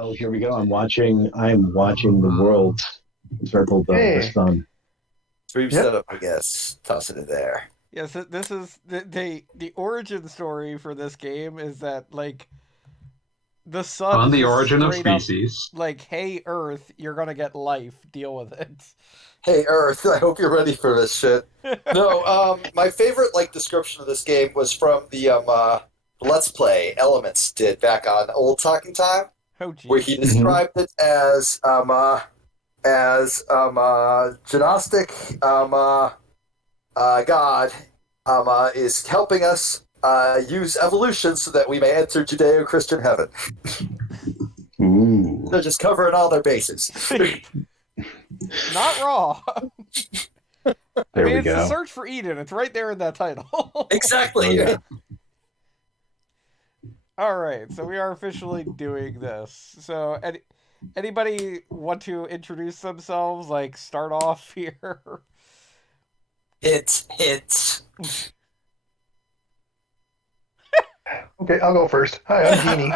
Oh, here we go. I'm watching the world circle the sun. Stream setup, I guess. Toss it in there. Yes, this is the origin story for this game is that like the sun On is the just origin of straight up, species. like, hey Earth, you're gonna get life. Deal with it. Hey Earth, I hope you're ready for this shit. No, my favorite description of this game was from the Let's Play Elements did back on Old Talking Time, Oh, geez. where he described it as gnostic God is helping us use evolution so that we may enter Judeo-Christian heaven. Ooh. They're just covering all their bases. Not raw. There I mean, we it's go. the search for Eden. It's right there in that title. Exactly. Oh, yeah. All right, so we are officially doing this. So, anybody want to introduce themselves? Like, start off here. Hint. Okay, I'll go first. Hi, I'm Jeannie.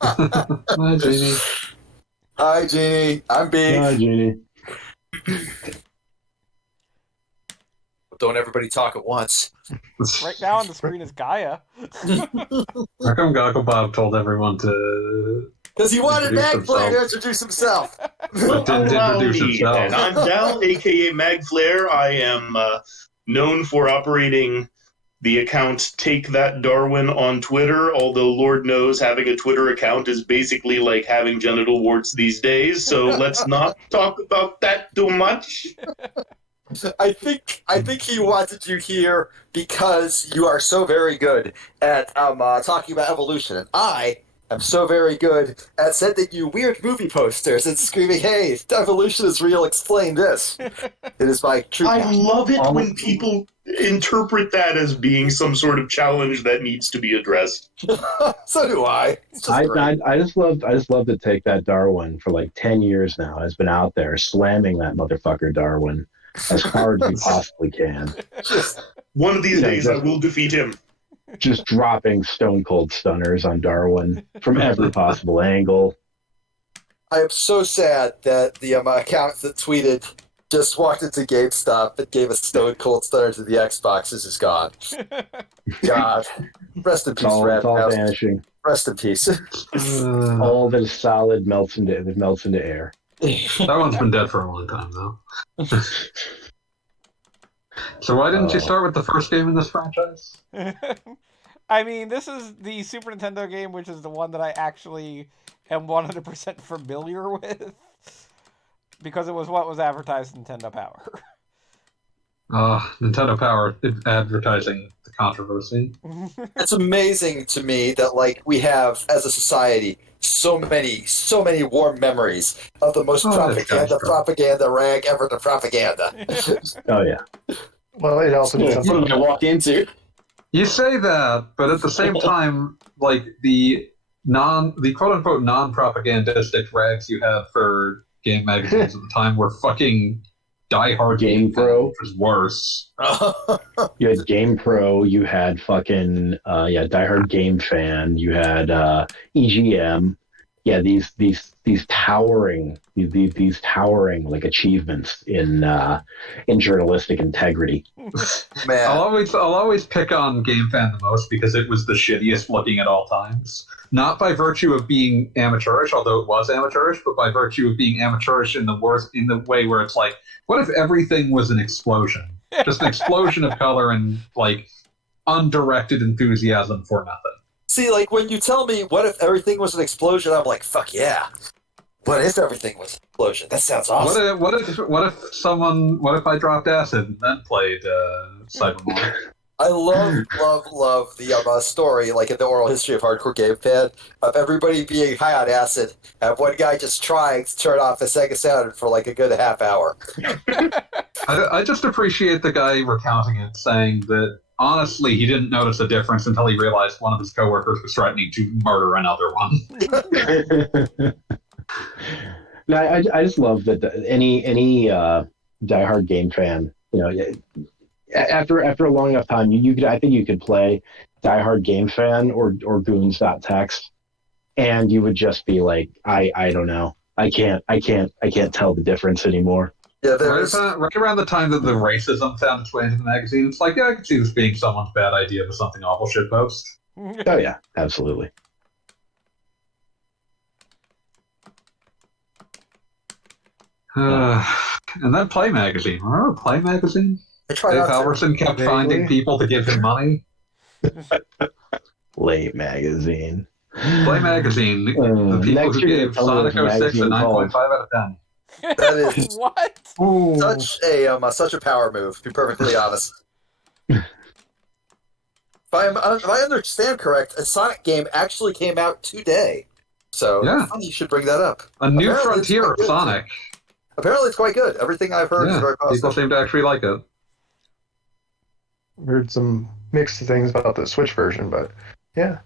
Hi, Jeannie. Hi, Jeannie. I'm Big. Hi, Jeannie. Don't everybody talk at once. Right now on the screen is Gaia. How come Gogglebob told everyone to... Because he wanted Introduce Magflare to himself. introduce himself. But didn't Allow introduce me, himself. then. I'm Dal, aka Magflare. I am known for operating the account Take That Darwin on Twitter, although Lord knows having a Twitter account is basically like having genital warts these days, so let's not talk about that too much. I think he wanted you here because you are so very good at talking about evolution, and I am so very good at sending you weird movie posters and screaming, "Hey, evolution is real. Explain this." It is my true. I love it when people interpret that as being some sort of challenge that needs to be addressed. So do I. It's just great. I just love to take that Darwin for like 10 years now. Has been out there slamming that motherfucker Darwin as hard as you possibly can. One of these Yeah, days I will defeat him. Just dropping stone cold stunners on Darwin from every possible angle. I am so sad that the account that tweeted just walked into GameStop and gave a stone cold stunner to the Xboxes is gone. God. Rest in peace, It's all Radhouse. vanishing. Rest in peace. All that is solid melts into air. That one's been dead for a long time, though. So why didn't you start with the first game in this franchise? I mean, this is the Super Nintendo game, which is the one that I actually am 100% familiar with. Because it was what was advertised Nintendo Power. Nintendo Power advertising the controversy. It's amazing to me that we have as a society so many warm memories of the most propaganda rag ever to propaganda. Oh yeah. Well, it also did That's what I'm something. going to walk into. You say that, but at the same time, the quote-unquote non-propagandistic rags you had for game magazines at the time were fucking diehard Game Pro. which was worse. You had Game Pro, you had fucking diehard Game Fan, you had EGM. Yeah, these towering like achievements in journalistic integrity. Man. I'll always pick on Game Fan the most because it was the shittiest looking at all times. Not by virtue of being amateurish, although it was amateurish, but by virtue of being amateurish in the way where it's like, what if everything was an explosion? Just an explosion of color and undirected enthusiasm for nothing. See, when you tell me what if everything was an explosion, I'm like, fuck yeah. What if everything was an explosion? That sounds awesome. What if I dropped acid and then played Cyberpunk? I love the story, in the oral history of Hardcore Game Fan, of everybody being high on acid, and one guy just trying to turn off a Sega Saturn for a good half hour. I just appreciate the guy recounting it, saying that honestly he didn't notice a difference until he realized one of his coworkers was threatening to murder another one. No, I just love that any diehard Game Fan, after a long enough time, I think you could play diehard Game Fan or goons.txt and you would just be like, I don't know, I can't tell the difference anymore. Yeah, Right around the time that the racism found its way into the magazine, it's like, yeah, I could see this being someone's bad idea for something awful shit post. Oh yeah, absolutely. And then Play Magazine. Remember Play Magazine? I try Dave not to. Halverson kept finding people to give him money. Play Magazine. Play Magazine. The people next who year gave they're coming Sonic with a 06 a magazine 9.5 called- out of 10. That is What? Ooh. such a power move, to be perfectly honest. If I understand correct, a Sonic game actually came out today. So Yeah. funny you should bring that up. A new Apparently frontier it's of quite good. Sonic. Apparently it's quite good. Everything I've heard is Yeah, very people positive. seem to actually like it. Heard some mixed things about the Switch version, but yeah,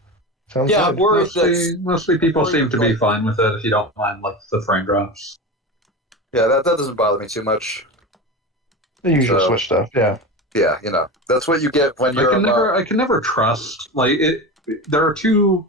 sounds Yeah, I'm good. worried Mostly people worried seem to be like- fine with it if you don't mind like the frame drops. Yeah, that doesn't bother me too much. The usual So- Switch stuff. Yeah. Yeah, that's what you get when you're. I can never trust like it. There are two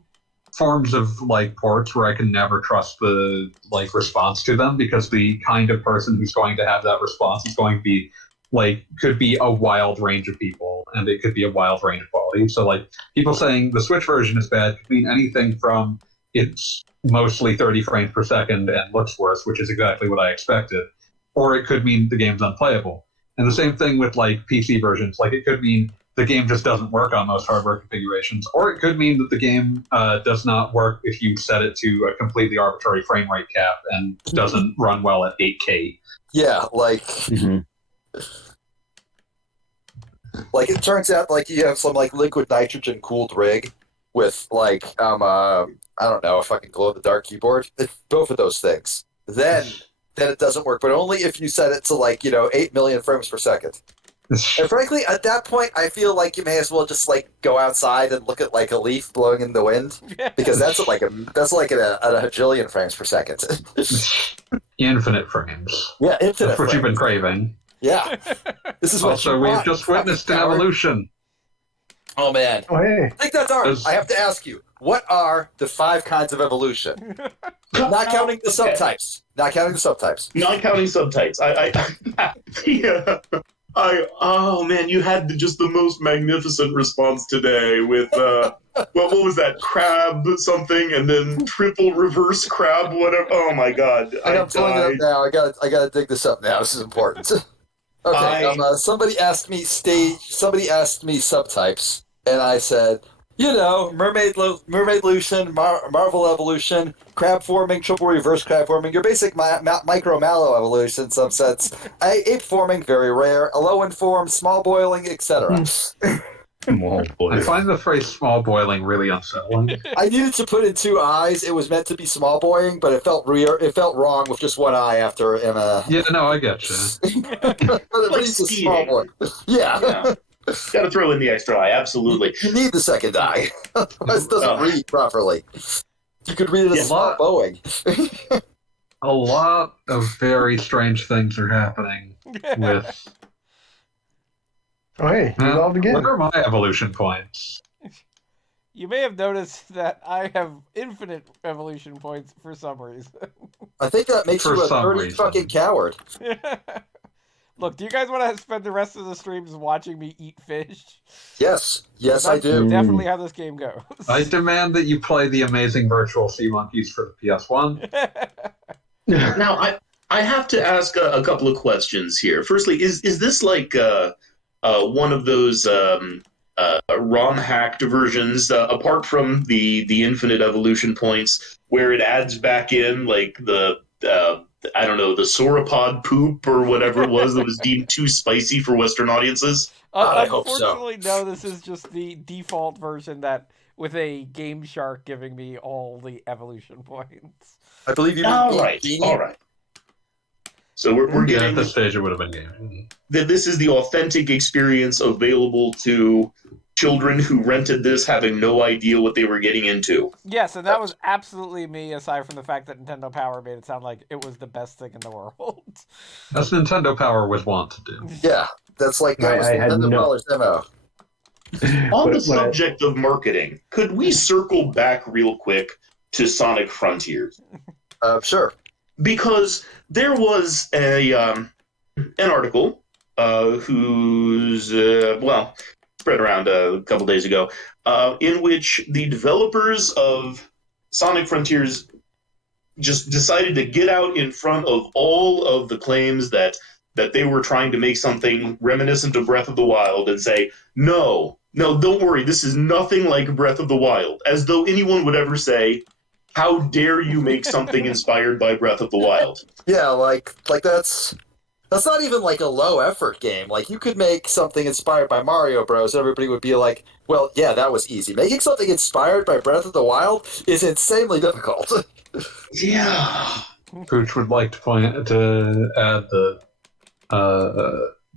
forms of like ports where I can never trust the like response to them, because the kind of person who's going to have that response is going to be like, could be a wild range of people, and it could be a wild range of quality. So like people saying the Switch version is bad could mean anything from it's mostly 30 frames per second and looks worse, which is exactly what I expected, or it could mean the game's unplayable. And the same thing with like PC versions. Like it could mean the game just doesn't work on most hardware configurations, or it could mean that the game does not work if you set it to a completely arbitrary frame rate cap and doesn't run well at 8K. Yeah, like Mhm. like it turns out like you have some like liquid nitrogen cooled rig with like I don't know, a fucking glow in the dark keyboard. If both of those things, then it doesn't work. But only if you set it to like 8 million frames per second. And frankly, at that point, I feel like you may as well just like go outside and look at like a leaf blowing in the wind, because that's like at a hajillion frames per second. Infinite frames. Yeah, infinite. That's what you've been frames. craving. Yeah, this is what. Also, you we've want, just you witnessed an fucking coward. evolution. Oh man, Oh hey. take that, Darwin. Does- I have to ask you, what are the 5 kinds of evolution? Not counting the subtypes. Not counting the subtypes. Not counting subtypes. Yeah. Oh man, you had just the most magnificent response today with what was that, crab something, and then triple reverse crab, whatever. Oh my god, I'm pulling it up now. I gotta dig this up now. This is important. Okay. Somebody asked me subtypes, and I said, mermaid-lution, marvel evolution, crab forming, triple reverse crab forming, your basic micro mallow evolution subsets, ape forming, very rare, alolan form, small boiling, etc. Oh, boy. I find the phrase small boiling really unsettling. I needed to put in 2 eyes. It was meant to be small boiling, but it felt wrong with just 1 eye after in a. Yeah, no, I get you. But it Like reads as skiing. small boy. Yeah. Yeah. Got to throw in the extra eye, absolutely. You need the second eye. Otherwise it doesn't read properly. You could read it as Yeah. small Boeing. A lot of very strange things are happening with. Oh hey, you evolved again. What are my evolution points? You may have noticed that I have infinite evolution points for some reason. I think that makes For you a some dirty reason. fucking coward. Look, do you guys want to spend the rest of the streams watching me eat fish? Yes. Yes, I That's do. definitely how this game goes. I demand that you play the amazing virtual sea monkeys for the PS1. Now, I have to ask a couple of questions here. Firstly, is this like one of those ROM hacked versions, apart from the infinite evolution points, where it adds back in like the I don't know, the sauropod poop or whatever it was that was deemed too spicy for Western audiences? I hope so. Unfortunately, no, this is just the default version that with a Game Shark giving me all the evolution points. I believe you mean All right, Genie. all right. So we're Yeah, getting at this stage it would have been game. that this is the authentic experience available to children who rented this having no idea what they were getting into. Yes, and that was absolutely me, aside from the fact that Nintendo Power made it sound like it was the best thing in the world. As Nintendo Power was wont to do. Yeah, that's like that was I had $100 no- demo. On the But- but- subject of marketing, could we circle back real quick to Sonic Frontiers. Sure. Because there was an article who's spread around a couple days ago, in which the developers of Sonic Frontiers just decided to get out in front of all of the claims that they were trying to make something reminiscent of Breath of the Wild and say, no, don't worry, this is nothing like Breath of the Wild. As though anyone would ever say, how dare you make something inspired by Breath of the Wild? Yeah, like that's not even like a low effort game. Like you could make something inspired by Mario Bros. Everybody would be like, well, yeah, that was easy. Making something inspired by Breath of the Wild is insanely difficult. Yeah. Pooch would like to add that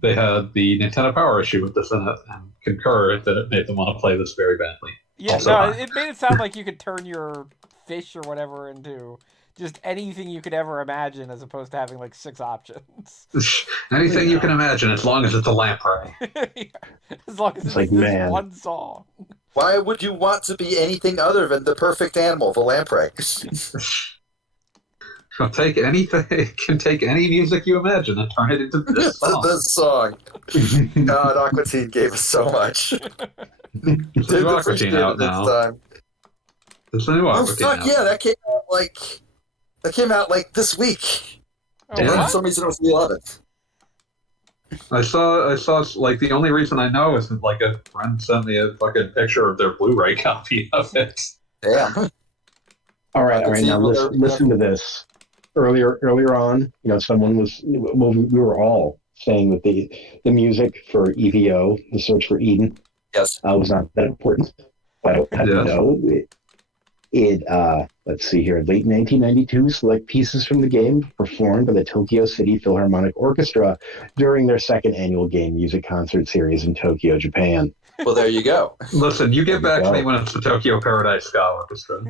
they had the Nintendo Power issue with this in it and concur that it made them want to play this very badly. Yeah, Also, no, it made it sound like you could turn your fish or whatever into just anything you could ever imagine, as opposed to having like 6 options. anything you can imagine, as long as it's a lamprey. Yeah. As long as it's like, this man. one song. Why would you want to be anything other than the perfect animal, the lamprey? Can take any music you imagine and turn it into this song. This song. God, Aqua Teen gave us so much. There's a new Aqua Teen out now. Time. There's a new Oh Aqua Teen fuck out. yeah, that came out like this week. Oh, And Yeah. for what? some reason it was the 11th. I saw like the only reason I know is that like a friend sent me a fucking picture of their Blu-ray copy of it. Damn. All right. Teen Now with listen to this. Earlier on, someone was. Well, we were all saying that the music for E.V.O, the Search for Eden, Yes. was not that important. But I Yes. know let's see here. Late 1992, select pieces from the game performed by the Tokyo City Philharmonic Orchestra during their second annual game music concert series in Tokyo, Japan. Well, there you go. Listen, you get There back you to go. me when it's the Tokyo Paradise Ska Orchestra.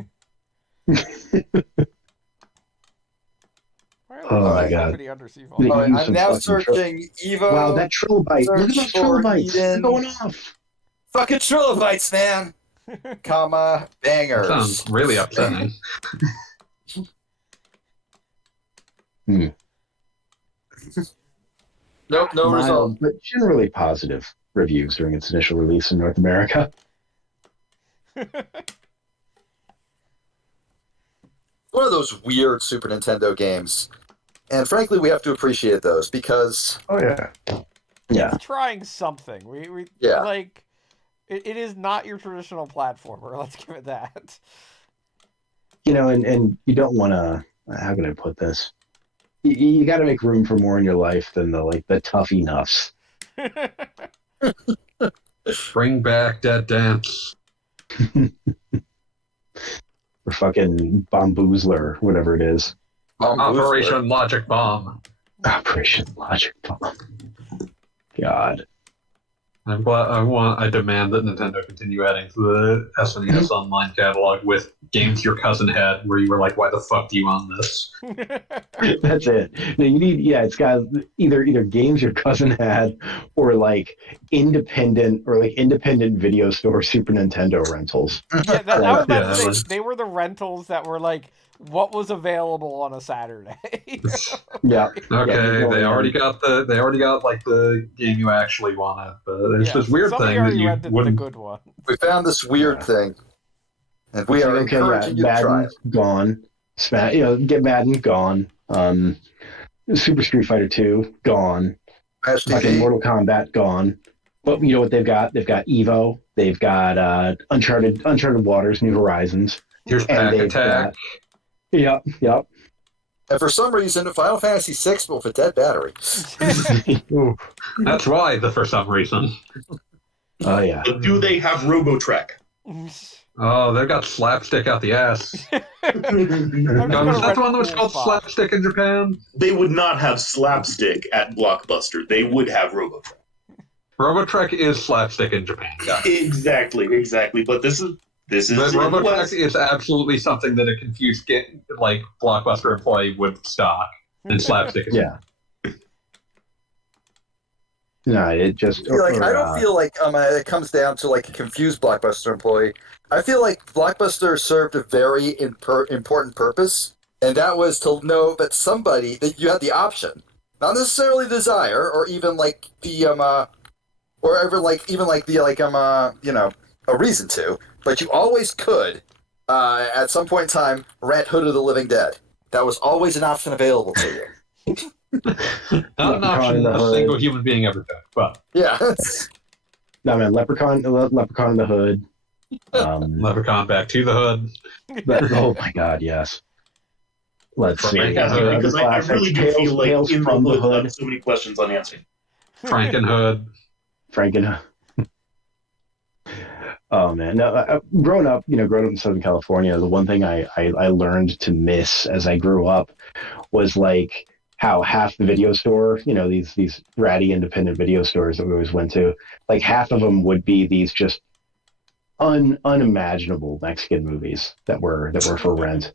Oh my I'm God. pretty undersea Yeah. All right, Use I'm some now fucking searching Evo. Wow, that trilobite! Look at Search those for trilobites! They're Eden. going off. Fucking trilobites, man. Comma bangers. Sounds really upsetting. Nope, no result. Mild, but generally positive reviews during its initial release in North America. One of those weird Super Nintendo games. And frankly, we have to appreciate those because Oh yeah. Yeah. It's trying something. We Yeah. like it is not your traditional platformer. Let's give it that. And you don't want to. How can I put this? You got to make room for more in your life than the tough enoughs. Bring back Dead Dance. Or fucking Bomboozler, whatever it is. Operation Logic Bomb. Operation Logic Bomb. God. I demand that Nintendo continue adding to the SNES online catalog with games your cousin had, where you were like, "Why the fuck do you own this?" That's it. No, you need. Yeah, it's got either games your cousin had, or like independent video store Super Nintendo rentals. Yeah, that was about Yeah, to say, like- they were the rentals that were like what was available on a Saturday. Yeah. Okay, they already got like the game you actually wanted, but there's Yeah, this weird somebody thing that already you rented the wouldn't. good one. We found this weird thing. And we are encouraging you to try Madden it. gone. Get Madden gone. Super Street Fighter 2 gone. Smash Fucking TV. Mortal Kombat gone. But you know what they've got? They've got E.V.O. They've got Uncharted Waters, New Horizons. Here's And Pack they've Attack. Yep. And for some reason, Final Fantasy VI with a dead battery. Ooh. That's why, for some reason. Oh yeah. But do they have RoboTrek? Oh, they've got Slapstick out the ass. I'm just No, gonna is that rent the one that was Cool called Spot. Slapstick in Japan? They would not have Slapstick at Blockbuster. They would have RoboTrek. Robotrek is Slapstick in Japan. Exactly. But this is But in the Robotrek West. is absolutely something that a confused Blockbuster employee would stock, and Slapstick is Yeah. No, it just I don't feel like it comes down to like a confused Blockbuster employee. I feel like Blockbuster served a very important purpose, and that was to know that somebody that you had the option, not necessarily desire, or even like the or ever like even like the a reason to, but you always could at some point in time rent Hood of the Living Dead. That was always an option available to you. Not an option a single human being ever took, but yeah. No, man, Leprechaun in the Hood. Leprechaun Back to the Hood. But, oh my God, yes. Let's see. Because I really do feel like Tales in from the the Hood Hood. left so many questions unanswered. Frankenhood. Oh man, no. Growing up in Southern California, the one thing I learned to miss as I grew up was like how half the video store, these ratty independent video stores that we always went to, like half of them would be these just unimaginable Mexican movies that were for rent,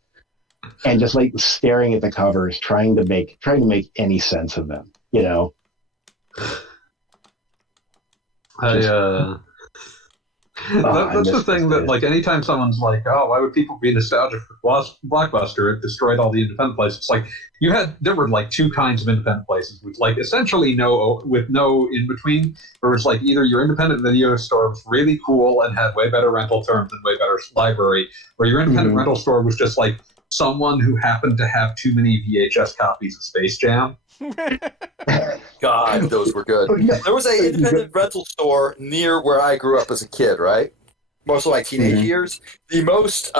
and just like staring at the covers, trying to make any sense of them, That's the thing that, like, anytime someone's like, "Oh, why would people be nostalgic for Blockbuster? It destroyed all the independent places." It's like there were like two kinds of independent places with like essentially no in between. Where it's like either your independent video store was really cool and had way better rental terms and way better library, or your independent rental store was just like someone who happened to have too many VHS copies of Space Jam. God, those were good. There was an independent rental store near where I grew up as a kid, right? Most of my teenage years. The most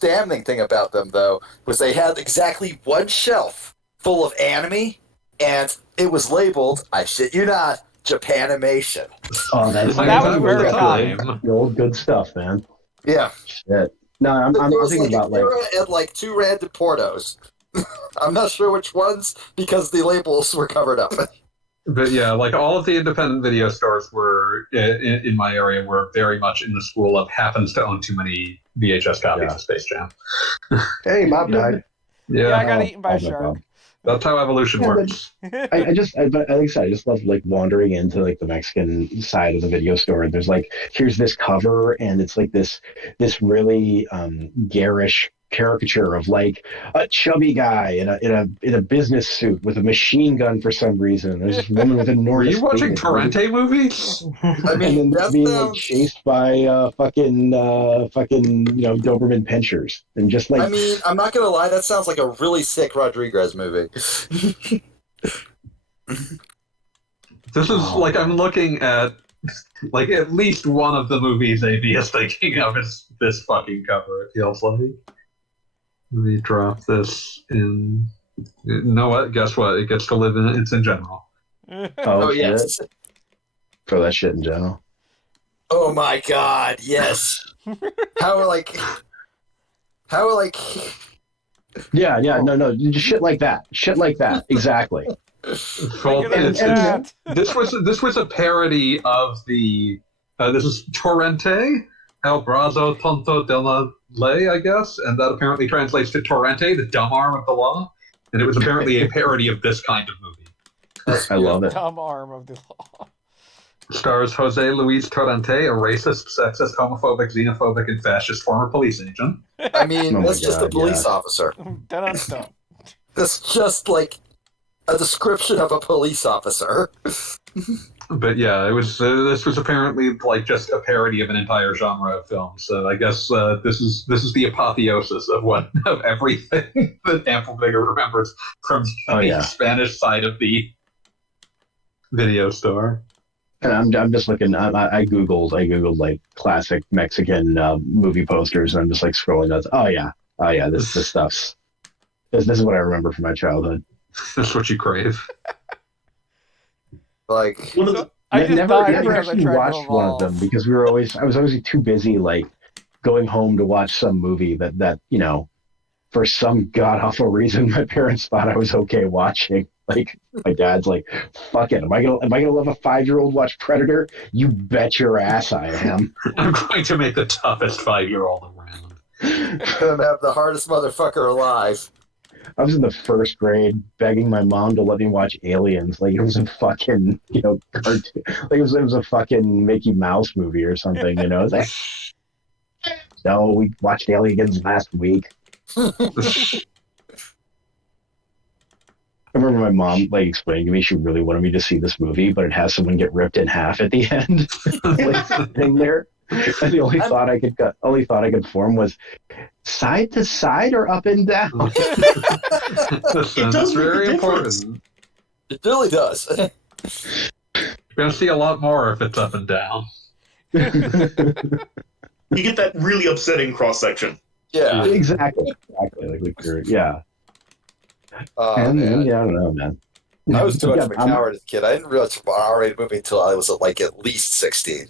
damning thing about them, though, was they had exactly one shelf full of anime, and it was labeled, I shit you not, Japanimation. Oh, that was very time. The old good stuff, man. Yeah. Shit. No, I'm thinking about like and like two random pornos. I'm not sure which ones because the labels were covered up. But yeah, like all of the independent video stores were in my area were very much in the school of happens to own too many VHS copies of Space Jam. Hey, Bob died. Yeah, I got eaten by a shark. That's how evolution works. But like I said, I just love like wandering into like the Mexican side of the video store. And there's like, here's this cover, and it's like this really garish caricature of like a chubby guy in a business suit with a machine gun for some reason. There's this woman with enormous. Are you watching Torrente movies? I mean, and then being like chased by fucking Doberman pinchers, and just like. I mean, I'm not gonna lie, that sounds like a really sick Rodriguez movie. This is like I'm looking at like at least one of the movies A.V. is thinking of is this fucking cover. It feels like. Let me drop this in. You know what? Guess what? It gets to live in. It's in general. Oh yes. Throw that shit in general. Oh my God! Yes. How like. Yeah. No. Just shit like that. Exactly. Well, this was a parody of the. This is Torrente, El Brazo Tonto de la Ley, I guess, and that apparently translates to Torrente, the dumb arm of the law, and it was apparently a parody of this kind of movie. I love it. Dumb arm of the law. Stars Jose Luis Torrente, a racist, sexist, homophobic, xenophobic, and fascist former police agent. I mean, that's just a police officer. Dun-dun-dun. That's just like a description of a police officer. But yeah, it was. This was apparently like just a parody of an entire genre of film. So I guess this is the apotheosis of everything that Ample Vigour remembers from the Spanish side of the video store. And I'm just looking. I googled like classic Mexican movie posters, and I'm just like scrolling. Oh yeah. This stuff's. This is what I remember from my childhood. That's what you crave. Like I never actually watched one of them because I was always too busy like going home to watch some movie that for some god awful reason my parents thought I was okay watching. Like my dad's like, fuck it, am I gonna let a 5-year-old watch Predator? You bet your ass I am. I'm going to make the toughest 5-year-old around. gonna have the hardest motherfucker alive. I was in the first grade begging my mom to let me watch Aliens, like it was a fucking, cartoon, like it was a fucking Mickey Mouse movie or something, you know. It's like, no, we watched Aliens last week. I remember my mom like explaining to me she really wanted me to see this movie, but it has someone get ripped in half at the end, like sitting there. And the only thought I could form was side to side or up and down. That's very important. It really does. You're gonna see a lot more if it's up and down. You get that really upsetting cross section. Yeah. Exactly. Yeah. And Man. yeah, I don't know, man. I was too much Yeah, of a coward as a kid. I didn't realize about R-rated movie until I was like at least 16.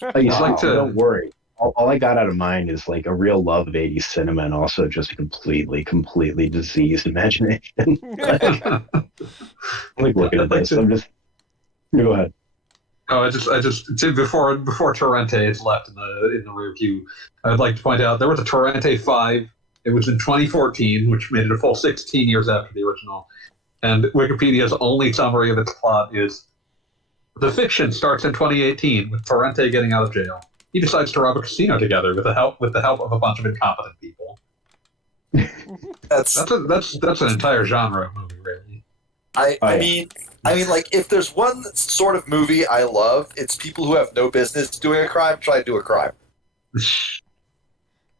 Don't worry. All I got out of mine is like a real love of 80s cinema and also just a completely diseased imagination. I'm like looking at this. I'm just. Go ahead. Oh, I just before Torrente is left in the rear view, I'd like to point out there was a Torrente 5. It was in 2014, which made it a full 16 years after the original. And Wikipedia's only summary of its plot is: the fiction starts in 2018 with Torrente getting out of jail. He decides to rob a casino together with the help of a bunch of incompetent people. That's an entire genre of movie, really. I mean, like, if there's one sort of movie I love, it's people who have no business doing a crime try to do a crime.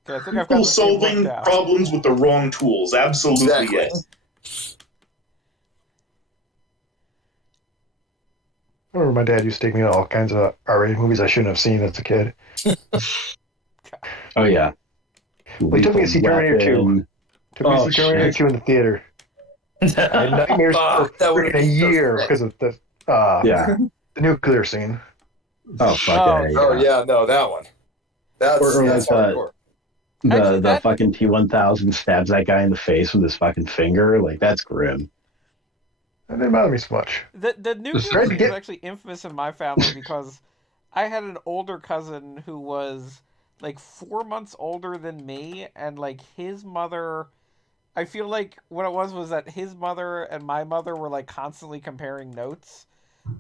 Okay, I think I've got People the theme solving worked out. problems with the wrong tools. Absolutely, Exactly. yes. I remember my dad used to take me to all kinds of R-rated movies I shouldn't have seen as a kid. Oh yeah. Well, he took me to see Terminator 2. Took me to see Terminator 2 in the theater. I had nightmares for that would freaking a year because of the nuclear scene. Oh fuck Oh yeah, no, that one. That's hardcore. Actually, the fucking T-1000 stabs that guy in the face with his fucking finger. Like that's grim. That didn't bother me so much. The nuclear scene is actually infamous in my family because I had an older cousin who was like 4 months older than me, and like his mother, I feel like what it was that his mother and my mother were like constantly comparing notes,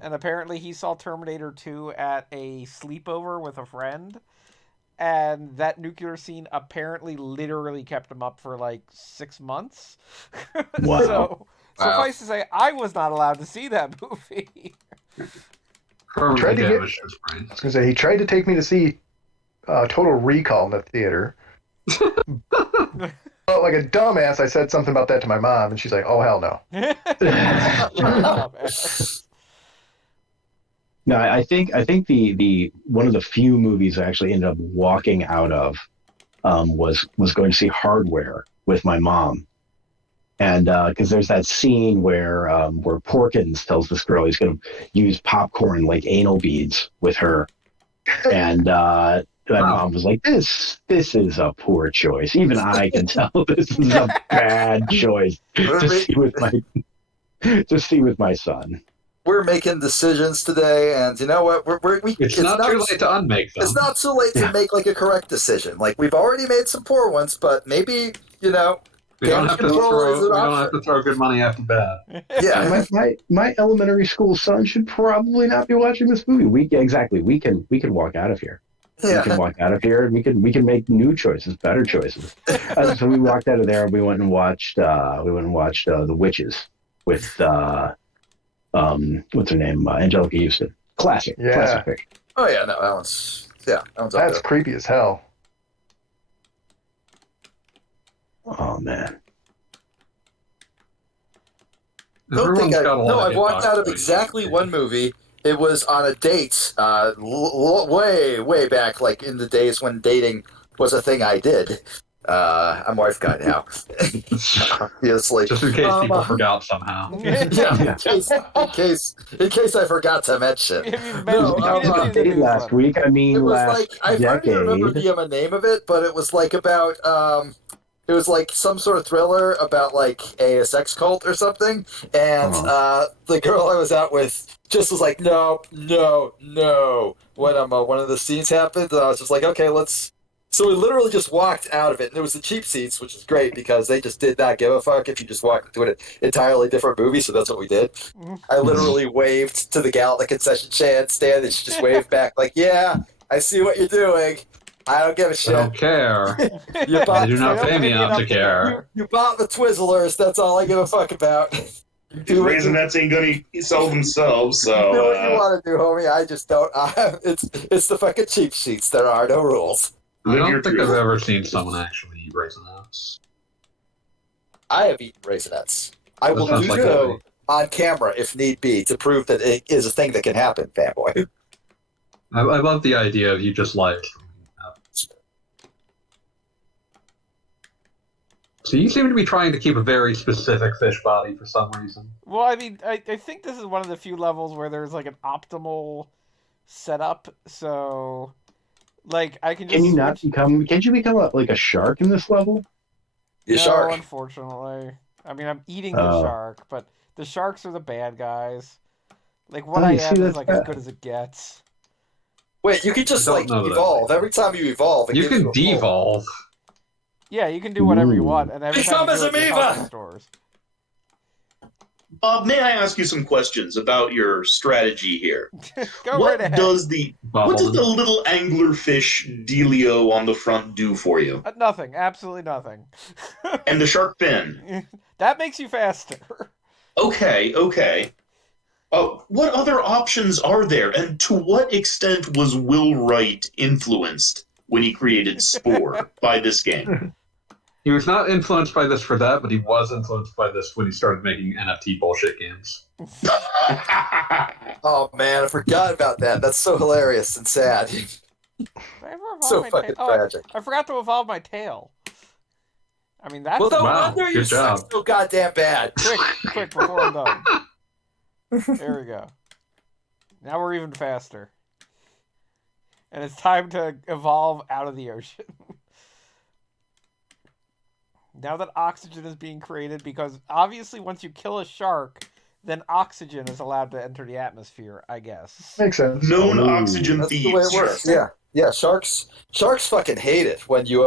and apparently he saw Terminator 2 at a sleepover with a friend, and that nuclear scene apparently literally kept him up for like 6 months. Wow. So suffice to say, I was not allowed to see that movie. Tried to get, I was going to say, he tried to take me to see Total Recall in the theater. But like a dumbass, I said something about that to my mom, and she's like, "Oh hell no." No, I think the one of the few movies I actually ended up walking out of was going to see Hardware with my mom, and because there's that scene where Porkins tells this girl he's going to use popcorn like anal beads with her, and my mom was like, "This is a poor choice. Even I can tell this is a bad choice to see with my son." We're making decisions today, and you know what? It's not too late to unmake them. It's not too late to make like a correct decision. Like we've already made some poor ones, but maybe we don't have to throw good money after bad. Yeah, my elementary school son should probably not be watching this movie. We can walk out of here. Yeah. We can walk out of here, and we can make new choices, better choices. So we walked out of there, and we went and watched The Witches with what's her name, Angelica Houston. Classic pick. Oh yeah, no, that one's up That's there. creepy as hell. Oh man. I've walked out of exactly one movie. It was on a date, way back, like in the days when dating was a thing I did. I'm wife guy now. Obviously. Just in case people forgot somehow. Yeah, in case I forgot to mention. Last week, I mean, it was last like I don't decade. even remember the name of it, but it was like about it was like some sort of thriller about like a sex cult or something, and the girl I was out with just was like, no. When one of the scenes happened, I was just like, okay, let's So we literally just walked out of it, and it was the cheap seats, which is great because they just did not give a fuck if you just walked into an entirely different movie. So that's what we did. I literally waved to the gal at the concession stand, and she just waved back like, "Yeah, I see what you're doing. I don't give a shit. I don't care. You They bought, do not They don't pay pay me me enough enough to to care. you bought the Twizzlers. That's all I give a fuck about. These Raisinets ain't gonna sell themselves, Do what you so want to do, homie. I just don't. It's the fucking cheap sheets. There are no rules. I live don't your think I've truth. ever seen someone actually eat Raisinets. I have eaten Raisinets. I will sounds do like so a- on camera if need be to prove that it is a thing that can happen, fanboy. I love the idea of you just live streaming that. So you seem to be trying to keep a very specific fish body for some reason. Well, I mean, I think this is one of the few levels where there's like an optimal setup. So, like, I can just Can you not switch. become? Can't you become like a shark in this level? You No, shark. unfortunately. I mean, I'm eating the Oh. shark, but the sharks are the bad guys. Like, what Oh, I you see, am is that's like as bad. good as it gets. Wait, you can just I don't like know that I evolve. like Every time you evolve, it You gives can you a full- devolve. Yeah, you can do whatever you Ooh. want, and every Become time you do as it, your amoeba! health restores. Bob, may I ask you some questions about your strategy here? Go What right ahead. does the Bobbleman. little anglerfish dealio on the front do for you? Nothing. Absolutely nothing. And the shark fin? That makes you faster. Okay. What other options are there, and to what extent was Will Wright influenced when he created Spore by this game? He was not influenced by this for that, but he was influenced by this when he started making NFT bullshit games. Oh man, I forgot about that. That's so hilarious and sad. Did I ever evolve So my fucking tail? Oh, tragic. I forgot to evolve my tail. I mean, that's Well, no Wow, wonder you good suck job. so goddamn bad. quick before I'm done. There we go. Now we're even faster. And it's time to evolve out of the ocean. Now that oxygen is being created, because obviously once you kill a shark, then oxygen is allowed to enter the atmosphere, I guess. Makes sense. Known Ooh. oxygen That's thieves. the way it works. Yeah. Sharks fucking hate it when you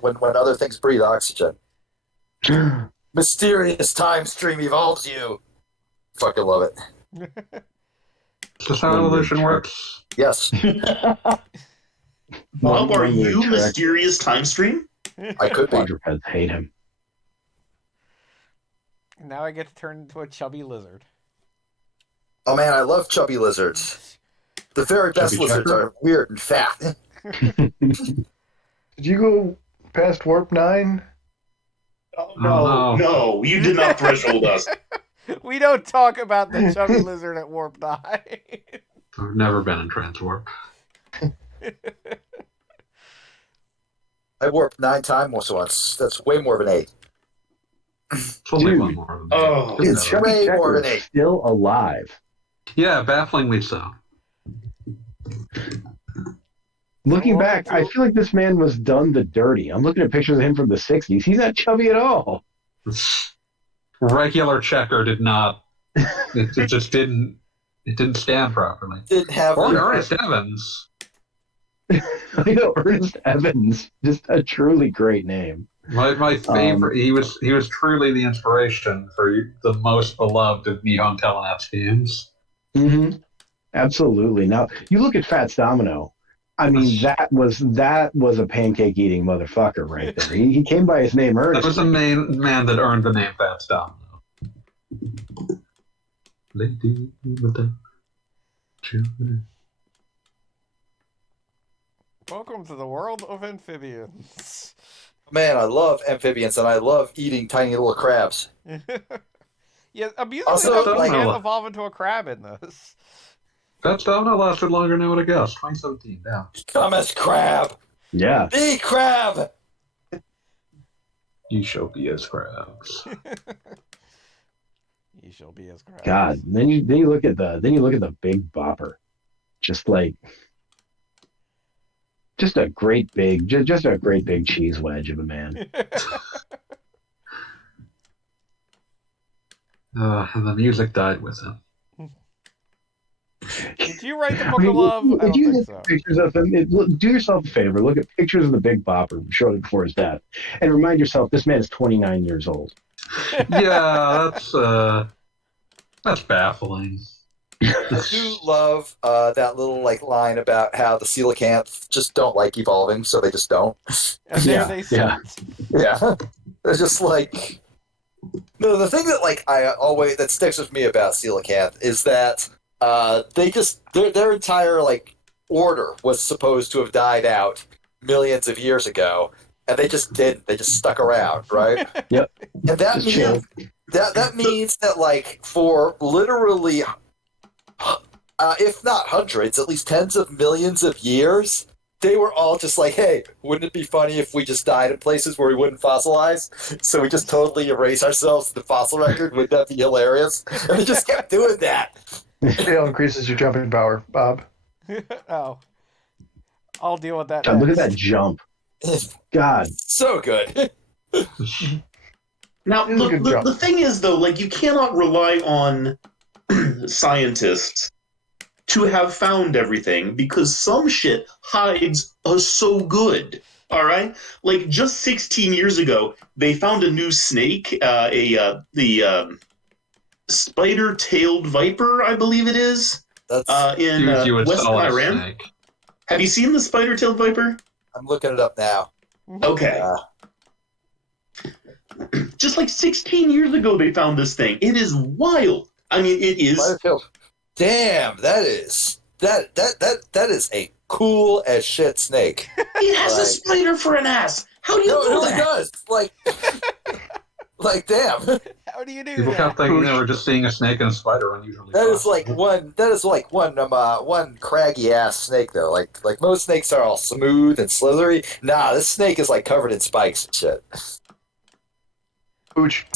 when other things breathe oxygen. Mysterious time stream evolves you. Fucking love it. Is this how evolution works? Yes, Bob, are One weird you trick. mysterious time stream? I could be. Quadrupeds hate him. Now I get to turn into a chubby lizard. Oh man, I love chubby lizards. The very best Chubby lizards checker? are weird and fat. Did you go past warp 9? Oh, no, you did not threshold us. We don't talk about the chubby lizard at Warp 9. I've never been in Transwarp. I warped 9 times once. That's way more of an 8. It's only Dude. one more of them. Oh, Dude, It's Chubby way more Checker than is 8. still alive. Yeah, bafflingly so. Looking Well, back, so- I feel like this man was done the dirty. I'm looking at pictures of him from the 60s. He's not chubby at all. Regular checker did not. It just didn't. It didn't stand properly. Didn't have Or the- Ernest Evans. I know, Ernest Evans. Just a truly great name. My favorite. He was truly the inspiration for the most beloved of Nihon Telenaps games. Mm-hmm. Absolutely. Now, you look at Fats Domino. I mean, that was a pancake eating motherfucker right there. He came by his name That Ernest. was the main man that earned the name Fats Domino. Lady with the children. Welcome to the world of amphibians. Man, I love amphibians and I love eating tiny little crabs. Yeah, amusingly Also, enough, you like- can't evolve into a crab in this. Fats Domino lasted longer than I would have guessed. 2017, yeah. Come as crab. Yeah. Be crab. You shall be as crabs. You shall be as crabs. God. Then you look at the Big Bopper. Just a great big cheese wedge of a man. And the music died with him. Did you write the Book of Love? I don't think so. Pictures of him, do yourself a favor. Look at pictures of the Big Bopper shortly before his death, and remind yourself this man is 29 years old. Yeah, that's baffling. I do love that little line about how the coelacanths just don't like evolving, so they just don't. And there they sit. Yeah. It's just like no. The thing that that sticks with me about coelacanth is that their entire order was supposed to have died out millions of years ago, and they just didn't. They just stuck around, right? Yep. And that means that for literally. If not hundreds, at least tens of millions of years, they were all just like, hey, wouldn't it be funny if we just died in places where we wouldn't fossilize? So we just totally erase ourselves from the fossil record. Wouldn't that be hilarious? And they just kept doing that. It increases your jumping power, Bob. Oh. I'll deal with that. God, look at that jump. God. So good. Now, the thing is, though, you cannot rely on scientists to have found everything because some shit hides so good. All right, just 16 years ago, they found a new snake, the spider-tailed viper, I believe it is, in western Iran. Snake. Have you seen the spider-tailed viper? I'm looking it up now. Okay. Just 16 years ago, they found this thing. It is wild. I mean, it is. Damn, that is a cool as shit snake. It has a spider for an ass. How do you know that? It does. Damn. How do you do People that? kept thinking they were just seeing a snake and a spider unusually. That is one craggy ass snake though. Like most snakes are all smooth and slithery. Nah, this snake is covered in spikes and shit. Pooch,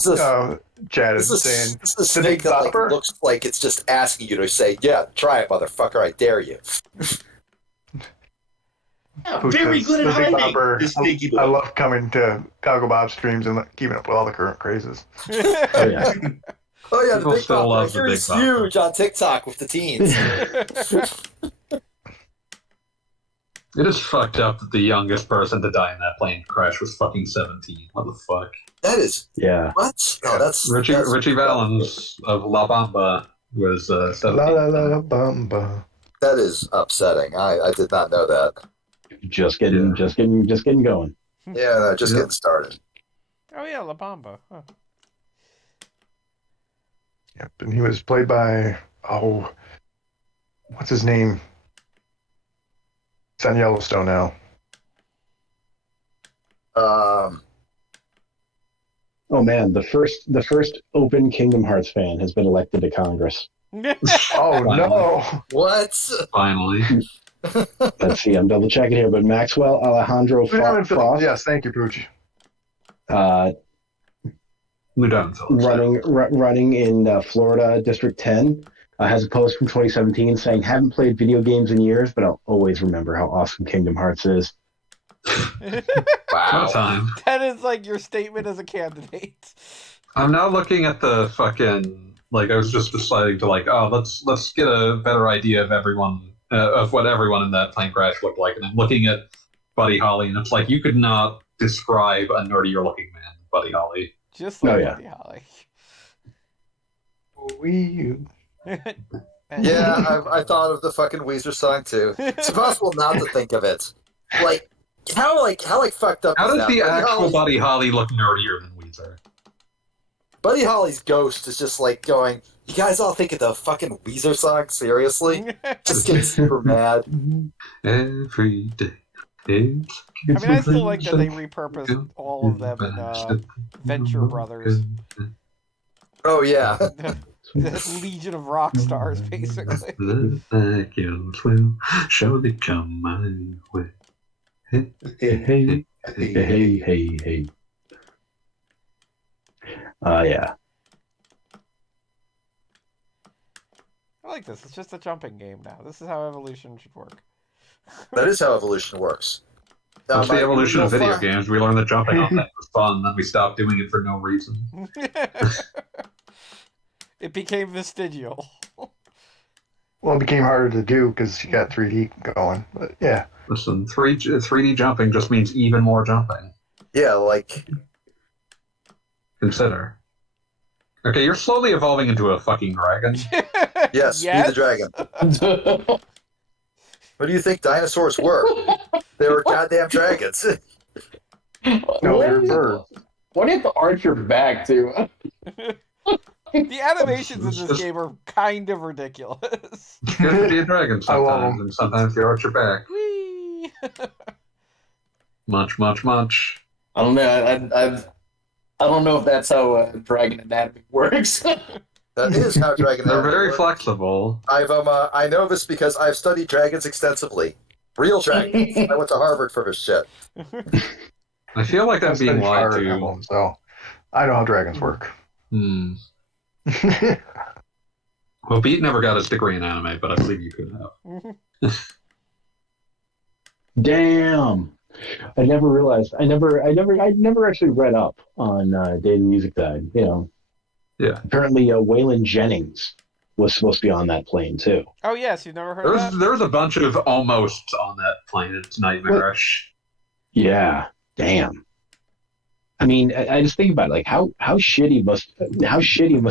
Chad is saying this is a snake that looks like it's just asking you to say, yeah, try it, motherfucker, I dare you. Yeah, very good at hiding. I love coming to Goggle Bob streams and keeping up with all the current crazes. Oh yeah. Oh yeah, People the Big Bopper. the He's huge on TikTok with the teens. It is fucked up that the youngest person to die in that plane crash was fucking 17. What the fuck? That is... Yeah. What? No, that's... Richie Valens of La Bamba was 17. La Bamba. That is upsetting. I did not know that. Just getting going. Yeah, no, just getting started. Oh yeah, La Bamba. Huh. Yep, and he was played by what's his name? It's on Yellowstone now. Oh man, the first open Kingdom Hearts fan has been elected to Congress. Oh no! What? Finally. Let's see, I'm double checking here, but Maxwell Alejandro Frost. Yes, thank you, Pooch. Running in Florida District 10. Has a post from 2017 saying, haven't played video games in years, but I'll always remember how awesome Kingdom Hearts is. Wow. Time. That is your statement as a candidate. I'm now looking at the fucking, I was just deciding to let's get a better idea of everyone, of what everyone in that plane crash looked like. And I'm looking at Buddy Holly, and it's you could not describe a nerdier looking man than Buddy Holly. Just like Buddy Holly. Yeah, I thought of the fucking Weezer song too. It's impossible not to think of it. How fucked up. How is does that? the actual Buddy Holly look nerdier than Weezer? Buddy Holly's ghost is just going, you guys all think of the fucking Weezer song? Seriously? Just getting super mad. Every day. I still like that they repurposed all of them in Venture Brothers. Oh, yeah. This legion of rock stars, basically. The vacuums will surely come my way. Hey, hey, hey, hey, hey. Yeah. I like this. It's just a jumping game now. This is how evolution should work. That is how evolution works. That's the evolution of video games. We learned that jumping on that was fun, then we stopped doing it for no reason. It became vestigial. Well, Well, it became harder to do because you got 3D going. But yeah. Listen, 3D jumping just means even more jumping. Yeah, like... Consider. Okay, you're slowly evolving into a fucking dragon. Yes, be the dragon. What do you think dinosaurs were? They were goddamn dragons. No, they're birds. Why do you have to arch your back, too? The animations in this game are kind of ridiculous. You have to be a dragon sometimes, and sometimes you arch your back. Whee! Munch, munch, munch. I don't know. I don't know if that's how dragon anatomy works. That is how dragon They're anatomy very works. flexible. I know this because I've studied dragons extensively. Real dragons. I went to Harvard for this shit. I feel like I'm being lied to. So I know how dragons work. Well, Pete never got his degree in anime, but I believe you could have. Damn. I never realized. I never actually read up on Day of the Music Died. You know. Yeah. Apparently, Waylon Jennings was supposed to be on that plane too. Oh yes, you've never heard of that? There was a bunch of almost on that plane. It's nightmarish. Yeah. Damn. I mean, I just think about it, like how shitty must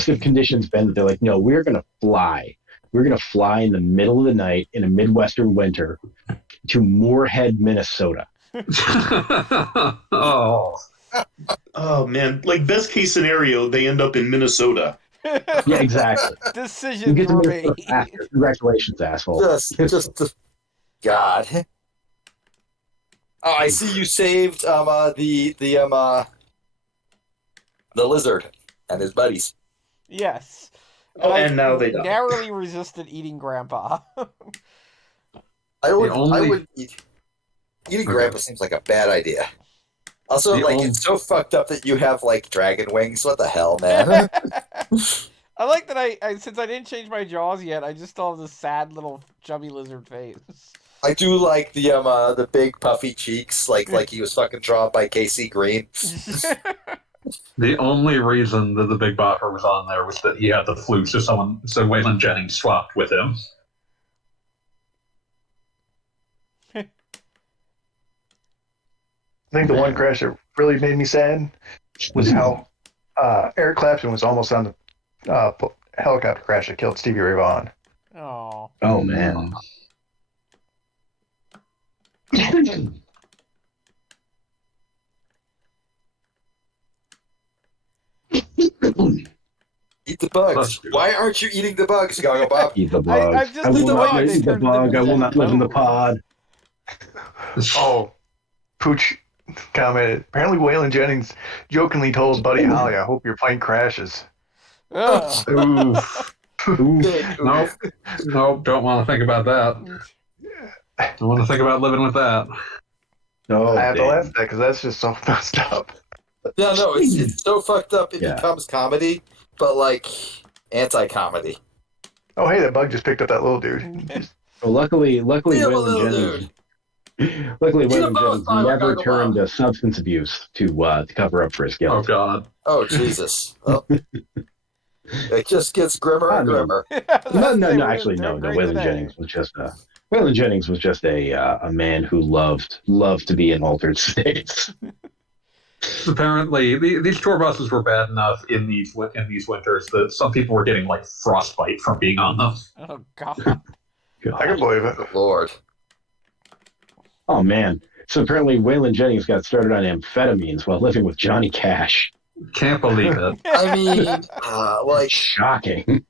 have conditions been that they're like, no, we're gonna fly. We're gonna fly in the middle of the night in a Midwestern winter to Moorhead, Minnesota. Oh. Oh man! Like best case scenario, they end up in Minnesota. Yeah, exactly. Decision You get to for there me. after. Congratulations, asshole. Just, God. Oh, I see you saved the lizard and his buddies. Yes. Oh, I and now they die. narrowly resisted eating Grandpa. I would eat. Eating Grandpa seems like a bad idea. Also, it's so fucked up that you have like dragon wings. What the hell, man? I like that I since I didn't change my jaws yet, I just still have this sad little chubby lizard face. I do like the big puffy cheeks, like he was fucking drawn by Casey Green. The only reason that the Big Bopper was on there was that he had the flu, so Waylon Jennings swapped with him. I think the one crash that really made me sad was how Eric Clapton was almost on the helicopter crash that killed Stevie Ray Vaughan. Oh. Oh man. Eat the bugs. Why aren't you eating the bugs, Goggle Bob? Eat the bug. I've just I will eaten the not bug. eat the bug. I will not live in the pod. Oh, Pooch commented. Apparently, Waylon Jennings jokingly told Buddy Holly, "I hope your plane crashes." Ugh. Oof. Oof. Nope, don't want to think about that. Don't want to think about living with that. Oh, I have to damn. laugh at that because that's just so messed up. Yeah, no, it's so fucked up. It becomes comedy, but like anti-comedy. Oh, hey, that bug just picked up that little dude. Well, luckily, Yeah, Waylon little Jennings. Luckily, He's a Waylon boss, Jennings never Goggle turned Bob. to substance abuse to cover up for his Oh guilt. God. Oh Jesus! Well, it just gets grimmer and grimmer. No. Actually, no. Waylon Jennings was just a man who loved to be in altered states. Apparently, these tour buses were bad enough in these winters that some people were getting like frostbite from being on them. Oh God. I can believe it. Good Lord. Oh man! So apparently, Waylon Jennings got started on amphetamines while living with Johnny Cash. Can't believe it. I mean, like, Shocking.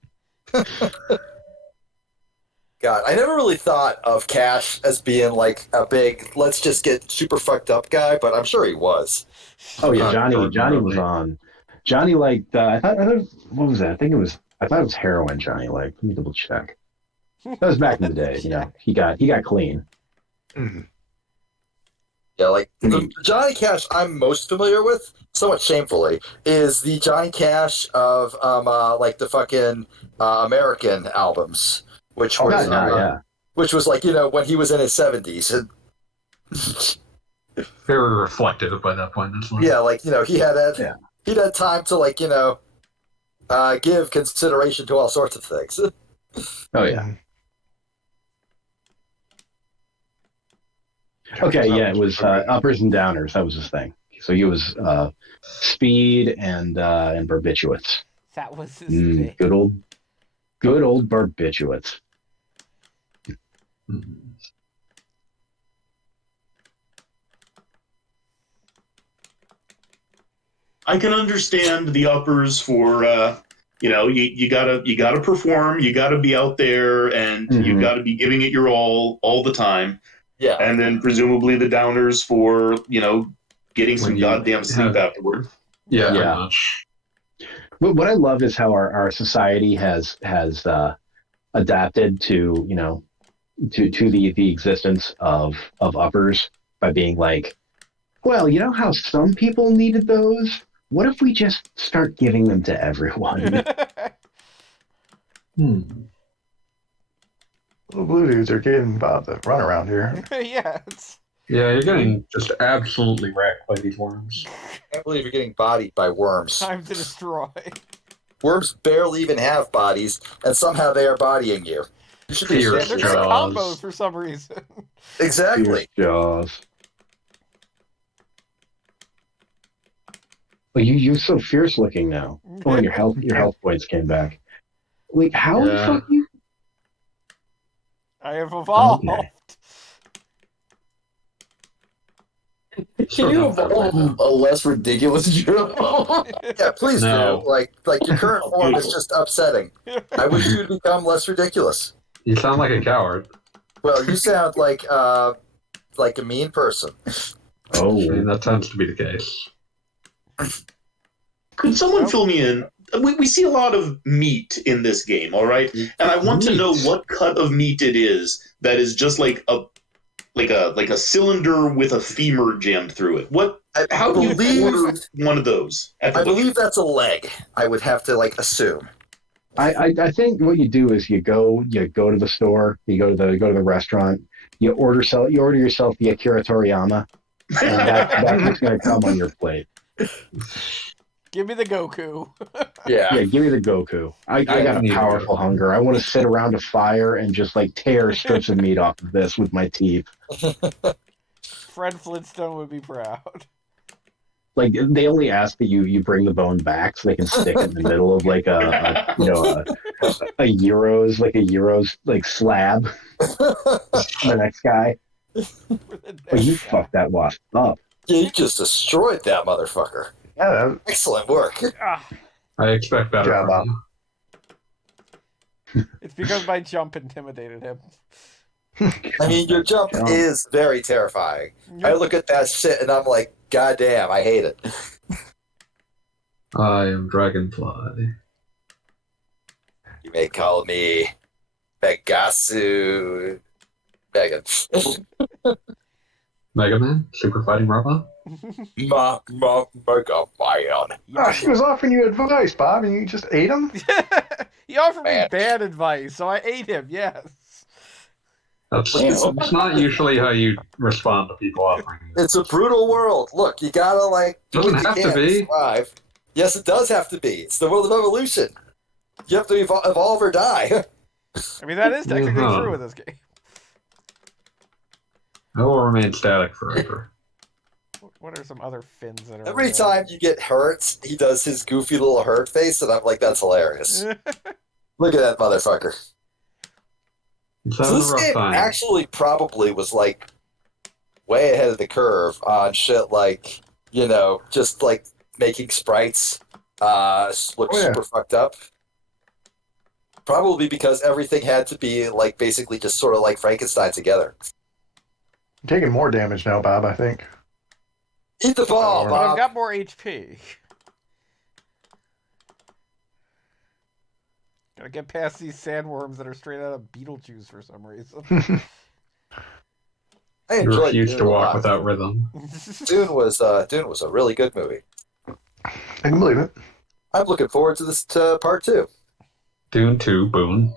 God, I never really thought of Cash as being like a big let's just get super fucked up guy, but I'm sure he was. Oh yeah, Johnny was on. Johnny liked. I thought what was that? I thought it was heroin. Johnny liked. Let me double check. That was back in the day. You know, he got clean. Mm-hmm. Yeah, like the Johnny Cash I'm most familiar with, somewhat shamefully, is the Johnny Cash of like the fucking American albums, which was which was like when he was in his 70s. Very reflective by that point. Yeah, like he had time to like give consideration to all sorts of things. Oh yeah. Okay, yeah, it was uppers and downers. That was his thing. So he was speed and barbiturates. That was his thing. Good old barbiturates. I can understand the uppers for you gotta perform, you gotta be out there, and you gotta be giving it your all the time. Yeah. And then presumably the downers for getting some goddamn sleep afterward. Yeah, pretty Yeah. much. What I love is how our society has adapted to the existence of uppers by being like, well, you know how some people needed those? What if we just start giving them to everyone? Little blue dudes are getting about the run around here. Yeah. Yeah, you're getting just absolutely wrecked by these worms. I can't believe you're getting bodied by worms. Time to destroy. Worms barely even have bodies, and somehow they are bodying you. You should be Fear ashamed They're of just yourself. combos for some reason. Exactly. Jaws. Well, you're so fierce looking now. Oh, and your health points came back. Wait, how the fuck you? I have evolved. Okay. Can you evolve a less ridiculous joke? Yeah, please No. do. Like your current form is just upsetting. I wish you would become less ridiculous. You sound like a coward. Well, you sound like a mean person. I Oh, mean, that tends to be the case. Could someone fill me in? We see a lot of meat in this game, all right? And I want to know what cut of meat it is that is just like a cylinder with a femur jammed through it. How do you order one of those? I believe that's a leg. I would have to assume. I think what you do is you go to the store, you go to the restaurant, you order yourself the Akira Toriyama, and that's what's going to come on your plate. Give me the Goku. Yeah. Give me the Goku. I got a powerful hunger. I want to sit around a fire and just tear strips of meat off of this with my teeth. Fred Flintstone would be proud. They only ask that you bring the bone back so they can stick it in the middle of a Euros slab. The next guy. Oh, you fucked that wasp up. Yeah, you just destroyed that motherfucker. Yeah, Excellent work. I expect better Good job, from you. It's because my jump intimidated him. I mean, your jump is very terrifying. I look at that shit and I'm like, God damn, I hate it. I am Dragonfly. You may call me Megasu. Megan. Mega Man? Super Fighting Robot? Mega Man. she was offering you advice, Bob, and you just ate him? He offered me Man. bad advice, so I ate him, yes. That's not usually how you respond to people offering you. It's a brutal world. Look, you gotta do Doesn't what you have to can be. survive. Yes, it does have to be. It's the world of evolution. You have to evolve or die. I mean, that is technically Uh-huh. true in this game. I will remain static forever. What are some other fins that are... Every time you get hurt, he does his goofy little hurt face, and I'm like, that's hilarious. Look at that motherfucker. It's So having this a rough game time. actually probably was way ahead of the curve on shit just making sprites look super fucked up. Probably because everything had to be basically just sort of like Frankenstein together. I'm taking more damage now, Bob, I think. Eat the ball, But I've Bob. got more HP. Gotta get past these sandworms that are straight out of Beetlejuice for some reason. I You enjoyed refuse Dune to a walk lot. without rhythm. Dune was a really good movie. I can believe it. I'm looking forward to this part 2. Dune 2, Boone.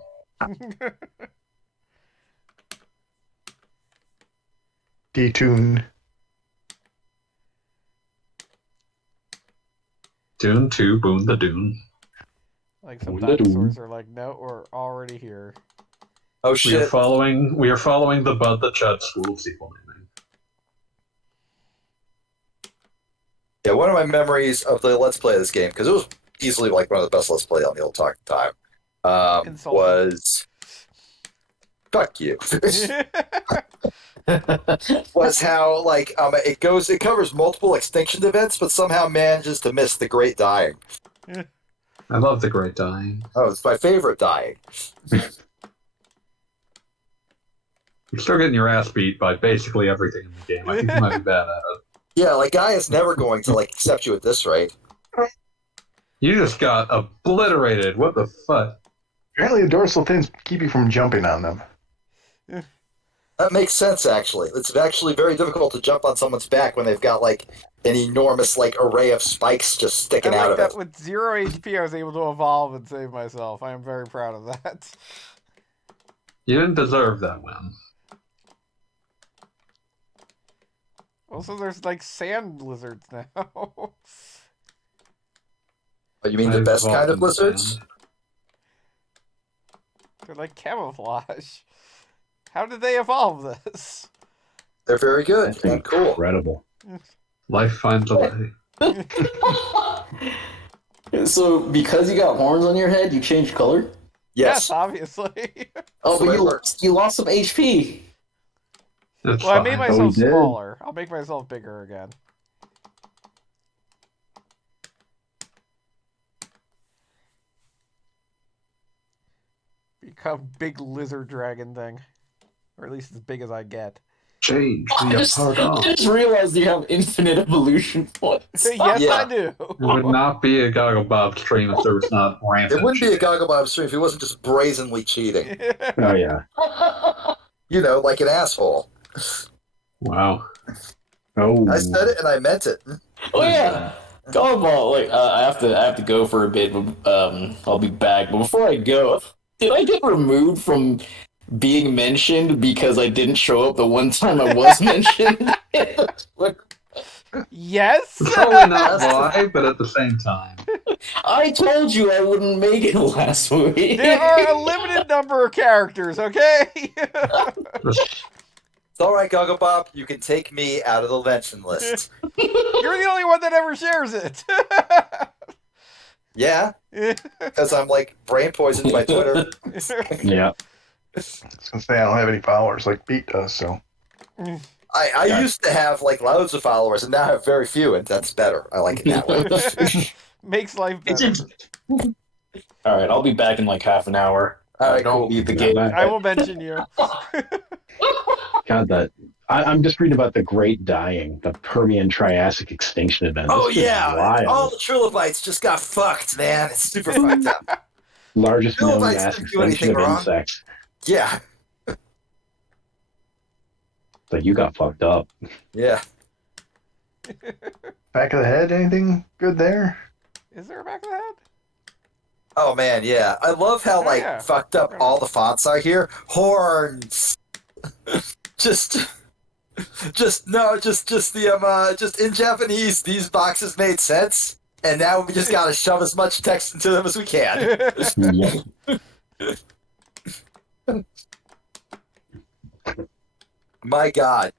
Detune. Dune 2, Boone the Dune. Some Little. dinosaurs are like, no, we're already here. Oh We are shit! following the Bud the Chud School of sequel naming. Yeah, one of my memories of the Let's Play of this game, because it was easily like one of the best Let's Play on the old talk time, Insulting. was fuck you. Was how like it covers multiple extinction events, but somehow manages to miss the Great Dying. I love the Great Dying. Oh, it's my favorite dying. You're still getting your ass beat by basically everything in the game. I think you might be bad at it. Yeah, like Guy is never going to like accept you at this rate. You just got obliterated. What the fuck? Apparently, the dorsal fins keep you from jumping on them. That makes sense, actually. It's actually very difficult to jump on someone's back when they've got like an enormous like array of spikes just sticking out of that it. with 0 HP, I was able to evolve and save myself. I am very proud of that. You didn't deserve that win. Also, there's like sand lizards now. Oh, you mean the best kind of lizards? They're like camouflage. How did they evolve this? They're very good That's and cool. incredible. Life finds a way. So, because you got horns on your head, you changed color? Yes. Obviously. Oh, So but it works. you lost some HP. It's Well, I fine. made Oh, myself we did. smaller. I'll make myself bigger again. Become big lizard dragon thing. Or at least as big as I get. Change I the just, apart. I just realized you have infinite evolution points. Yes, Yeah. I do. It would not be a Gogglebob stream if there was not rampant It wouldn't be a cheating. Gogglebob stream if he wasn't just brazenly cheating. Oh yeah. You know, like an asshole. Wow. Oh. I said it and I meant it. Oh yeah, Gumball. Like I have to go for a bit. But, I'll be back. But before I go, did I get removed from being mentioned because I didn't show up the one time I was mentioned? Yes? Probably not why, but at the same time. I told you I wouldn't make it last week. There are a limited number of characters, okay? It's alright, Gogglebob. You can take me out of the mention list. You're the only one that ever shares it. Yeah, because I'm like brain poisoned by Twitter. Yeah. I was gonna say I don't have any followers like Pete does, so I used to have like loads of followers and now I have very few, and that's better. I like it that way. Makes life better. All right, I'll be back in like half an hour. All right, Don't cool. leave the game. I will mention you. God, that I'm just reading about the Great Dying, the Permian Triassic extinction event. Oh This is yeah, wild. all the trilobites just got fucked, man. It's super fucked up. Largest known Trilobites mass didn't do extinction anything of wrong. insects. Yeah, But you got fucked up. yeah. back of the head, anything good there? Is there a back of the head? Oh man, yeah. I love how like yeah. fucked up all the fonts are here. Horns. just in Japanese, these boxes made sense, and now we just gotta shove as much text into them as we can. Yeah. My God,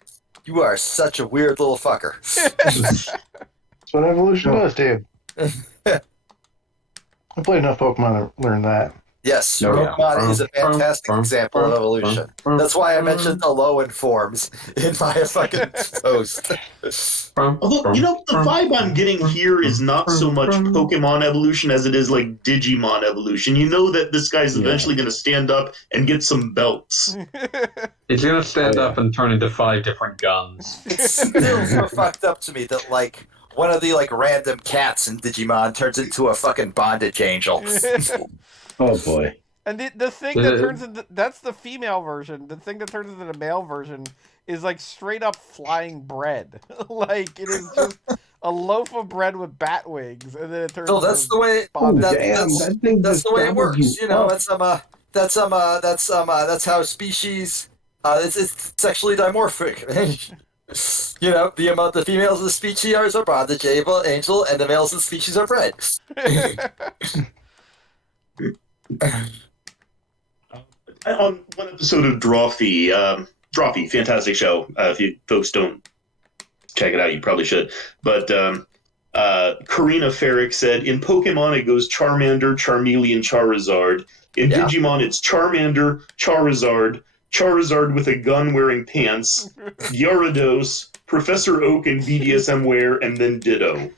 you are such a weird little fucker. That's what evolution does, dude. I played enough Pokemon to learn that. Yes, No, yeah. Pokemon is a fantastic example of evolution. That's why I mentioned Alolan forms in my fucking post. Although, you know, the vibe I'm getting here is not so much Pokemon evolution as it is like Digimon evolution. You know that this guy's Yeah. eventually going to stand up and get some belts. He's gonna stand Oh, yeah. up and turn into 5 different guns. It's still so fucked up to me that like one of the like random cats in Digimon turns into a fucking bondage angel. Oh boy. And the thing Did that it- turns into that's the female version. The thing that turns into the male version is like straight up flying bread. Like it is just a loaf of bread with bat wings, and then it turns. So that's into the way. Oh bondage. damn! That thing That's just the way it gobbles works. You know, up. that's how species. It's sexually dimorphic. You know, the females of the species are bondage angel, and the males of the species are bred. On one episode of Drawfee, fantastic show. If you folks don't check it out, you probably should. But Karina Ferrick said, in Pokemon it goes Charmander, Charmeleon, Charizard. In Digimon it's Charmander, Charizard, Charizard with a gun wearing pants, Gyarados, Professor Oak and BDSM wear, and then Ditto.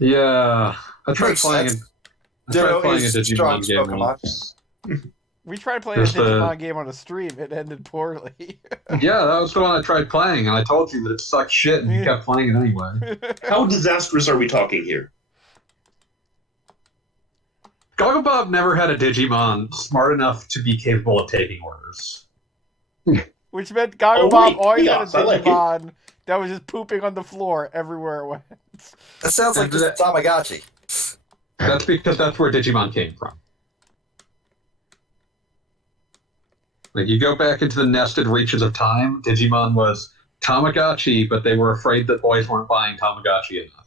Yeah, I tried Makes playing sense. I tried playing a Ditto is Digimon strongest game Pokemon. once. We tried playing a Digimon game on a stream. It ended poorly. Yeah, that was the one I tried playing, and I told you that it sucked shit, and you kept playing it anyway. How disastrous are we talking here? Gogglebob never had a Digimon smart enough to be capable of taking orders. Which meant Gogglebob always had a chaos, I like it. Digimon that was just pooping on the floor everywhere it went. That sounds like just a Tamagotchi. That's because that's where Digimon came from. Like, you go back into the nested reaches of time, Digimon was Tamagotchi, but they were afraid that boys weren't buying Tamagotchi enough.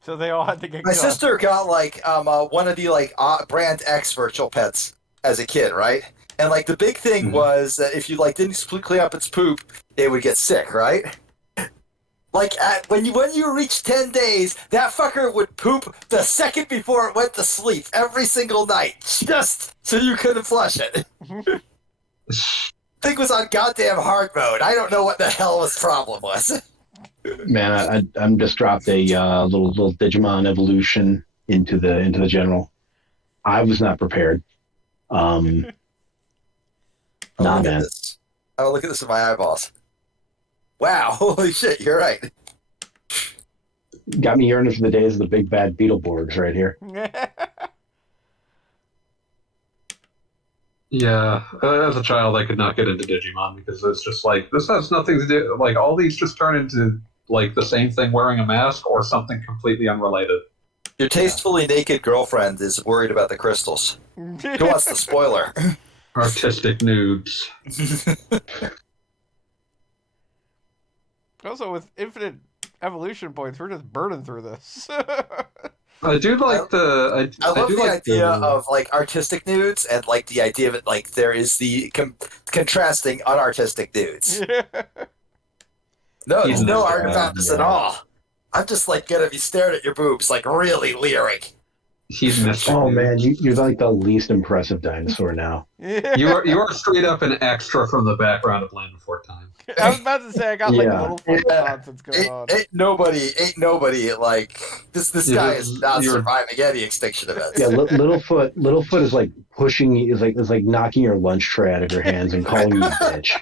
So they all had to get My killed. sister got like one of the brand X virtual pets as a kid, right? And like the big thing was that if you like didn't clean up its poop, it would get sick, right? Like when you reach 10 days, that fucker would poop the second before it went to sleep every single night, just so you couldn't flush it. Thing was on goddamn hard mode. I don't know what the hell his problem was. Man, I'm just dropped a little Digimon evolution into the general. I was not prepared. Nah, man. Oh, look at this in my eyeballs. Wow, holy shit, you're right. Got me yearning for the days of the big bad Beetleborgs right here. Yeah, as a child, I could not get into Digimon because it's just like, this has nothing to do. Like, all these just turn into like the same thing wearing a mask or something completely unrelated. Your tastefully naked girlfriend is worried about the crystals. Who wants the spoiler? Artistic nudes. Also, with infinite evolution points, we're just burning through this. I do like the. I love do the like idea of like artistic nudes and like the idea of it like there is the contrasting unartistic nudes. No, there's no art about this at all. I'm just like gonna be staring at your boobs like really leering. He's mystic. Oh man, you're like the least impressive dinosaur now. You are straight up an extra from the background of Land Before Time. I was about to say I got like Yeah. a little fun nonsense going on. Ain't nobody like this guy is not surviving any extinction events. Yeah, Littlefoot is like pushing, is like knocking your lunch tray out of your hands and calling you a bitch.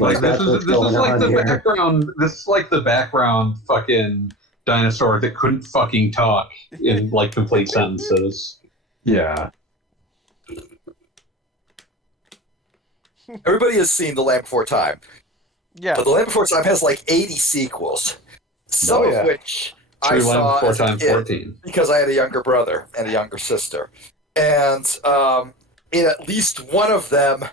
Like, this that's is what's like going the on here. background. This is like the background fucking dinosaur that couldn't fucking talk in like complete sentences. Yeah. Everybody has seen The Land Before Time. Yeah. But The Land Before Time has like 80 sequels. Some of which I True saw Land Before as a Time kid 14. because I had a younger brother and a younger sister. And in at least one of them,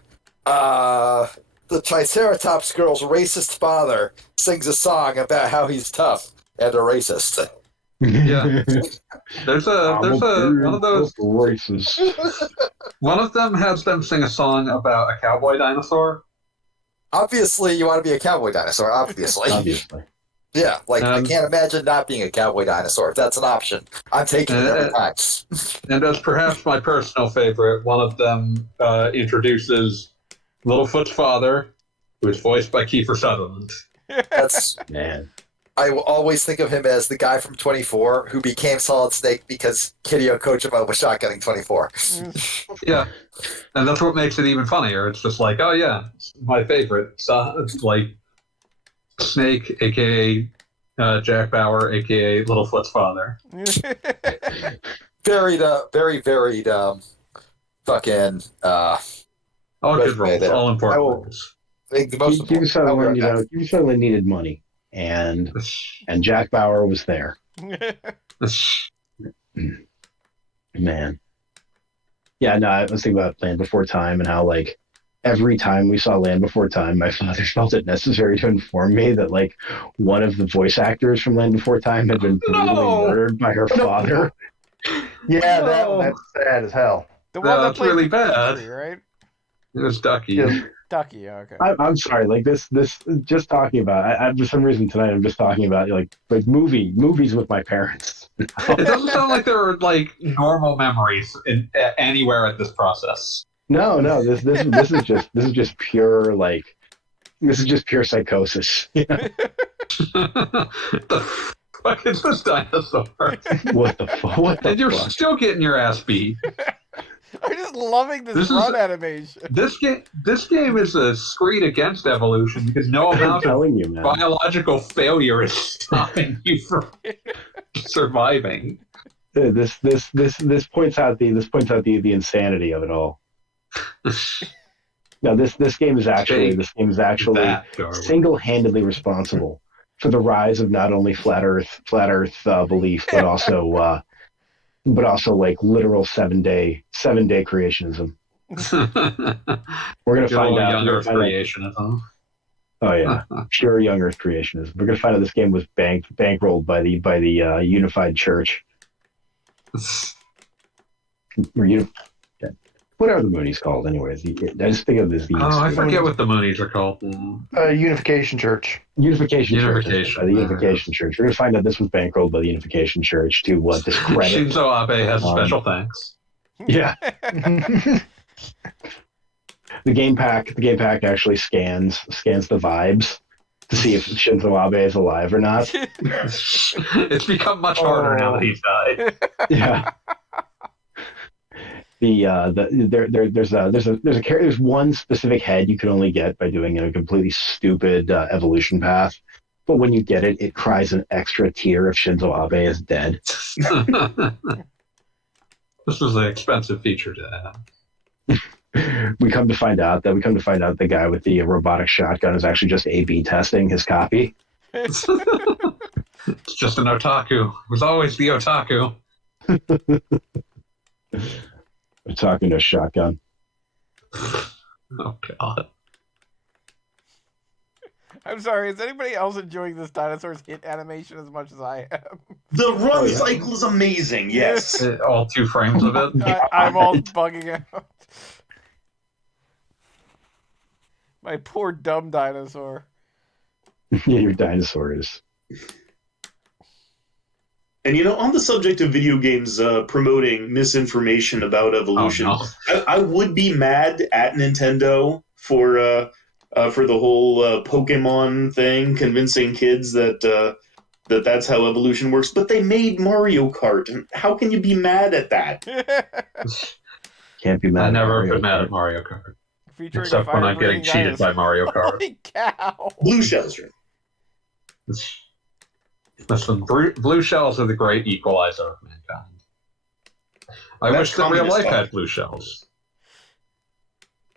the Triceratops girl's racist father sings a song about how he's tough and a racist. Yeah. There's one of those. Racist. One of them has them sing a song about a cowboy dinosaur. Obviously, you want to be a cowboy dinosaur, obviously. Obviously. Yeah, like, I can't imagine not being a cowboy dinosaur. If that's an option, I'm taking it every time. And as perhaps my personal favorite, one of them introduces Littlefoot's father, who is voiced by Kiefer Sutherland. That's Man. I will always think of him as the guy from 24 who became Solid Snake because Hideo Kojima was shotgunning 24. Yeah, and that's what makes it even funnier. It's just like, oh yeah, it's my favorite. So, it's like Snake, aka Jack Bauer, aka Littlefoot's father. Very varied, fucking. All good roles, there. all I important will- roles. I think the most Kiefer Sutherland, Kiefer Sutherland needed money, and Jack Bauer was there. Man. Yeah, no, I was thinking about Land Before Time and how, like, every time we saw Land Before Time, my father felt it necessary to inform me that, like, one of the voice actors from Land Before Time had been brutally murdered by her father. Yeah, No. that's sad as hell. The one that That's played really the bad. country, right? It was Ducky. Yeah. Ducky, okay. I'm sorry. Like this, just talking about. For some reason tonight, I'm just talking about like movies with my parents. It doesn't sound like there are like normal memories anywhere at this process. No. This is just pure like. This is just pure psychosis. The fuck is this dinosaur? What the fuck? What the And you're fuck? still getting your ass beat. I'm just loving this run animation. This game is a screed against evolution because no I'm amount of telling you, man. biological failure is stopping you from surviving. This points out the insanity of it all. No, this game is actually single-handedly responsible for the rise of not only flat Earth belief, but also like literal 7-day creationism. We're gonna find out. Young Earth creationism. Oh yeah, pure young Earth creationism. We're gonna find out this game was bankrolled by the Unified Church. What are the Moonies called, anyways? I just think of this. I forget what the Moonies are called. Unification Church. Unification Church. By the Unification Church. We're going to find out this was bankrolled by the Unification Church to discredit. Shinzo Abe has special thanks. Yeah. The game pack actually scans the vibes to see if Shinzo Abe is alive or not. It's become much harder now that he's died. Yeah. There's one specific head you can only get by doing a completely stupid evolution path, but when you get it, it cries an extra tear if Shinzo Abe is dead. This was an expensive feature to have. We come to find out the guy with the robotic shotgun is actually just A/B testing his copy. It's just an otaku. It was always the otaku. We're talking to a shotgun. Oh god. I'm sorry, is anybody else enjoying this dinosaur's hit animation as much as I am? The run cycle is amazing, yes. All 2 frames of it. I'm all bugging out. My poor dumb dinosaur. Yeah, your dinosaur is. And on the subject of video games promoting misinformation about evolution, I would be mad at Nintendo for the whole Pokemon thing, convincing kids that that's how evolution works. But they made Mario Kart, and how can you be mad at that? Can't be mad. I never been mad at Mario Kart. Featuring Except when I'm getting cheated by Mario Kart. Holy cow! Blue shells. Listen, blue shells are the great equalizer of mankind. I wish that real life had blue shells.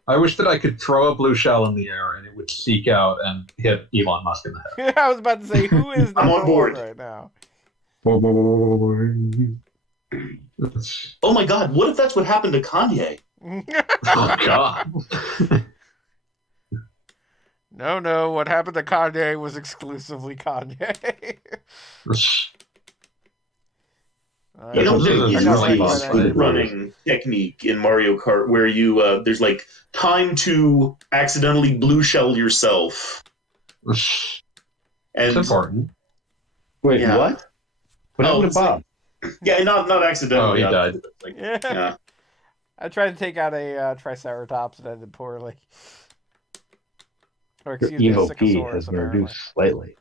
I wish that I could throw a blue shell in the air and it would seek out and hit Elon Musk in the head. I was about to say, who is I'm on board right now? Oh my god, what if that's what happened to Kanye? Oh god. No, what happened to Kanye was exclusively Kanye. There's a speed running technique in Mario Kart where you there's like time to accidentally blue shell yourself. And it's important. Wait, what? What happened to Bob? Yeah, not accidentally. Oh, he died. Yeah. I tried to take out a Triceratops and ended poorly. Or excuse me, a E.V.O Sycosaurus, has been apparently. reduced slightly.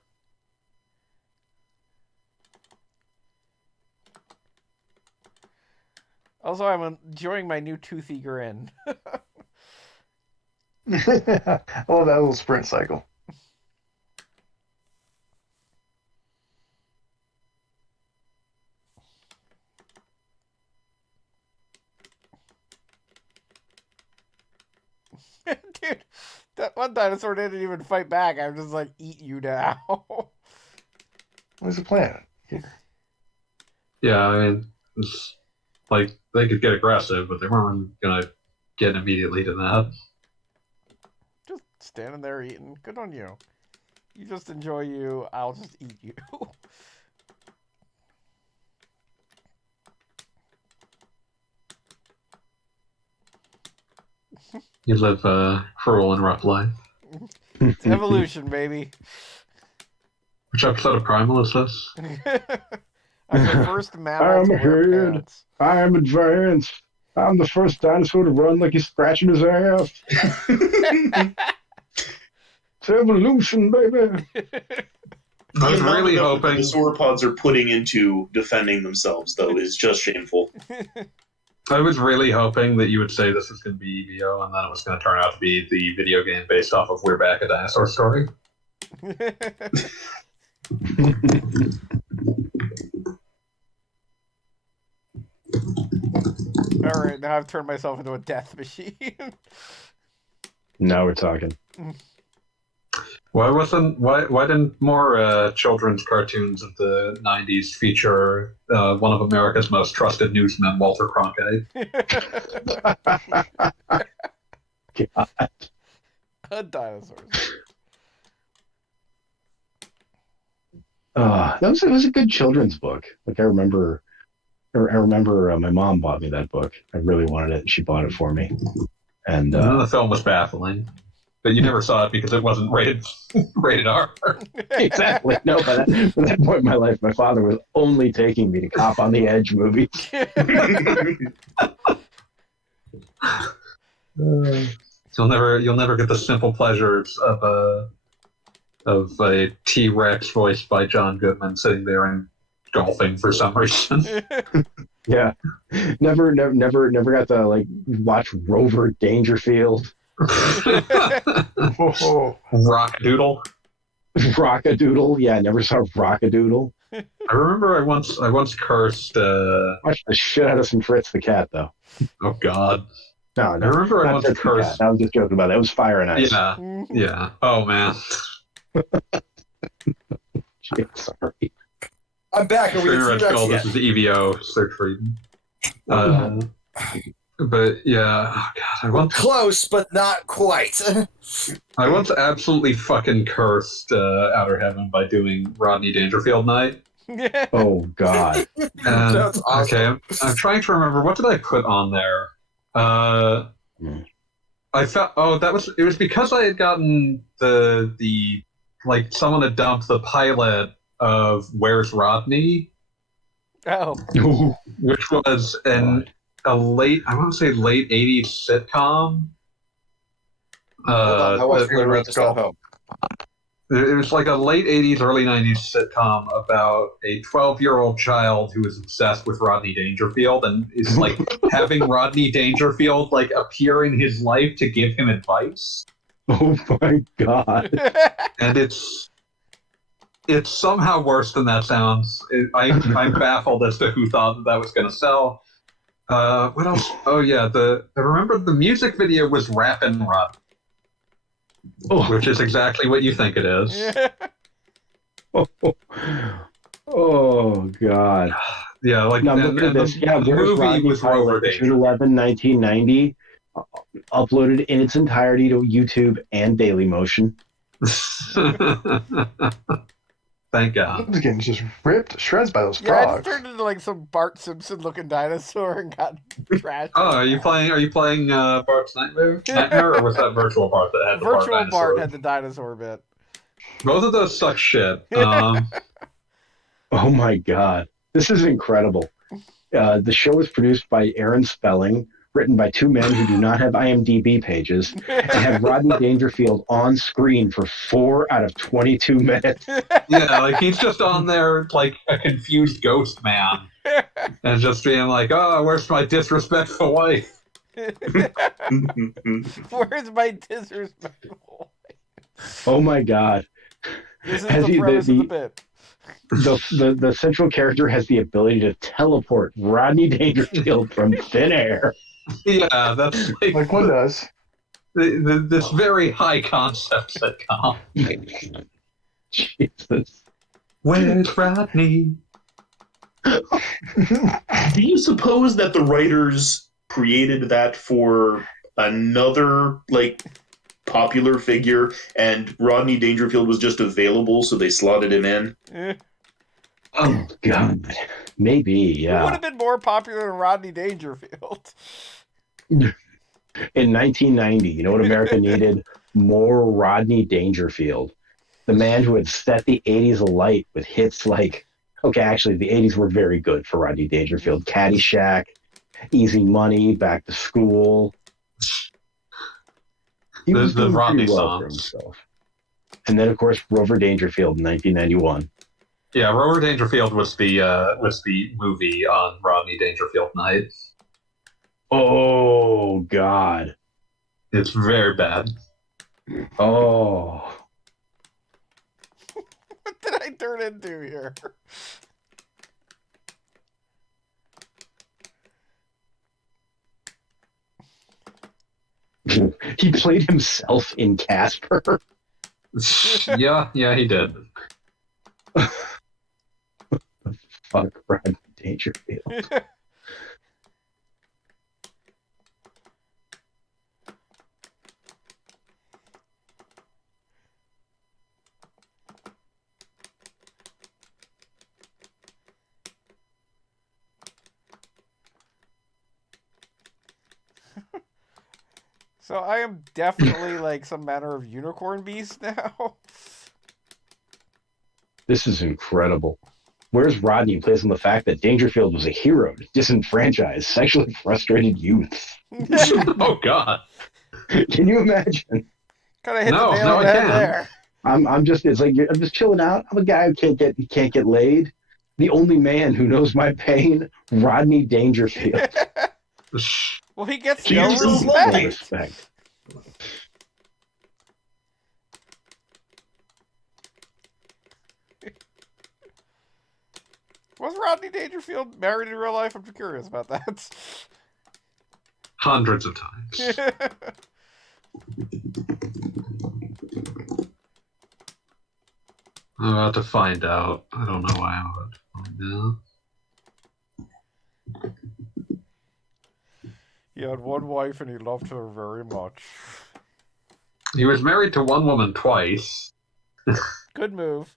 Also, I'm enjoying my new toothy grin. I love that little sprint cycle. Dude, that one dinosaur didn't even fight back. I'm just like, eat you now. What's the plan? Yeah, I mean, it's like they could get aggressive, but they weren't gonna get immediately to that. Just standing there eating. Good on you. You just enjoy you. I'll just eat you. You live a cruel and rough life. It's evolution, baby. Which episode of Primal is this? I'm the first mammal I'm to wear ahead. pants. I'm advanced. I'm the first dinosaur to run like he's scratching his ass. It's evolution, baby. I was The amount really of effort hoping the sauropods are putting into defending themselves, though, is just shameful. I was really hoping that you would say this was going to be E.V.O, and then it was going to turn out to be the video game based off of We're Back, a Dinosaur Story. All right, now I've turned myself into a death machine. Now we're talking. Why didn't more children's cartoons of the 90s feature one of America's most trusted newsmen, Walter Cronkite? God. Dinosaurs. It was a good children's book. Like I remember my mom bought me that book. I really wanted it, and she bought it for me. And The film was baffling, but you never saw it because it wasn't rated R. exactly. No, but at that point in my life, my father was only taking me to Cop on the Edge movies. You'll never get the simple pleasures of a T-Rex voiced by John Goodman sitting there and golfing for some reason. Yeah, never got to like watch Rover Dangerfield, Rockadoodle. Rockadoodle. Yeah, never saw Rockadoodle. I remember I once cursed. Watched the shit out of some Fritz the Cat though. Oh God. No, I remember I not once Fritz the cursed. Cat. I was just joking about that. It was Fire and Ice. Yeah. Oh man. Shit, sorry. I'm back. Are we Red at Skull, T-Rex this yet? is EVO. Search for Eden. But yeah, oh God, Close, but not quite. I once absolutely fucking cursed Outer Heaven by doing Rodney Dangerfield night. Oh God. That's awesome. Okay, I'm trying to remember, what did I put on there? I felt it was because I had gotten the like someone had dumped the pilot of Where's Rodney, Oh. which was a late 80s sitcom. Hold on, my wife's Red gonna read this Skull. at home. It was like a late 80s, early 90s sitcom about a 12-year-old child who is obsessed with Rodney Dangerfield and is like having Rodney Dangerfield like appear in his life to give him advice. Oh my God. And it's somehow worse than that sounds. I'm baffled as to who thought that was going to sell. What else? Oh yeah, I remember the music video was Rappin' Rodney. Which is exactly what you think it is. Oh God. Yeah, like now look at this. The movie was Rover June 11, 1990, uploaded in its entirety to YouTube and Dailymotion. Thank I God. was getting just ripped to shreds by those Yeah, I just frogs. turned into like some Bart Simpson looking dinosaur and got trashed. Oh, are you playing Bart's Nightmare, or was that Virtual Bart that had the Bart Virtual dinosaur? Bart had the dinosaur bit. Both of those suck shit. Oh my God. This is incredible. The show was produced by Aaron Spelling, written by two men who do not have IMDb pages, and had Rodney Dangerfield on screen for 4 out of 22 minutes. Yeah, like he's just on there like a confused ghost man, and just being like, "Oh, where's my disrespectful wife?" Where's my disrespectful? Oh my God. This is Has the he- premise the- of the bit. The central character has the ability to teleport Rodney Dangerfield from thin air. Yeah, that's Like one does. this very high concept sitcom. Jesus. Where's Rodney? Do you suppose that the writers created that for another, like, popular figure, and Rodney Dangerfield was just available, so they slotted him in? Oh God. Maybe, Who would yeah. have been more popular than Rodney Dangerfield? In 1990, you know what America needed? More Rodney Dangerfield, the man who had set the 80s alight with hits like, okay, actually, the 80s were very good for Rodney Dangerfield. Caddyshack, Easy Money, Back to School. He was The doing Rodney pretty well for songs. himself. And then, of course, Rover Dangerfield in 1991. Yeah, Rover Dangerfield was the movie on Rodney Dangerfield night. Oh, God. It's very bad. Oh. What did I turn into here? He played himself in Casper. Yeah, he did. Fuck Rodney Dangerfield. So I am definitely like some manner of unicorn beast now. This is incredible. Where's Rodney plays on the fact that Dangerfield was a hero to disenfranchised, sexually frustrated youths? Oh, God. Can you imagine? Kind of hit No, the nail no, on the I head can't. there. I'm just chilling out. I'm a guy who can't get laid. The only man who knows my pain, Rodney Dangerfield. Well, he gets He no is a respect. lovely- Respect. Was Rodney Dangerfield married in real life? I'm curious about that. Hundreds of times. I'm about to find out. I don't know why I'm about to find out. He had one wife and he loved her very much. He was married to one woman twice. Good move.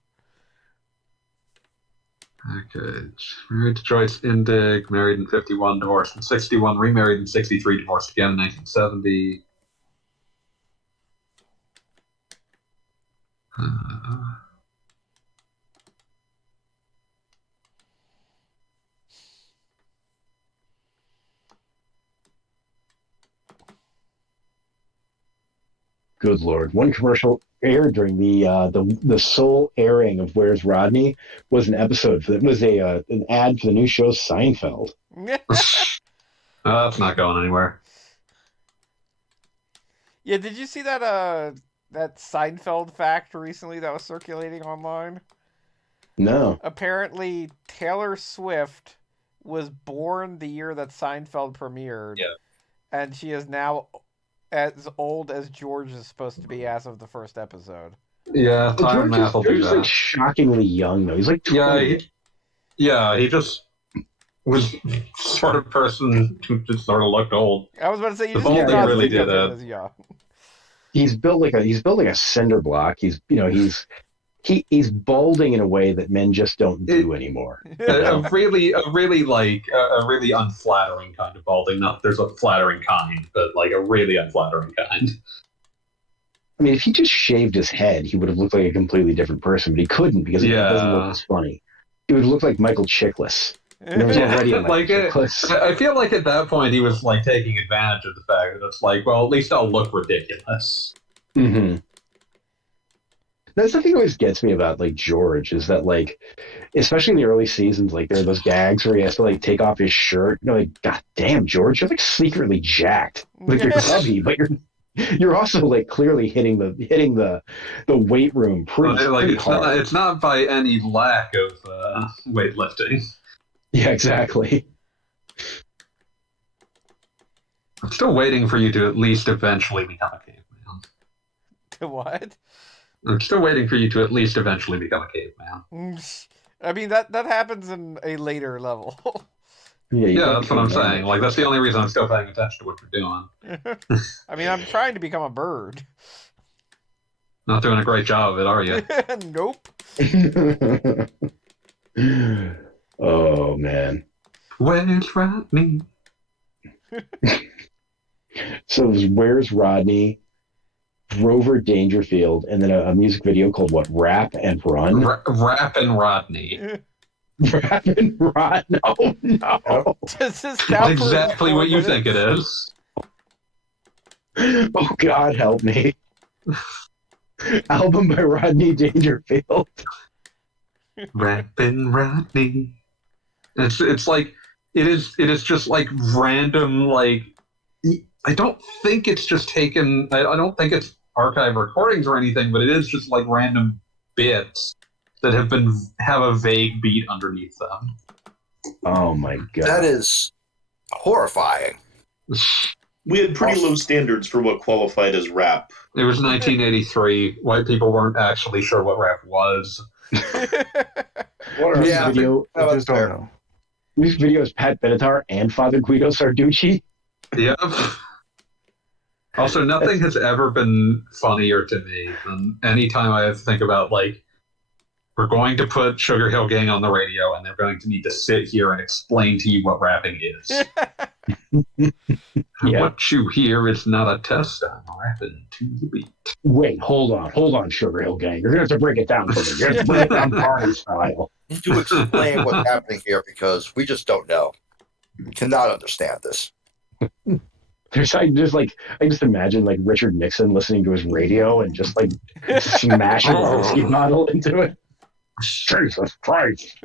Okay. Married to Joyce Indig, married in 51, divorced in 61, remarried in 63, divorced again in 1970. Good Lord. One commercial aired during the sole airing of Where's Rodney was an episode for it was an ad for the new show Seinfeld. That's not going anywhere. Yeah, did you see that that Seinfeld fact recently that was circulating online? No. Apparently, Taylor Swift was born the year that Seinfeld premiered. Yeah. And she is now as old as George is supposed to be as of the first episode. Yeah, time math will do George is like that. shockingly young though. He's like 20. He just was the sort of person who just sort of looked old. I was about to say, you The just do balding not really think of did him that. as young. He's built like a cinder block. He's balding in a way that men just don't do anymore. A really unflattering kind of balding. Not there's a flattering kind, but like a really unflattering kind. I mean, if he just shaved his head, he would have looked like a completely different person, but he couldn't because it doesn't look as funny. He would look like Michael Chiklis. And there was already a Michael Chiklis. I feel like at that point he was like taking advantage of the fact that it's like, well, at least I'll look ridiculous. Mm-hmm. That's the thing that always gets me about like George is that like, especially in the early seasons, like there are those gags where he has to like take off his shirt. You know, like, God damn, George, you're like secretly jacked. Like you're chubby, but you're also like clearly hitting the weight room pretty hard. It's not by any lack of weightlifting. Yeah, exactly. I'm still waiting for you to at least eventually become a caveman. What? I'm still waiting for you to at least eventually become a caveman. I mean, that happens in a later level. Yeah, that's what I'm saying. Like, that's the only reason I'm still paying attention to what you're doing. I mean, I'm trying to become a bird. Not doing a great job of it, are you? Nope. Oh, man. Where's Rodney? So it was Where's Rodney, Grover Dangerfield, and then a music video called what? Rap and Run. Rap and Rodney. Rap and Run. Oh no! Does this count for Exactly 4 what you minutes? think it is. Oh God, help me! Album by Rodney Dangerfield. Rap and Rodney. It's like it is just like random like I don't think it's just taken I don't think it's archive recordings or anything, but it is just like random bits that have a vague beat underneath them. Oh my God! That is horrifying. We had pretty low standards for what qualified as rap. It was 1983. White people weren't actually sure what rap was. What are Yeah. video? No, I that's just don't fair. know. Music video is Pat Benatar and Father Guido Sarducci. Yep. Also, nothing has ever been funnier to me than anytime I have to think about, like, we're going to put Sugar Hill Gang on the radio and they're going to need to sit here and explain to you what rapping is. Yeah. What you hear is not a test. I'm rapping to the beat. Wait, hold on, Sugar Hill Gang. You're gonna have to break it down for me. You're gonna have to break it down party style. You need to explain what's happening here because we just don't know. We cannot understand this. I just imagine like Richard Nixon listening to his radio and just like smashing a whiskey bottle into it. Jesus Christ!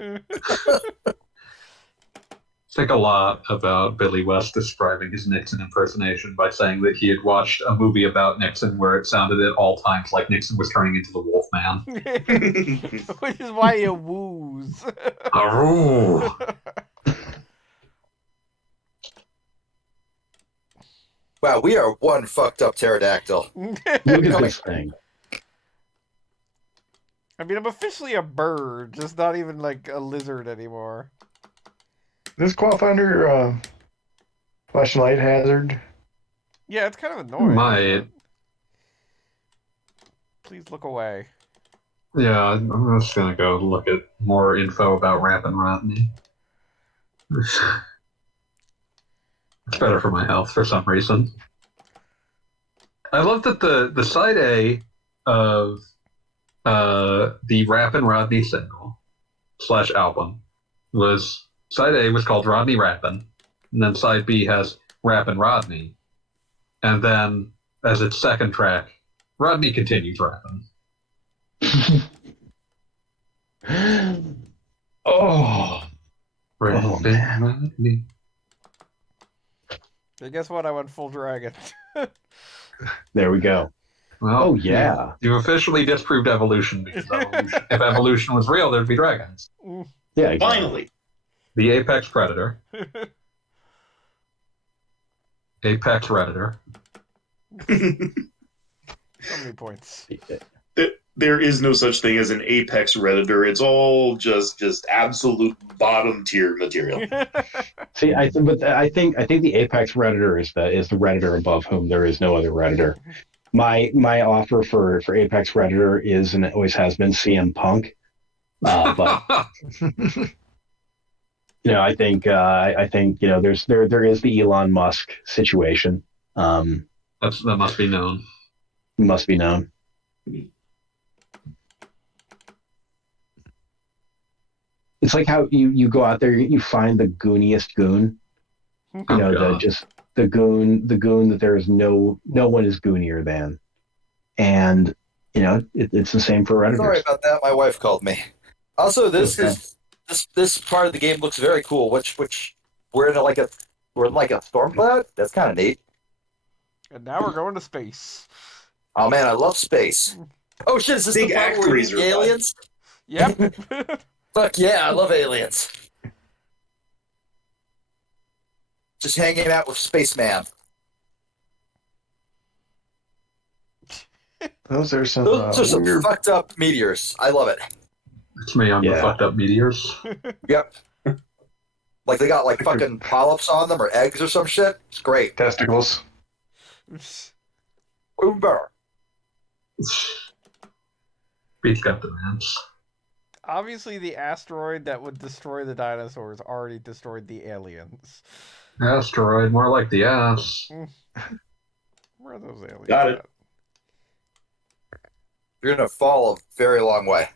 Think a lot about Billy West describing his Nixon impersonation by saying that he had watched a movie about Nixon where it sounded at all times like Nixon was turning into the Wolfman. Which is why you woos. Aroo! Wow, we are one fucked up pterodactyl. Look at this thing. I mean, I'm officially a bird, just not even like a lizard anymore. Does this qualify under flashing light hazard? Yeah, it's kind of annoying. Might. Please look away. Yeah, I'm just gonna go look at more info about Rap and Rodney. It's better for my health for some reason. I love that the side A of the Rap and Rodney single / album was side A was called Rodney Rappin', and then side B has Rappin' Rodney, and then as its second track, Rodney continues rapping. Oh, Rappin' Rodney. So guess what? I went full dragon. there we go. Well, Oh yeah, you officially disproved evolution because if evolution was real, there'd be dragons. yeah. Exactly. Finally. The apex predator. Apex Redditor. So many points. There is no such thing as an apex redditor. It's all just absolute bottom tier material. See, I think the apex redditor is the redditor above whom there is no other redditor. My offer for apex redditor is and it always has been CM Punk, but I think there is the Elon Musk situation. That must be known. Must be known. It's like how you go out there, you find the gooniest goon. The goon that there is no one is goonier than, and it's the same for Redditors. Sorry about that. My wife called me. Also, this part of the game looks very cool. Which we're in like a storm cloud. That's kind of neat. And now we're going to space. Oh man, I love space. Oh shit, is this Big the part where we meet actors are the aliens? Yep. Fuck yeah, I love aliens. Just hanging out with Spaceman. Those are some Those are some weird. fucked up meteors. I love it. It's me on the fucked up meteors. Yep. Like they got like fucking polyps on them or eggs or some shit. It's great. Testicles. Uber. Beat's got demands. Obviously, the asteroid that would destroy the dinosaurs already destroyed the aliens. Asteroid, more like the ass. Where are those aliens Got it. at? You're gonna fall a very long way.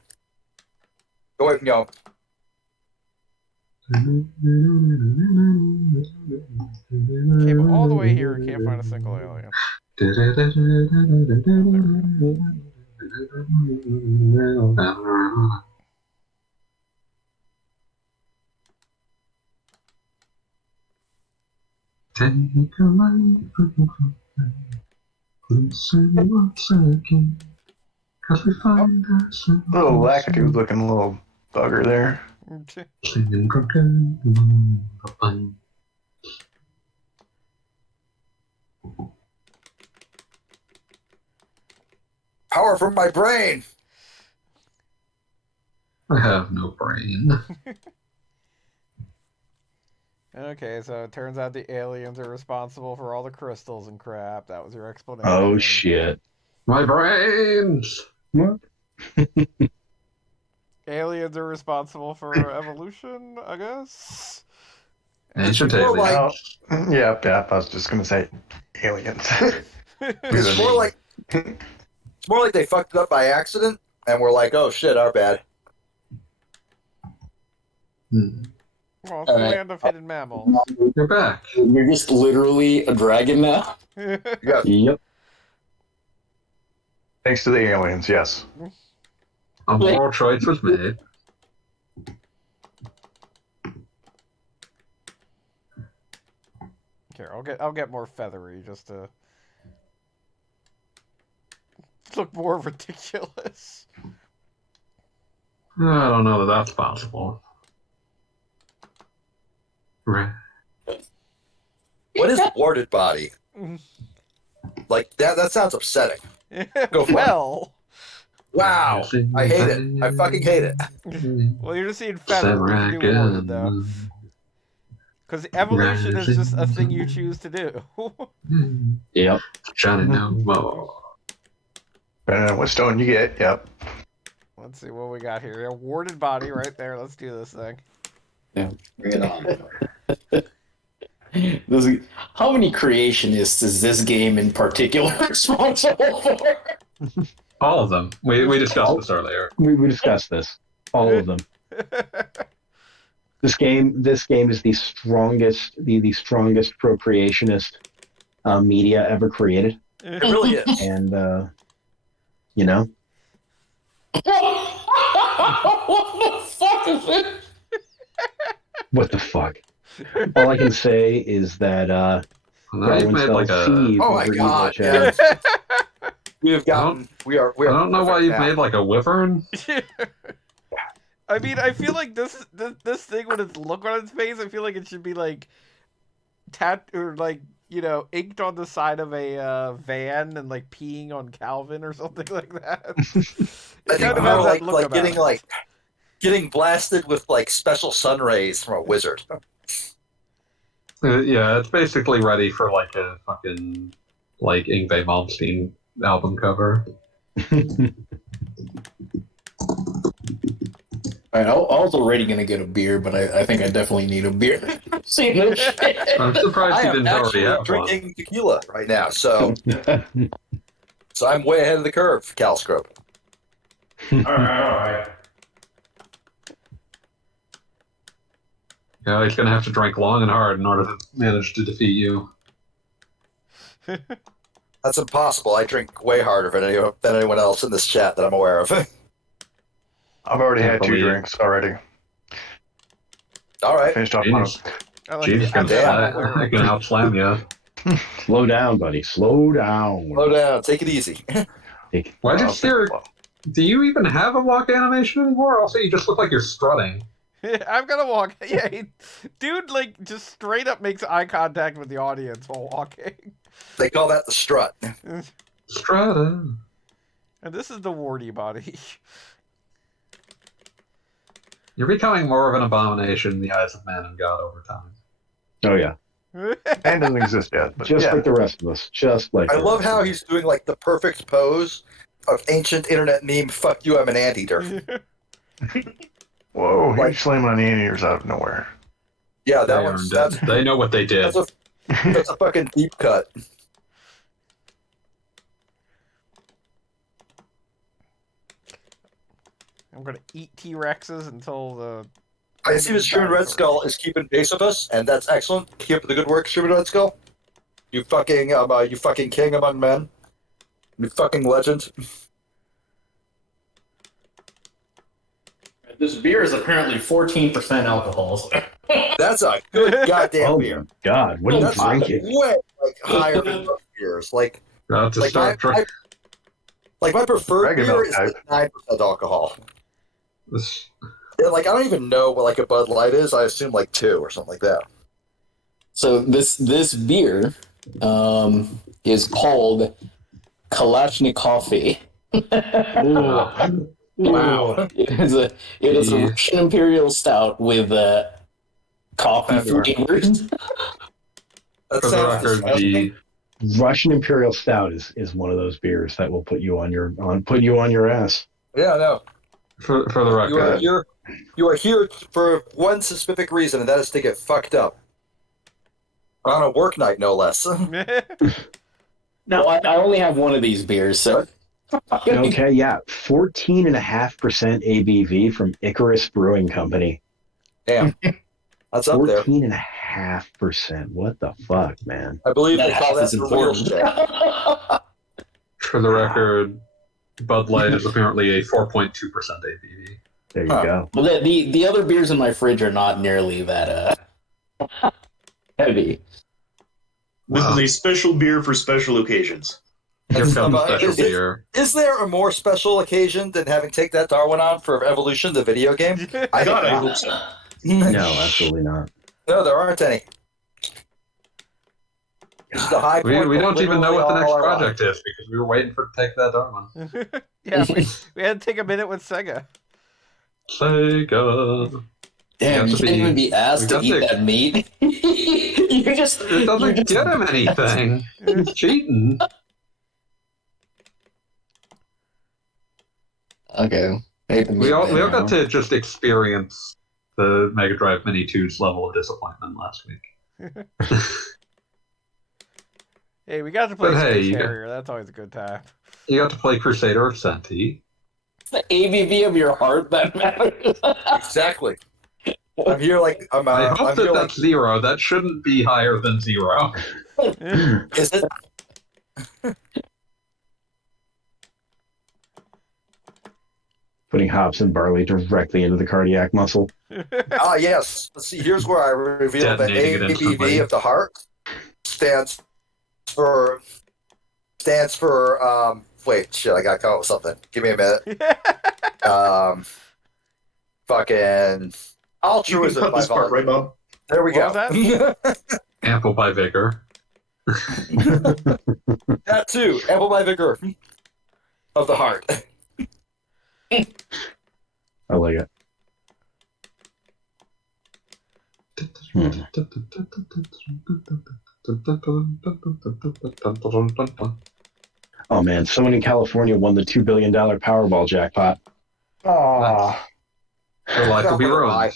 Go away from y'all. Came all the way here and can't find a single alien. Take a life, please say once again, 'cause we find ourselves Little wackadoo looking little bugger there. singing broken. Power from my brain. I have no brain. Okay, so it turns out the aliens are responsible for all the crystals and crap. That was your explanation. Oh shit! My brains! What? Aliens are responsible for evolution, I guess. Ancient More aliens. like- Yeah, I was just gonna say aliens. It's more like they fucked it up by accident, and we're like, oh shit, our bad. Well, it's the Alright. land of hidden mammals. You're back. You're just literally a dragon now. Yes. Yep. Thanks to the aliens, yes. A moral choice was made. Here, I'll get more feathery just to look more ridiculous. I don't know that that's possible. Right. What is warded body? Like that sounds upsetting. Go for it. Well, Wow. I hate it. I fucking hate it. well, you're just seeing feathery. You can do warded though. Because evolution is just a thing you choose to do. Yep. Johnny no more. Depending on what stone you get, yep. Let's see what we got here. A warded body right there. Let's do this thing. Bring it on. How many creationists is this game in particular responsible for? All of them. We discussed this earlier. We discussed this. All of them. This game is the strongest, the strongest procreationist media ever created, It really is. and you know, What the fuck is it? what the fuck? All I can say is that Now you've Darwin made like spells a. Steve Oh my over God, English yeah. as- We have gotten. We are. I don't know why you've perfect now. made like a wyvern. I mean, I feel like this thing with its look on its face, I feel like it should be like or like, you know, inked on the side of a van and like peeing on Calvin or something like that. I think kind of more has that look like about it. getting blasted with like special sun rays from a wizard. Yeah, it's basically ready for like a fucking like Yngwie Malmsteen album cover. Alright, I was already gonna get a beer, but I think I definitely need a beer. See no shit. I'm surprised I you am didn't already actually have one. drinking tequila right now, so I'm way ahead of the curve, Caliscrub. Alright. Yeah, he's gonna have to drink long and hard in order to manage to defeat you. That's impossible. I drink way harder than anyone else in this chat that I'm aware of. I've already Can't had 2 believe- drinks already. All right. Finished off one. Jeez, I like Jeez, the- I can outslam you. slow down, buddy. Slow down. Slow down. Take it easy. Why did Well, steer? Do you even have a walk animation anymore? Also, you just look like you're strutting. I'm gonna walk. Yeah, dude, like just straight up makes eye contact with the audience while walking. They call that the strut. Strutting. And this is the warty body. You're becoming more of an abomination in the eyes of man and God over time. Oh yeah, And doesn't exist yet. But just yeah. like the rest of us. Just like. I the love rest how of us. he's doing like the perfect pose of ancient internet meme. Fuck you, I'm an anteater. Whoa, Like- he's slamming on the anteaters out of nowhere. Yeah, They that one's earned it. They know what they did. that's a fucking deep cut. I'm gonna eat T-Rexes until the. I see Mr. Sherman Red Skull is keeping pace with us, and that's excellent. Keep up the good work, Sherman Red Skull. You fucking king among men. You fucking legend. This beer is apparently 14% alcohol. So. That's a good goddamn Oh beer. my god, what are you That's drinking? way higher than most beers. Like Got to start drinking. my preferred Dragon beer milk is type. 9% alcohol. This. Yeah, like I don't even know what like a Bud Light is. I assume like 2 or something like that. So this beer is called Kalashnikov. Wow. It is a Russian Imperial Stout with coffee flavors. That For the sounds record, disgusting. Russian Imperial Stout is one of those beers that will put you on your ass. Yeah, no. for the record, You are here for one specific reason, and that is to get fucked up. On a work night, no less. No, I only have one of these beers, so. Okay, yeah, 14.5% ABV from Icarus Brewing Company. Damn. That's up there. 14.5%. What the fuck, man? I believe That they call half that is the real important. shit. for the record, Bud Light is apparently a 4.2% ABV. There you Huh. go. Well, the other beers in my fridge are not nearly that heavy. This Wow. is a special beer for special occasions. Here comes the Is special it- beer. Is there a more special occasion than having Take That Darwin on for Evolution, the video game? God, I hope so. No, absolutely not. No, there aren't any. This is the high point. We of don't even know what the literally next all our lives. project is because we were waiting for Take That Darwin. Yeah, we had to take a minute with Sega. Sega. Damn, We you got to can't be- even be asked we to got eat to- that meat. you just It doesn't get him anything. He's cheating. Okay. We all got to just experience the Mega Drive Mini 2's level of disappointment last week. Hey, we got to play But hey, Space you got- Harrier. That's always a good time. You got to play Crusader of Senti. the ABV of your heart that matters. Exactly. I'm here like I'm. I hope I'm that here that's 0. That shouldn't be higher than 0. like. Is it? Putting hops and barley directly into the cardiac muscle. Ah, yes. Let's see. Here's where I reveal that Detonating it instantly. ABV of the heart stands for. Wait, shit! I got caught with something. Give me a minute. Fucking You can altruism. cut by this part, volume. right, Bob? There we What go. was Ample by Vigor. That too. Ample by vigor of the heart. I like it. Oh man, someone in California won the $2 billion Powerball jackpot. Aw. Their life will be ruined.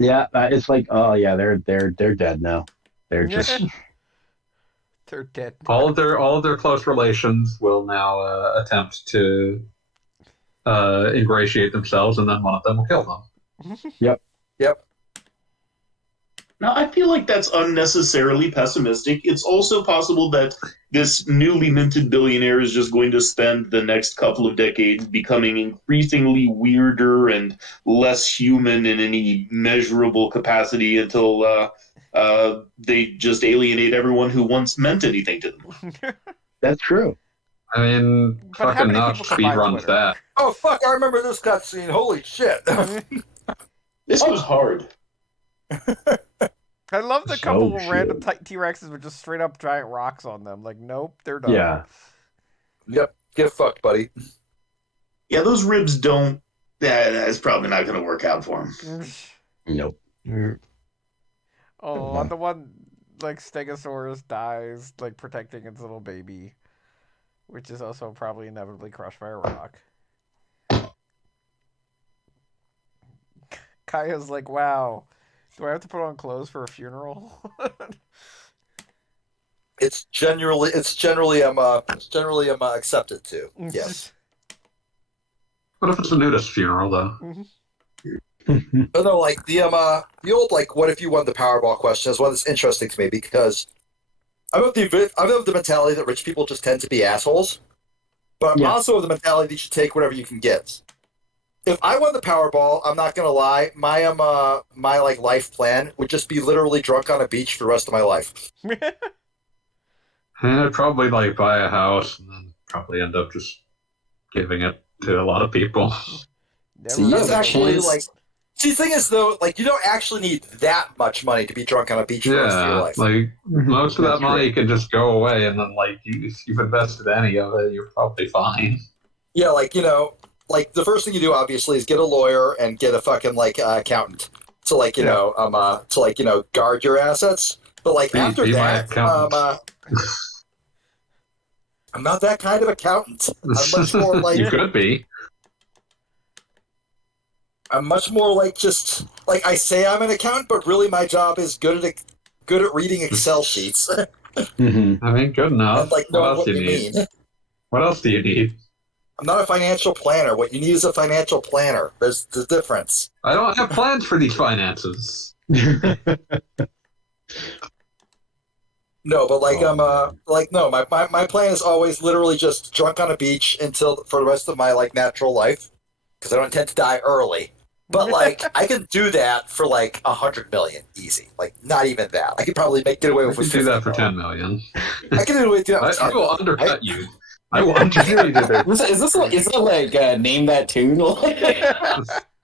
Yeah, it's like, oh yeah, they're dead now. They're just They're dead. All of their close relations will now attempt to ingratiate themselves, and then one of them will kill them. Yep. Now, I feel like that's unnecessarily pessimistic. It's also possible that this newly minted billionaire is just going to spend the next couple of decades becoming increasingly weirder and less human in any measurable capacity until they just alienate everyone who once meant anything to them. that's true. I mean, But how fucking many Notch people can buy speedruns Twitter? that. Oh fuck! I remember this cutscene. Holy shit! This was hard. I love the So couple of random shit. T-Rexes with just straight up giant rocks on them. Like, nope, they're done. Yeah. Yep. Get fucked, buddy. Yeah, those ribs don't. That's probably not going to work out for him. Nope. Oh, the one, like, Stegosaurus dies, like, protecting its little baby, which is also probably inevitably crushed by a rock. Kaya's like, wow, Do I have to put on clothes for a funeral? It's generally accepted too. Yes. What if it's a nudist funeral, though? But no, like the old like what if you won the Powerball question is one that's interesting to me because I'm of the mentality that rich people just tend to be assholes, but I'm also of the mentality that you should take whatever you can get. If I won the Powerball, I'm not gonna lie, my like life plan would just be literally drunk on a beach for the rest of my life. And I'd probably like buy a house and then probably end up just giving it to a lot of people. See, That's yeah, actually chance- like. See, the thing is though, like you don't actually need that much money to be drunk on a beach for the rest of your life. Like most of that That's money right. can just go away, and then like if you've invested any of it, you're probably fine. Yeah, like like the first thing you do obviously is get a lawyer and get a fucking like accountant to like guard your assets. But like after Be my that, accountant. I'm not that kind of accountant. I'm much more like You could be. Just like I say I'm an accountant, but really my job is good at reading Excel sheets Mhm. I mean, good enough. and like What knowing else what do you you need? mean. What else do you need? I'm not a financial planner. What you need is a financial planner. There's the difference. I don't have plans for these finances. No, but like Oh, my plan is always literally just drunk on a beach for the rest of my like natural life because I don't intend to die early. But like I can do that for like 100 million easy. Like not even that. I could probably get away I with can 50 do that for million. 10 million. I can do away with that. with I 10 will million, undercut right? you. I will undercut You already did that. is that like name that tune?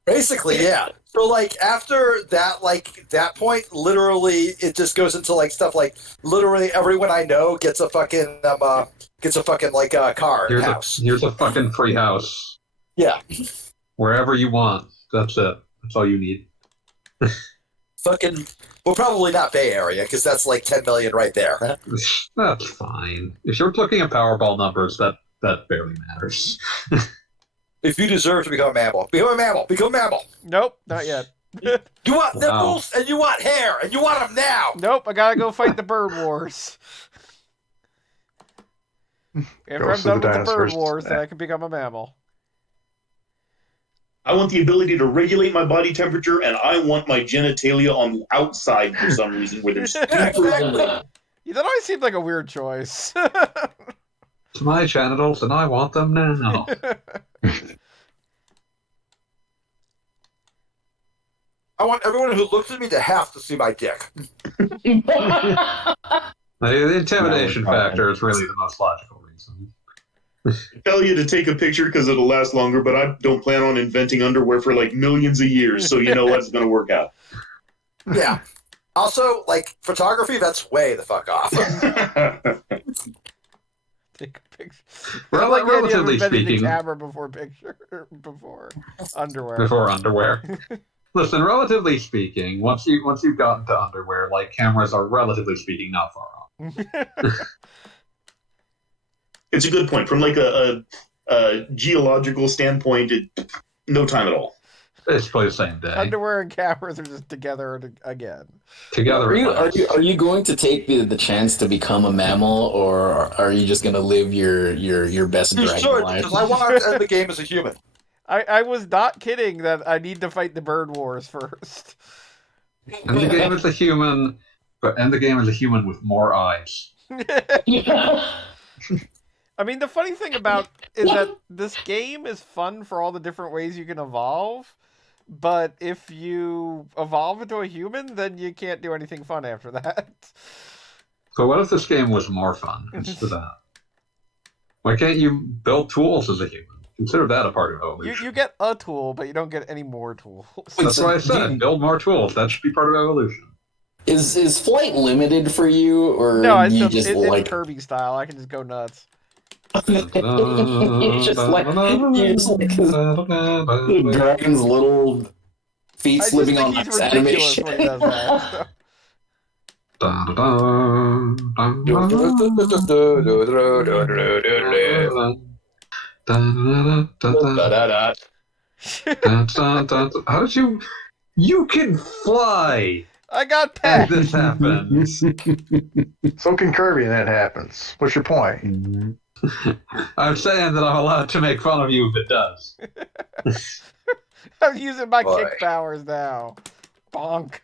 Basically, yeah. So like after that point, literally it just goes into like stuff like literally everyone I know gets a fucking like car and house. Here's a fucking free house. Yeah. Wherever you want. That's it. That's all you need. Fucking well, probably not Bay Area because that's like 10 million right there. That's fine. If you're looking at Powerball numbers, that barely matters. If you deserve to become a mammal, become a mammal. Become a mammal. Nope, not yet. You want Wow. nipples and you want hair and you want them now. Nope, I gotta go fight the bird wars. After Goes I'm to the done with the bird dinosaurs. wars, then I can become a mammal. I want the ability to regulate my body temperature, and I want my genitalia on the outside for some reason, where there's Exactly. That always seemed like a weird choice. It's my genitals, and I want them now. I want everyone who looks at me to have to see my dick. The intimidation No, it's factor is really the most logical reason. tell you to take a picture because it'll last longer, but I don't plan on inventing underwear for like millions of years, so you know what's going to work out. Yeah. Also, like photography, that's way the fuck off. Take a picture. Well, I like the idea of relatively inventing speaking- the camera before underwear. Before underwear. Listen, relatively speaking, once you've gotten to underwear, like cameras are relatively speaking not far off. It's a good point. From like a geological standpoint, no time at all. It's probably the same day. Underwear and cameras are just together again. Together. Are you going to take the chance to become a mammal, or are you just gonna live your best You dragon should, life? because I want to end the game as a human. I was not kidding that I need to fight the bird wars first. And the game is a human, and the game is a human with more eyes. I mean, the funny thing about is that this game is fun for all the different ways you can evolve, but if you evolve into a human, then you can't do anything fun after that. So what if this game was more fun instead of that? Why can't you build tools as a human? Consider that a part of evolution. You get a tool, but you don't get any more tools. That's why I said build more tools. That should be part of evolution. Is flight limited for you, or No, do you it's just like Kirby style. I can just go nuts. you just like the dragon's little feet I just slipping think on he's ice ridiculous animation. when he does that. How did you You can fly I got as pet. this happens. So can Kirby, and that happens. What's your point? I'm saying that I'm allowed to make fun of you if it does. I'm using my Boy. kick powers now. Bonk.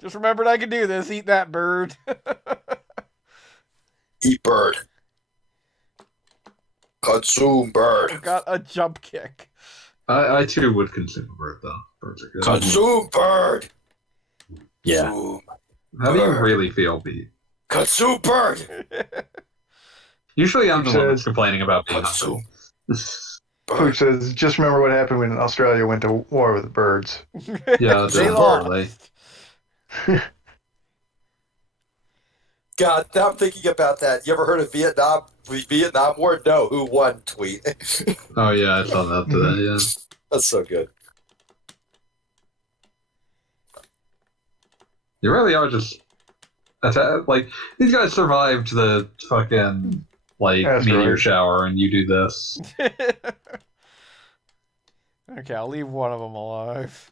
Just remembered I could do this. Eat that bird. Eat bird. Consume bird. Got a jump kick. I too would consume a bird, though. Birds are good. Consume bird. Yeah. Consume. How do you bird. really feel, Pete? Consume bird. Usually I'm the one that's Says- complaining about being Consume hungry. Pooch bird. says, just remember what happened when Australia went to war with the birds. Yeah, They definitely. lost. God, now I'm thinking about that. You ever heard of Vietnam War? No, who won? Tweet. Oh yeah, I saw that today. Yeah. That's so good. You really are just like these guys survived the fucking That's meteor right. shower, and you do this. Okay, I'll leave one of them alive.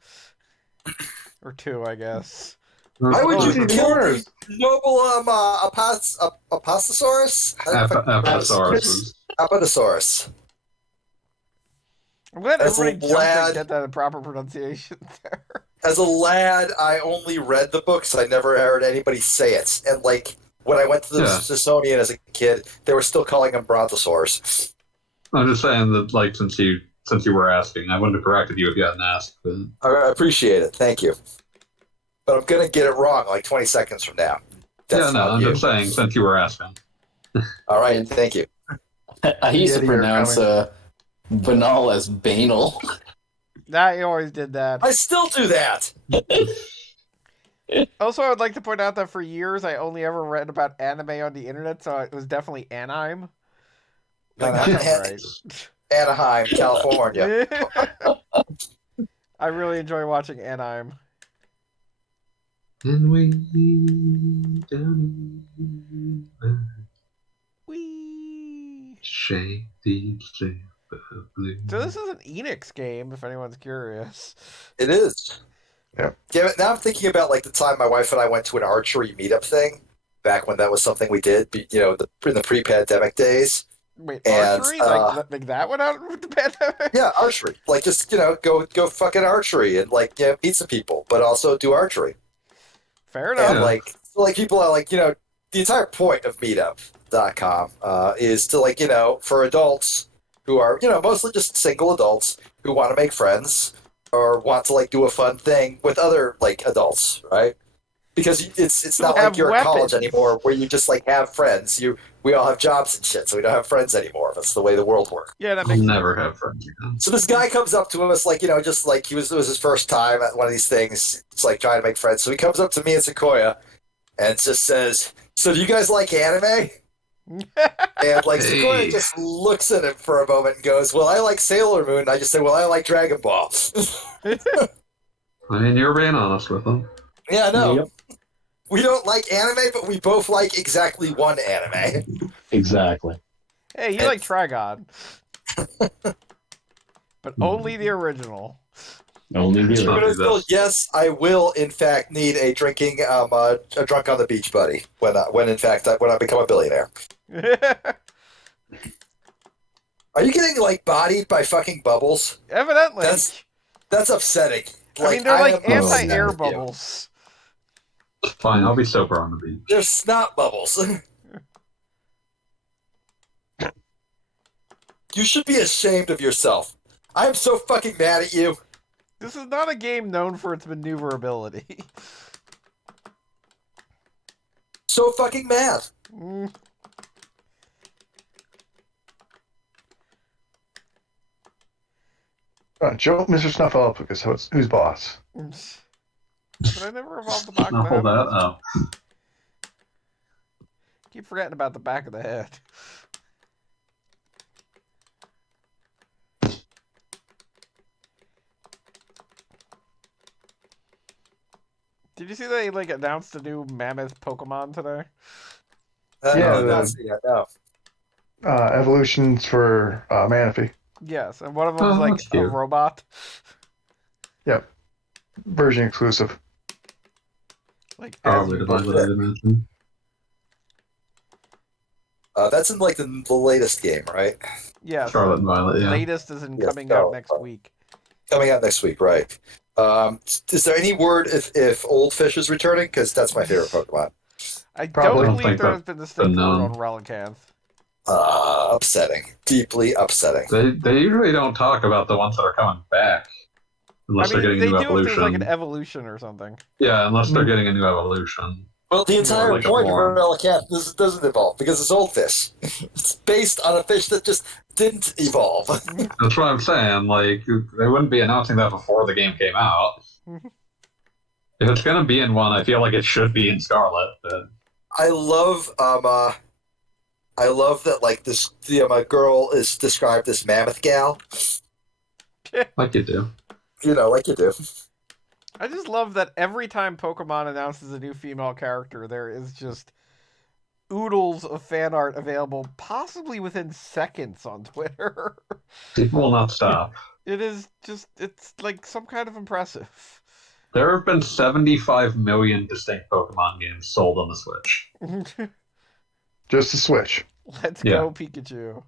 Or two, I guess. Why would Oh, you even kill the worse. noble Apatosaurus? How do you fucking pronounce it? Apatosaurus. Apatosaurus. I'm glad As a everybody jumped lad- and get that proper pronunciation there. As a lad, I only read the books. I never heard anybody say it. And like when I went to the Yeah. Smithsonian as a kid, they were still calling them brontosaurs. I'm just saying that, like, since you were asking, I wouldn't have corrected you if you hadn't asked. But I appreciate it. Thank you. But I'm gonna get it wrong like 20 seconds from now. That's yeah, no, not I'm you. just saying since you were asking. All right, thank you. I used to Yeti are pronounce banal as banal. Nah, you always did that. I still do that. Also, I would like to point out that for years I only ever read about anime on the internet, so it was definitely anime. Like, That's right. Anaheim, California. I really enjoy watching anime. And we don't even Whee! shake the slip of blue. So this is an Enix game, if anyone's curious. It is. Yep. Damn it, now I'm thinking about like the time my wife and I went to an archery meetup thing, back when that was something we did, you know, in the pre-pandemic days. Wait, And, archery? Like that went out with the pandemic? Yeah, archery. Like just, you know, go fucking archery and like, you know, meet some people, but also do archery. Fair enough. And like people are like, you know, the entire point of meetup.com is to like, you know, for adults who are, you know, mostly just single adults who want to make friends or want to like do a fun thing with other like adults, right? Because it's not Who like have you're in college weapons. anymore where you just like have friends. We all have jobs and shit, so we don't have friends anymore. That's the way the world works. Yeah, that I'll makes sense. never have friends again. So this guy comes up to us like, you know, just like it was his first time at one of these things. It's like trying to make friends. So he comes up to me and Sequoia and just says, "So do you guys like anime?" And like Sequoia Hey. just looks at him for a moment and goes, "Well, I like Sailor Moon." And I just say, "Well, I like Dragon Ball." I mean, you're being honest with them. Yeah, no. Yep. We don't like anime, but we both like exactly one anime. Exactly. Hey, you like Trigon. But only the original. Only the It's But not- other. still, yes, I will in fact need a drinking, a drunk on the beach buddy when I become a billionaire. Are you getting like bodied by fucking bubbles? Evidently. That's upsetting. I mean, they're like am anti-air upset with you. bubbles. Fine, I'll be sober on the beach. They're snot bubbles. You should be ashamed of yourself. I'm so fucking mad at you. This is not a game known for its maneuverability. So fucking mad. Mm. Joe, Mr. Snuffleupagus, who's boss? But I never evolved the back I'll of the hold head. that up. Keep forgetting about the back of the head. Did you see they like announced a new mammoth Pokemon today? Yeah, No, the- not see that, no. Evolutions for Manaphy. Yes, and one of them is Oh, like that's a cute. robot. Yep. Version exclusive. Like Probably the Violet Dimension. That's in like the latest game, right? yes, Charlotte and Violet, yeah. latest is in Yes, coming out Charlotte. next week. Coming out next week, right? Is there any word if Old Fish is returning? Because that's my favorite Pokemon. I Probably. don't I don't believe think there that's has been a distinct been word known. on Relicanth. Upsetting. Deeply upsetting. They usually don't talk about the ones that are coming back unless I mean, they're getting a they new do if there's like evolution. an evolution or something. Yeah, unless they're getting a new evolution. Well, the entire like a point of form. Relicanth doesn't evolve because it's old fish. It's based on a fish that just didn't evolve. That's what I'm saying. Like, they wouldn't be announcing that before the game came out. If it's gonna be in one, I feel like it should be in Scarlet. But I love that like this my girl is described as mammoth gal. like you do. Like you do. I just love that every time Pokemon announces a new female character, there is just oodles of fan art available, possibly within seconds on Twitter. People will not stop. It is just, it's like some kind of impressive. There have been 75 million distinct Pokemon games sold on the Switch. Just a Switch. Let's Yeah. go, Pikachu.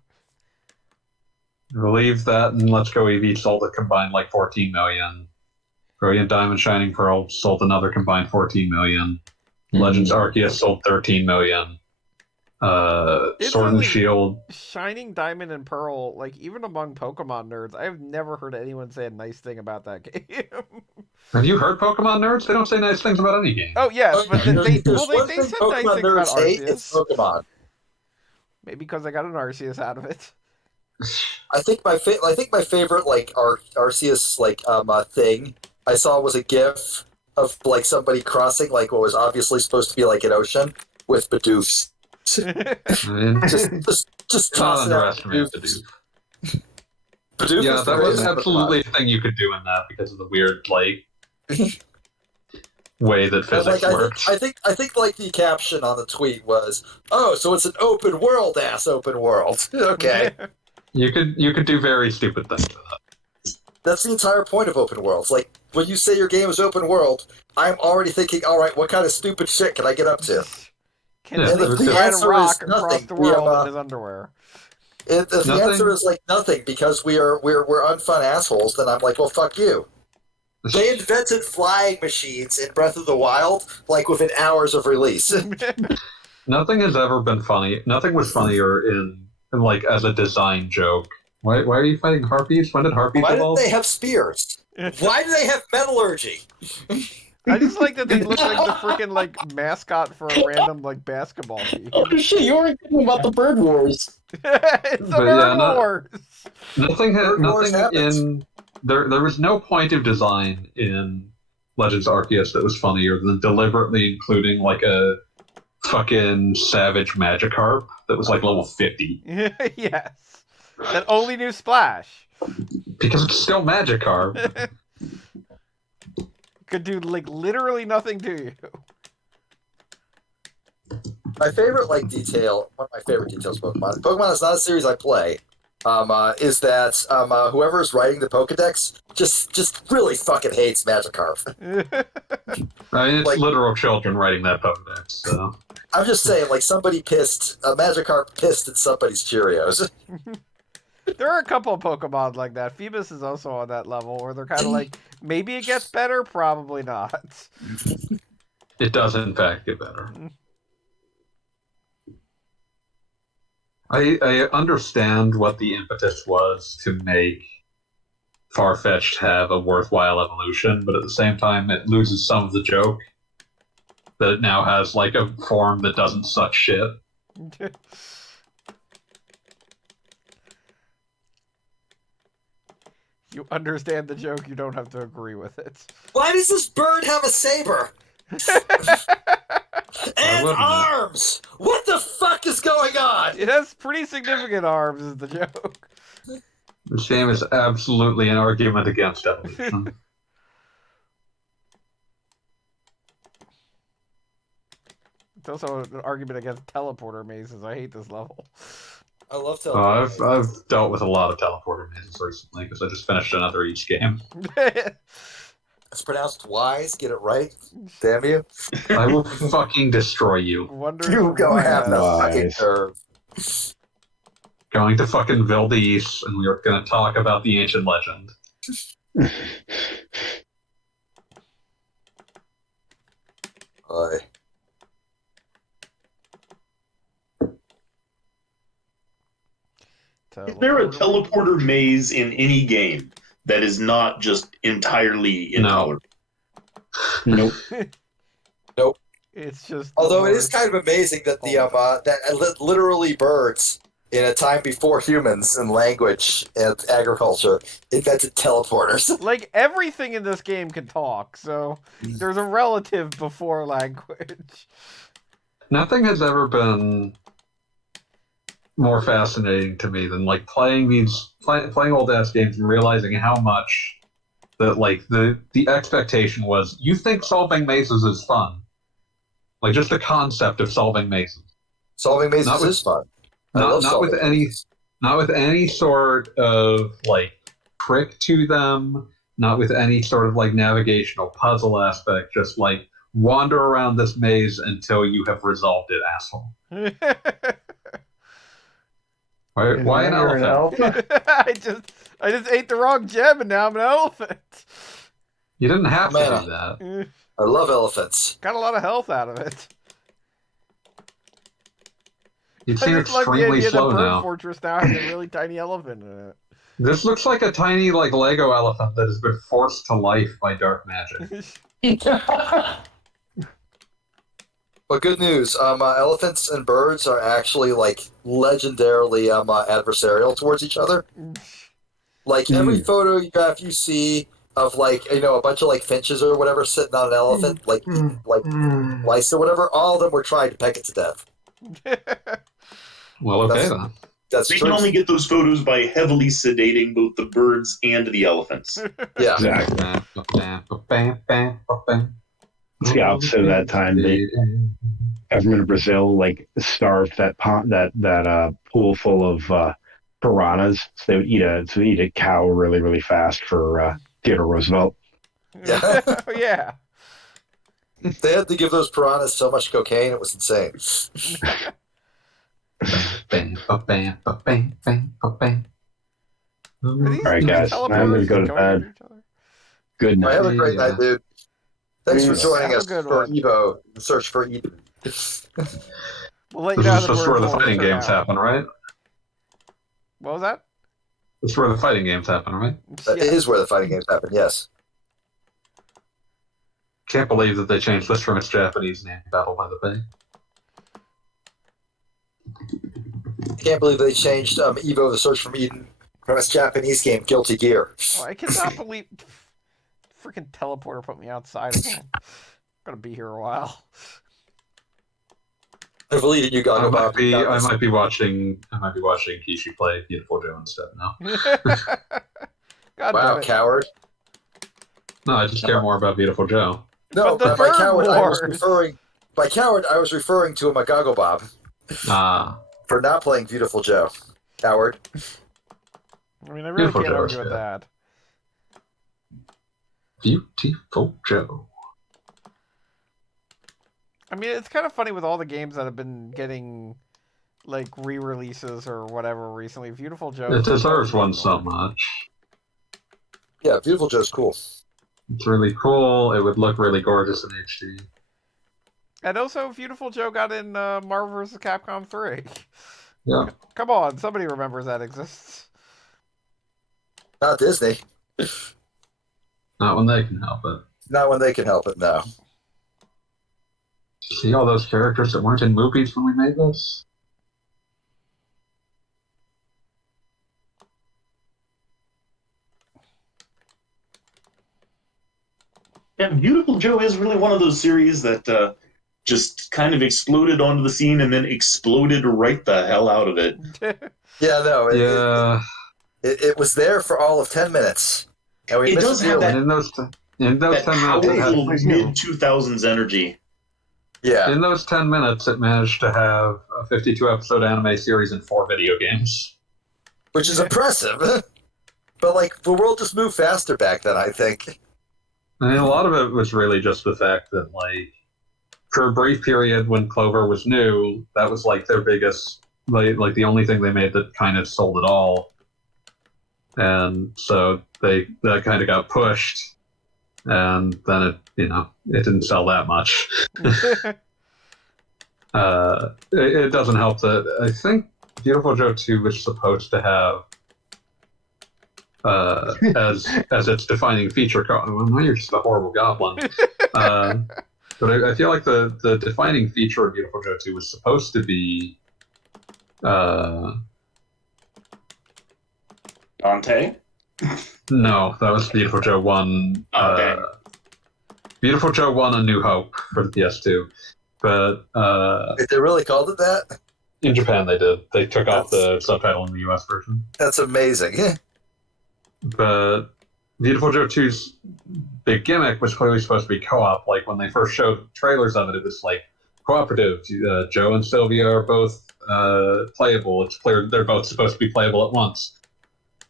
I believe that and Let's Go Eevee sold a combined like 14 million. Brilliant Diamond Shining Pearl sold another combined 14 million. Legends Arceus sold 13 million. Sword and Shield. Shining Diamond and Pearl, like even among Pokemon nerds, I've never heard anyone say a nice thing about that game. Have you heard Pokemon nerds? They don't say nice things about any game. Oh yes, but they There's well one they thing said nice Pokemon things about nerds hate, it's Arceus. Pokemon. Maybe because I got an Arceus out of it. I think my favorite like Arceus like thing I saw was a GIF of like somebody crossing like what was obviously supposed to be like an ocean with Bidoofs. I mean, just do not tossing out underestimate Bidoof. Bidoof. Bidoof Yeah, is the that was greatest absolutely a thing you could do in that because of the weird like way that And, physics like, works. I think like the caption on the tweet was, "Oh, so it's an open world ass open world." Okay, You could do very stupid things with that. that's the entire point of open worlds. Like when you say your game is open world, I'm already thinking, all right, what kind of stupid shit can I get up to? Can Yeah, Link it was ride just- a rock answer is across nothing. the We have, world in his underwear? If the Nothing. answer is like nothing because we're unfun assholes, then I'm like, well, fuck you. They invented flying machines in Breath of the Wild like within hours of release. Nothing has ever been funny. Nothing was funnier in like as a design joke. Why are you fighting harpies? When did harpies Why didn't evolve? they have spears? Why do they have metallurgy? I just like that they look like the freaking like mascot for a random like basketball team. Oh shit, you weren't thinking about the Bird Wars. It's the But yeah, Bird no- Wars. Nothing Bird Wars nothing happens. in there was no point of design in Legends Arceus that was funnier than deliberately including like a fucking savage Magikarp that was like level 50. Yes, that only knew Splash. Because it's still Magikarp. Could do like literally nothing to you. My favorite like detail, one of my favorite details of Pokemon. Pokemon is not a series I play. Is that whoever is writing the Pokedex just really fucking hates Magikarp. I mean, it's Like- literal children writing that Pokedex, so I'm just saying, like somebody pissed, Magikarp pissed at somebody's Cheerios. There are a couple of Pokemon like that. Phoebus is also on that level where they're kind of like, maybe it gets better, probably not. it does in fact get better. I understand what the impetus was to make Farfetch'd have a worthwhile evolution, but at the same time, it loses some of the joke that it now has like a form that doesn't suck shit. You understand the joke, you don't have to agree with it. Why does this bird have a saber? And wouldn't it? arms! What the fuck is going on? It has pretty significant arms, is the joke. This game is absolutely an argument against evolution. It's also an argument against teleporter mazes. I hate this level. I love I've teleporting. I've dealt with a lot of teleporter mazes recently because I just finished another Each game. It's pronounced wise. Get it right. Damn you. I will fucking destroy you. Wonders You of don't have the Wise. fucking Wise. nerve. Going to fucking Vildeis, and we are going to talk about the ancient legend. Aye. Is there a teleporter maze in any game that is not just entirely intolerable? Nope. It's just. Although it is kind of amazing that literally birds in a time before humans and language and agriculture invented teleporters. Like, everything in this game can talk, so there's a relative before language. Nothing has ever been more fascinating to me than like playing old ass games and realizing how much that like the expectation was you think solving mazes is fun. Like just the concept of solving mazes. Solving mazes is fun. Not with any sort of like trick to them, not with any sort of like navigational puzzle aspect, just like wander around this maze until you have resolved it, asshole. Why an elephant? I just ate the wrong gem and now I'm an elephant. You didn't have to do that. I love elephants. Got a lot of health out of it. You seem extremely slow Bird now. Fortress now has a really tiny elephant in it. This looks like a tiny like Lego elephant that has been forced to life by dark magic. But good news, elephants and birds are actually like legendarily adversarial towards each other. Like every photo you see of like a bunch of like finches or whatever sitting on an elephant, like lice or whatever, all of them were trying to peck it to death. Well, okay then. That's They true. can only get those photos by heavily sedating both the birds and the elephants. Yeah. Exactly. It's the opposite of that time. Government of Brazil like starved that pond, that pool full of piranhas. So they would eat a cow really, really fast for Theodore Roosevelt. Yeah. Yeah. They had to give those piranhas so much cocaine, it was insane. All right, guys, I'm going to go to bed. Good Have night. a great night, dude. Thanks for joining Have a us good for one. E.V.O. The search for Eden. We'll let you This know is just where the fighting games happen, right? What was that? This is where the fighting games happen, right? That is where the fighting games happen, yes. Can't believe that they changed this from its Japanese name, Battle by the Bay. Can't believe they changed E.V.O. The Search from Eden from its Japanese game, Guilty Gear. Oh, I cannot believe freaking teleporter put me outside again. I'm gonna be here a while. I believe in you, I Gago might Bob. be watching Kishi play Beautiful Joe instead now. God Wow, damn it. coward. No, I just care more about Beautiful Joe. No, But the by bird coward, wars. I was referring to a Gago Bob Ah, for not playing Beautiful Joe. Coward. I mean, I really Beautiful can't Joe argue is with good. that. Beautiful Joe. I mean, it's kind of funny with all the games that have been getting like re-releases or whatever recently. Beautiful Joe. It deserves one so much. Yeah, Beautiful Joe's cool. It's really cool. It would look really gorgeous in HD. And also, Beautiful Joe got in Marvel vs. Capcom 3. Yeah. Come on, somebody remembers that exists. Not Disney. Not when they can help it. Not when they can help it, no. See all those characters that weren't in movies when we made this? Yeah, Beautiful Joe is really one of those series that just kind of exploded onto the scene and then exploded right the hell out of it. Yeah, no. Yeah. It was there for all of 10 minutes. And we It missed does it have dearly. that- And in those 10 minutes, That it had powerful mid-2000s energy. Yeah, In those 10 minutes, it managed to have a 52-episode anime series and 4 video games. which is impressive. But like the world just moved faster back then, I think. I mean, a lot of it was really just the fact that, like, for a brief period when Clover was new, that was like their biggest, like the only thing they made that kind of sold it all. And so that kind of got pushed, and then it didn't sell that much. It doesn't help that I think Beautiful Joe 2 was supposed to have as its defining feature. Well, now you're just a horrible goblin. But I feel like the defining feature of Beautiful Joe 2 was supposed to be Dante? no, that was Beautiful Joe 1. Okay. Beautiful Joe 1 A New Hope for the PS2. But If they really called it that, in Japan they did. They took off the subtitle in the US version. that's amazing. But Beautiful Joe 2's big gimmick was clearly supposed to be co-op. Like when they first showed trailers of it, it was like cooperative. Joe and Sylvia are both playable. It's clear they're both supposed to be playable at once.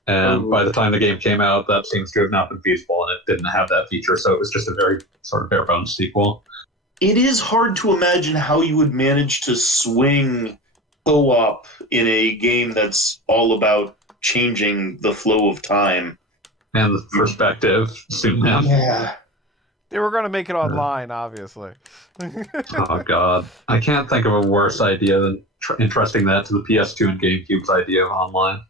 And by the time the game came out, that seems to have not been feasible, and it didn't have that feature, so it was just a very sort of bare bones sequel. It is hard to imagine how you would manage to swing co-op in a game that's all about changing the flow of time. And the perspective, soon enough. Yeah. They were going to make it online, obviously. Oh, God. I can't think of a worse idea than entrusting that to the PS2 and GameCube's idea of online.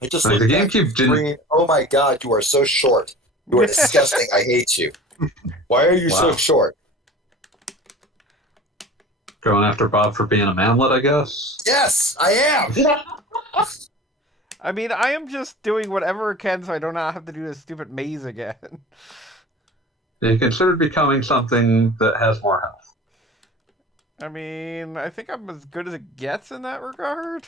I just Like, looked the at GameCube didn't... screen. Oh my god, you are so short. You are disgusting. I hate you. Why are you so Wow. short? Going after Bob for being a manlet, I guess? Yes, I am. I mean, I am just doing whatever I can so I do not have to do this stupid maze again. You considered becoming something that has more health. I mean, I think I'm as good as it gets in that regard.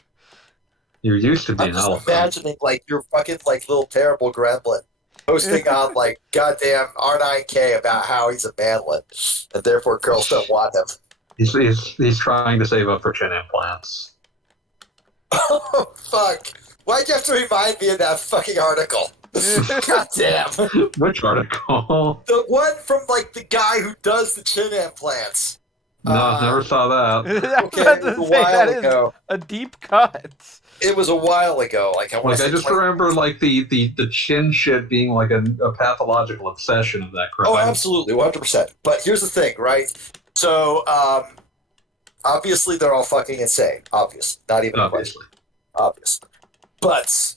You used to be I'm an just elephant. imagining like you're fucking like little terrible gremlin posting on like goddamn R9K about how he's a manlet and therefore girls don't want him. He's trying to save up for chin implants. Oh fuck! Why'd you have to remind me of that fucking article? God damn. Which article? The one from like the guy who does the chin implants. No, never saw that. I was Okay, about it was to a say, while that is ago. a deep cut. It was a while ago. Like I want Like, to I say just 20 remember, like, the chin shit being, like, a pathological obsession of that crap. Oh, absolutely, 100%. But here's the thing, right? So, obviously they're all fucking insane. Obvious. Not even a question. Obviously. Obviously. But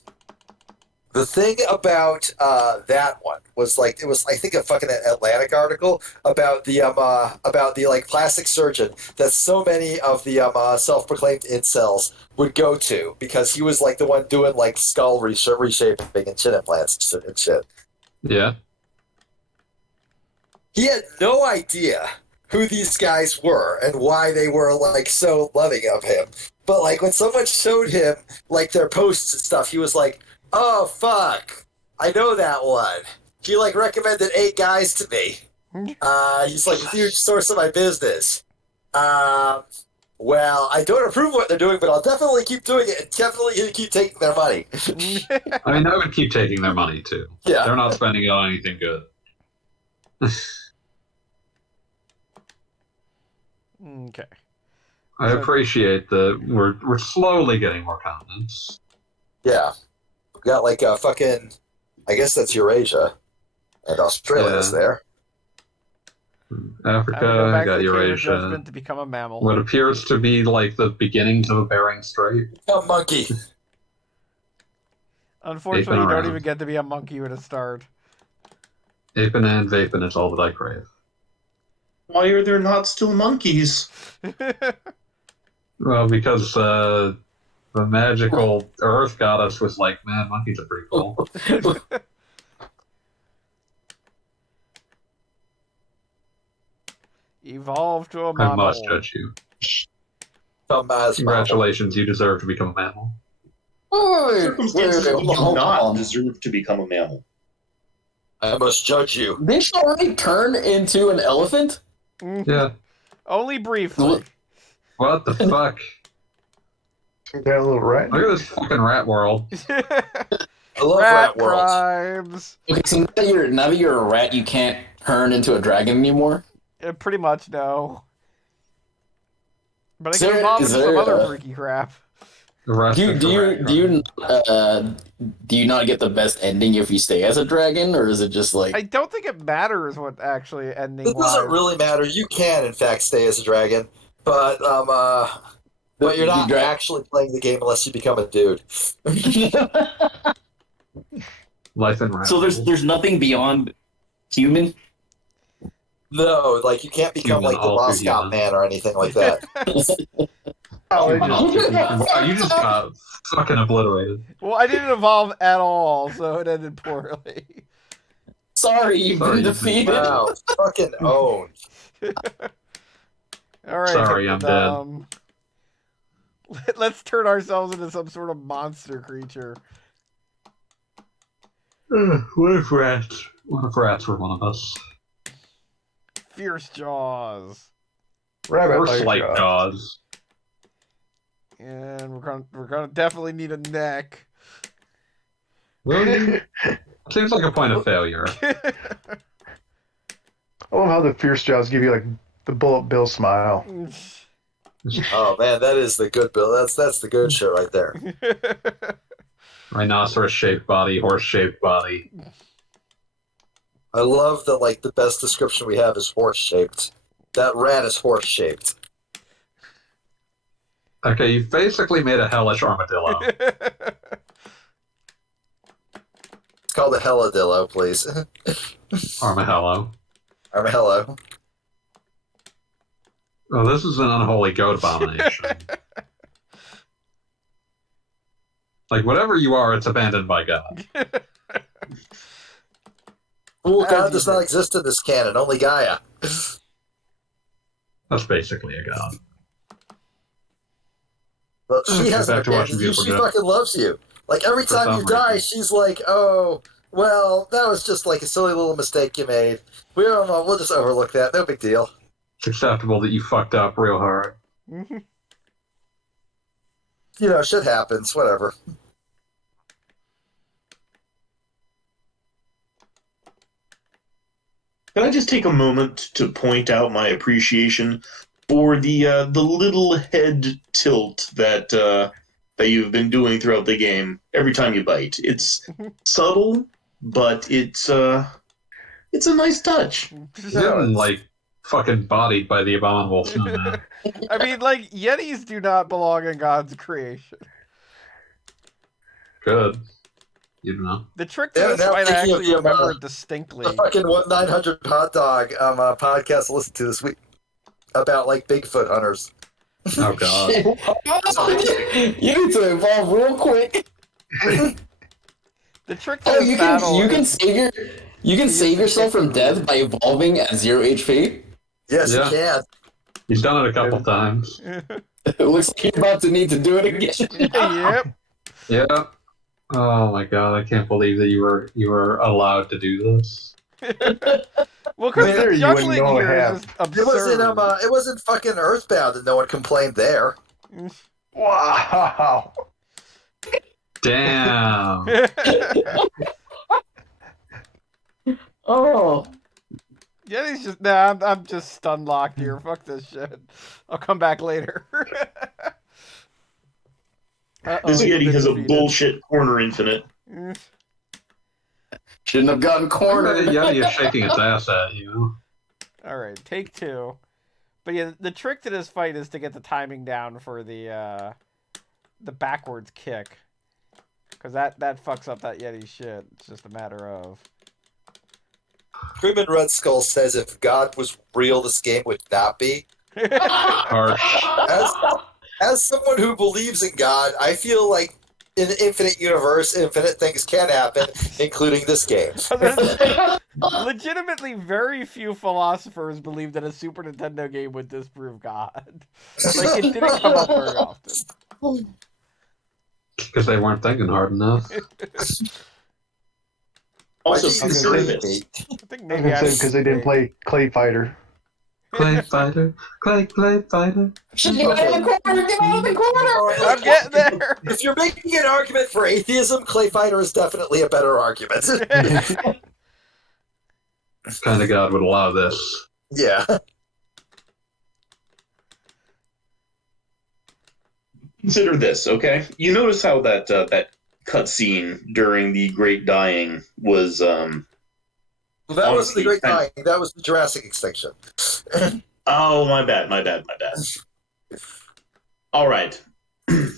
the thing about that one was like it was I think a fucking Atlantic article about the like plastic surgeon that so many of the self-proclaimed incels would go to because he was like the one doing like skull reshaping and chin implants and shit. Yeah. He had no idea who these guys were and why they were like so loving of him. But like when someone showed him like their posts and stuff, he was like, "Oh fuck, I know that one." He like recommended 8 guys to me. He's like a huge source of my business. Well, I don't approve of what they're doing, but I'll definitely keep doing it and definitely keep taking their money. I mean, I would keep taking their money, too. Yeah. They're not spending it on anything good. Okay. I appreciate that we're slowly getting more continents. Yeah. We got like a fucking, I guess that's Eurasia. And Australia's Yeah. there. Africa, I'm gonna go back I got to the Cave of Eurasia. Judgment to become a mammal. What appears to be like the beginnings of a Bering Strait. A monkey. Unfortunately, Vaping you don't around. even get to be a monkey with a start. Aping and vaping is all that I crave. Why are there not still monkeys? Well, because the magical Earth goddess was like, man, monkeys are pretty cool. Evolve to a I mammal. must judge you. Congratulations, you deserve to become a mammal. Circumstances you do not deserve to become a mammal. I must judge you. Didn't she already turn into an elephant? Yeah. Only briefly. What the fuck? Got a little rat. Look at this fucking rat world. I love Rat Rat World. crimes. Okay, so now that you're a rat, you can't turn into a dragon anymore? Pretty much, no. But I Is can there- evolve is into some there, other freaky crap. The rest Do is the rat do you not get the best ending if you stay as a dragon, or is it just like I don't think it matters what actually ending It doesn't wise. really matter. You can, in fact, stay as a dragon, but you're not actually playing the game unless you become a dude. life in rat. So there's nothing beyond human? No, like you can't become Human, like the all Boss too Scout human. man or anything like that. Oh, they Wow, you just got fucking obliterated. Well, I didn't evolve at all, so it ended poorly. Sorry, you've Sorry, been you've been defeated. Wow, fucking owned. All right. Sorry, I'm dead. Let's turn ourselves into some sort of monster creature. What if rats? What if rats were one of us? Fierce jaws. rabbit Or like slight jaws. And we're gonna definitely need a neck. Really? Seems like a point of failure. I love how the fierce jaws give you like the bullet bill smile. Oh man, that is the good bill. That's the good shit right there. Rhinoceros-shaped body, horse-shaped body. I love that. Like the best description we have is horse shaped. That rat is horse shaped. Okay, you've basically made a hellish armadillo. It's called a helladillo, please. Armadillo. Armadillo. Oh, this is an unholy goat abomination. Like, whatever you are, it's abandoned by God. Well, God does not exist in this canon. Only Gaia. That's basically a god. Well, she hasn't Back to watching abandoned you. Beautiful She Joe. fucking loves you. Like every For time some you die, reason. she's like, "Oh, well, that was just like a silly little mistake you made. We don't know. We'll just overlook that. No big deal." It's acceptable that you fucked up real hard. You know, shit happens. Whatever. Can I just take a moment to point out my appreciation for the little head tilt that that you've been doing throughout the game every time you bite? It's subtle, but it's a nice touch. He's getting, like, fucking bodied by the abominable snowman. I mean, like, Yetis do not belong in God's creation. Good. You know. The trick to Yeah, this now fight, I thinking of actually the, remember it distinctly. The fucking 900 hot dog podcast to listen to this week about like Bigfoot hunters. Oh, God. You need to evolve real quick. The trick to Oh, this battle you can save yourself from death by evolving at 0 HP. Yes, Yeah. you can. He's done it a couple times. It looks like you're about to need to do it again. Yep. Yeah. Oh my god, I can't believe that you were allowed to do this. Well, because There the you wouldn't juggling know here half. is just absurd. It wasn't fucking Earthbound, and no one complained there. Wow. Damn. Oh. Yeti's just I'm just stun locked here. Fuck this shit. I'll come back later. This Yeti has a defeated. bullshit corner infinite. Shouldn't have gotten cornered. Yeti is shaking its ass at you. All right, take two. But yeah, the trick to this fight is to get the timing down for the backwards kick, because that fucks up that Yeti shit. It's just a matter of. Crib Red Skull says if God was real, this game would not be. Harsh. As someone who believes in God, I feel like in an infinite universe, infinite things can happen, including this game. Legitimately, very few philosophers believe that a Super Nintendo game would disprove God. Like, it didn't come up very often. Because they weren't thinking hard enough. Also, Why'd you consider use this. me? I think I was maybe gonna say because they didn't play Clay Fighter. Clay fighter, clay fighter. Get out of the corner! Get out of the corner! All right, I'm getting there. if you're making an argument for atheism, Clay Fighter is definitely a better argument. Kind of God would allow this. Yeah. Consider this, okay? You notice how that that cutscene during the Great Dying was Well, that wasn't the Great Honestly, Dying. That was the Jurassic extinction. oh, my bad. All right.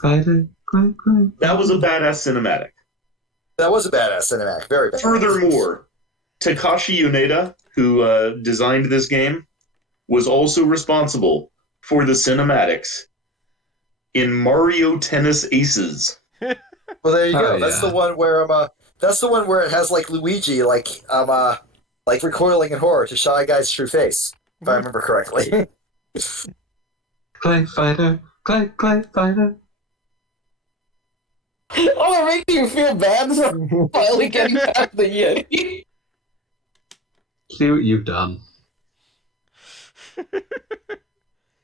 Fighter, clay. That was a badass cinematic. That was a badass cinematic. Very badass. Furthermore, Takashi Yoneda, who designed this game, was also responsible for the cinematics in Mario Tennis Aces. Well, there you go. Oh, That's yeah. the one where that's the one where it has like Luigi like recoiling in horror to Shy Guy's true face, if I remember correctly. Clay fighter, clay fighter. Oh, it makes you feel bad for finally getting back the Yeti. See what you've done,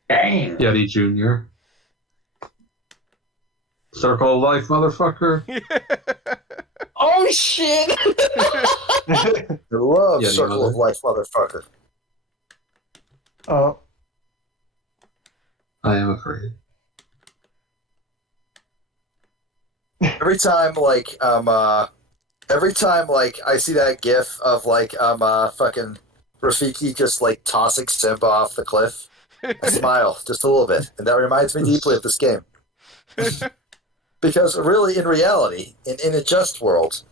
Dang. Yeti Junior. Circle of life, motherfucker. Oh shit! I love Yeah, Circle mother. of Life, motherfucker. I am afraid. Every time I see that gif of fucking Rafiki just like tossing Simba off the cliff, I smile just a little bit, and that reminds me deeply of this game. Because really, in reality, in a just world,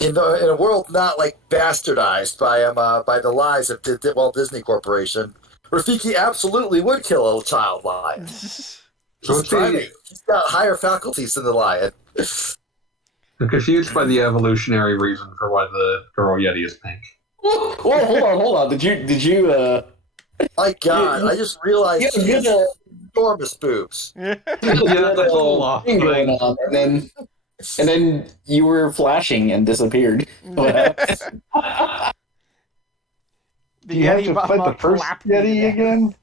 in a world not like bastardized by the lies of Walt Disney Corporation, Rafiki absolutely would kill a child lion. So He's primate. He's got higher faculties than the lion. I'm confused by the evolutionary reason for why the girl Yeti is pink. Whoa, hold on. Did you My God, I just realized you he had has enormous boobs. Yeah, the whole thing going on, and then you were flashing and disappeared. What happened? Do you have to fight the first Yeti again?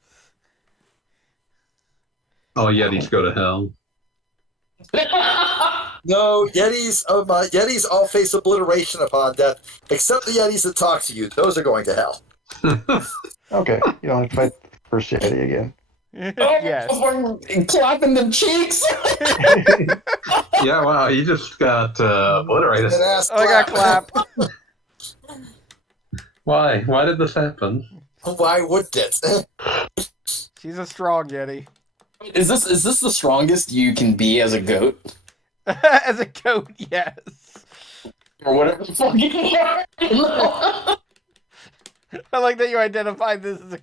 Oh, Yetis go to hell. No, Yetis all face obliteration upon death, except the Yetis that talk to you. Those are going to hell. Okay, you don't have to fight the first Yeti again. Yes. Clapping them cheeks. Yeah, wow, you just got obliterated. Good ass Oh, I got clapped. Why? Why did this happen? Why wouldn't it? She's a strong Yeti. Is this the strongest you can be as a goat? As a goat, yes. Or whatever the fuck you are? I like that you identified this as a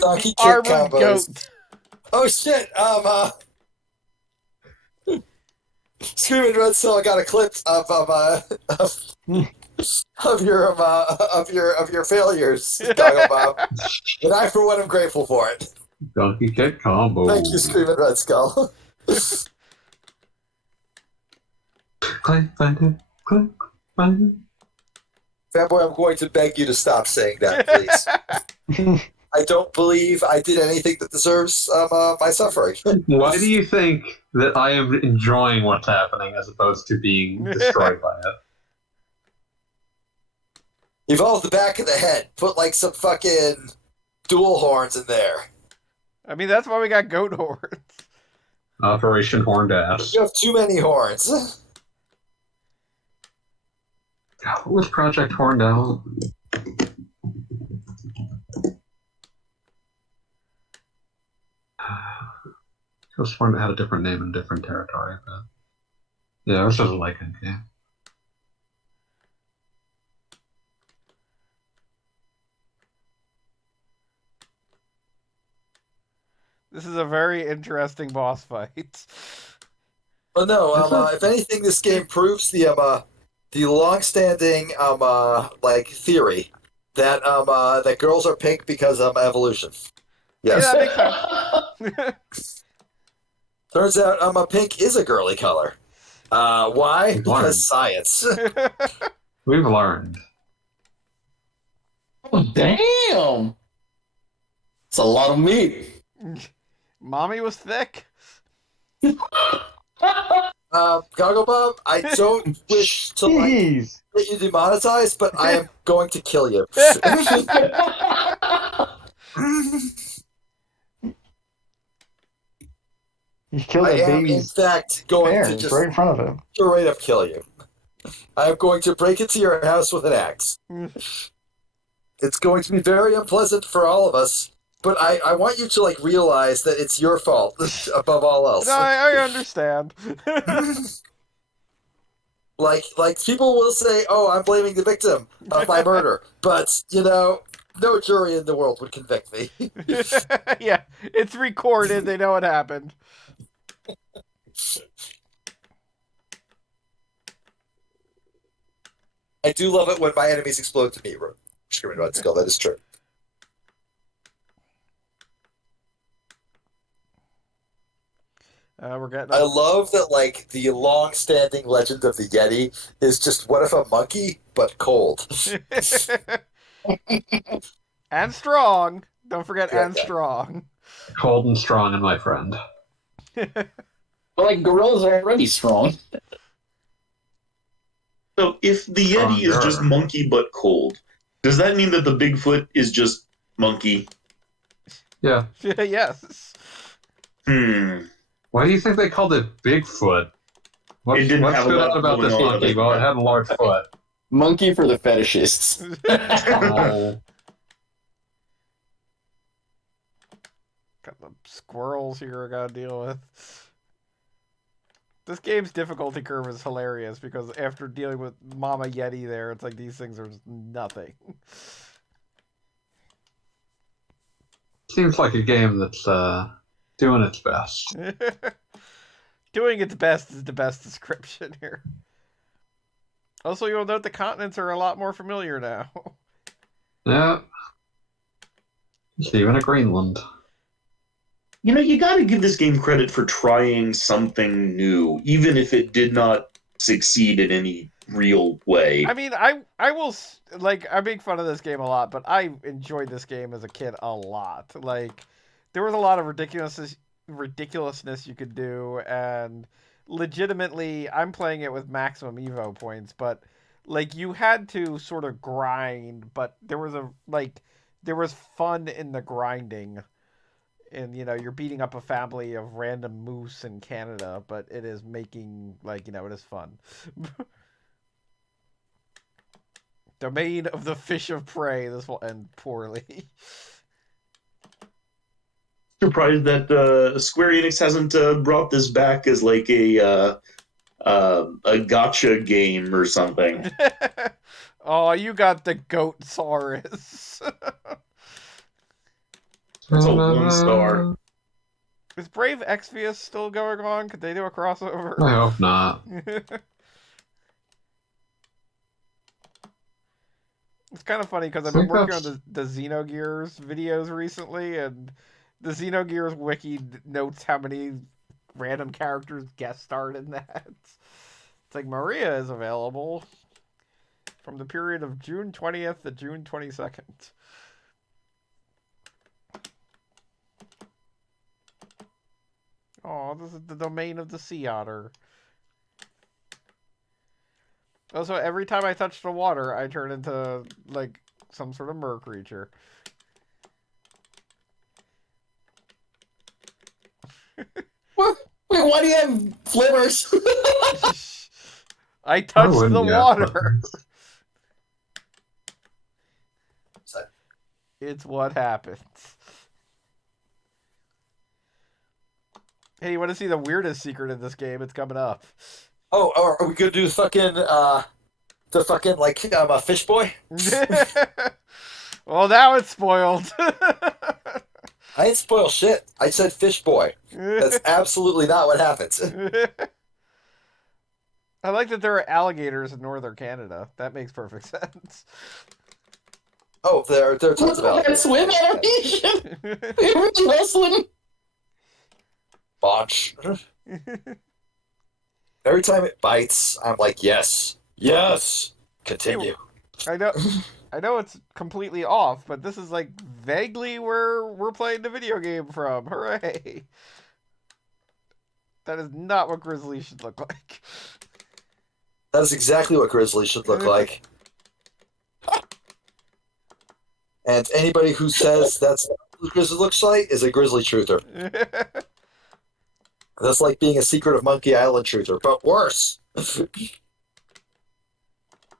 Donkey kick armored combos. goat. Oh shit! Screaming Red Cell got a clip of your failures, Doggo Bob. And I, for one, am grateful for it. Donkey kick combo. Thank you, Screaming Red Skull. Clay fighter, clay fighter. Fanboy, I'm going to beg you to stop saying that, please. I don't believe I did anything that deserves my suffering. Why do you think that I am enjoying what's happening as opposed to being destroyed by it? Evolve the back of the head. Put like some fucking dual horns in there. I mean, that's why we got goat horns. Operation Horned Ass. You have too many horns. What was Project Horned Owl? I was sworn it had a different name in different territory, but yeah, this is a Lycan game. This is a very interesting boss fight. Well, no. If anything, this game proves the long-standing like theory that that girls are pink because evolution. Yes. Yeah, that makes sense. Turns out pink is a girly color. Why? We've learned. Because science. We've learned. Oh, damn! It's a lot of meat. Mommy was thick. Goggle Bob, I don't wish to Jeez. get you demonetized, but I am going to kill you. You killed I that am, in baby's fact, going to parents just right in front of him. straight up kill you. I am going to break into your house with an axe. It's going to be very unpleasant for all of us, but I want you to realize that it's your fault above all else. No, I understand. Like people will say, "Oh, I'm blaming the victim of my murder," but no jury in the world would convict me. Yeah, it's recorded. They know what happened. I do love it when my enemies explode to me. Screaming about skill. That is true. We're getting. I love that, the long-standing legend of the Yeti is just what if a monkey, but cold. And strong. Don't forget, Yeah, and okay. strong. Cold and strong, and my friend. But gorillas are already strong. So if the Yeti is just Stronger. monkey but cold, does that mean that the Bigfoot is just monkey? Yeah. Yes. Why do you think they called it Bigfoot? What It didn't have a stood lot out about going this on. monkey? Well, it had a large foot. Monkey for the fetishists. Oh. Got the squirrels here I gotta deal with. This game's difficulty curve is hilarious because after dealing with Mama Yeti there, it's like these things are just nothing. Seems like a game that's doing its best. Doing its best is the best description here. Also, you'll note the continents are a lot more familiar now. Yeah. There's even a Greenland. You gotta give this game credit for trying something new, even if it did not succeed in any real way. I mean, I will, I make fun of this game a lot, but I enjoyed this game as a kid a lot. There was a lot of ridiculousness you could do, and legitimately, I'm playing it with maximum E.V.O points, but, you had to sort of grind, but there was there was fun in the grinding. And, you're beating up a family of random moose in Canada, but it is making, it is fun. Domain of the fish of prey. This will end poorly. Surprised that Square Enix hasn't brought this back as a gotcha game or something. Oh, you got the Goatsaurus. It's a 1 star. Is Brave Exvius still going on? Could they do a crossover? I hope not. It's kind of funny because I've been working on the Xenogears videos recently, and the Xenogears wiki notes how many random characters guest starred in that. It's like Maria is available from the period of June 20th to June 22nd. Oh, this is the domain of the sea otter. Also, every time I touch the water, I turn into, some sort of mer creature. What? Wait, why do you have flippers? I touched the water. It's what happens. Hey, you want to see the weirdest secret in this game? It's coming up. Oh, are we gonna do a fish boy? Well, now it's spoiled. I ain't spoil shit. I said fish boy. That's absolutely not what happens. I like that there are alligators in northern Canada. That makes perfect sense. Oh, there are tons of alligators. Swim animation. Wrestling. Botch. Every time it bites, I'm like, yes, yes, continue. I know, I know it's completely off, but this is like vaguely where we're playing the video game from. Hooray! That is not what Grizzly should look like. That is exactly what Grizzly should look like. And anybody who says that's what Grizzly looks like is a Grizzly truther. That's like being a Secret of Monkey Island truther, but worse.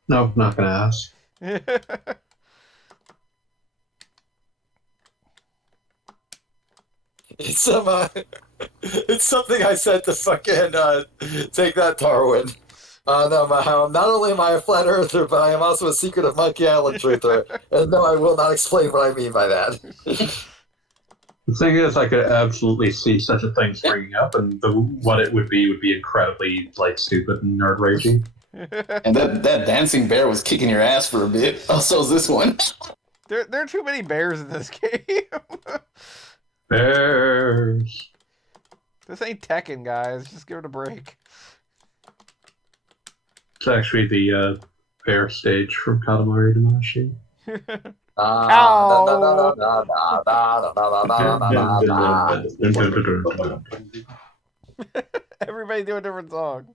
No, not gonna ask. It's it's something I said to fucking take that, Darwin. No, not only am I a flat earther, but I am also a Secret of Monkey Island truther. And no, I will not explain what I mean by that. The thing is, I could absolutely see such a thing springing up, and what it would be incredibly like stupid and nerd ragey. And that dancing bear was kicking your ass for a bit. Oh, so is this one. There are too many bears in this game. Bears. This ain't Tekken, guys. Just give it a break. It's actually the bear stage from Katamari Damacy. Everybody do a different song.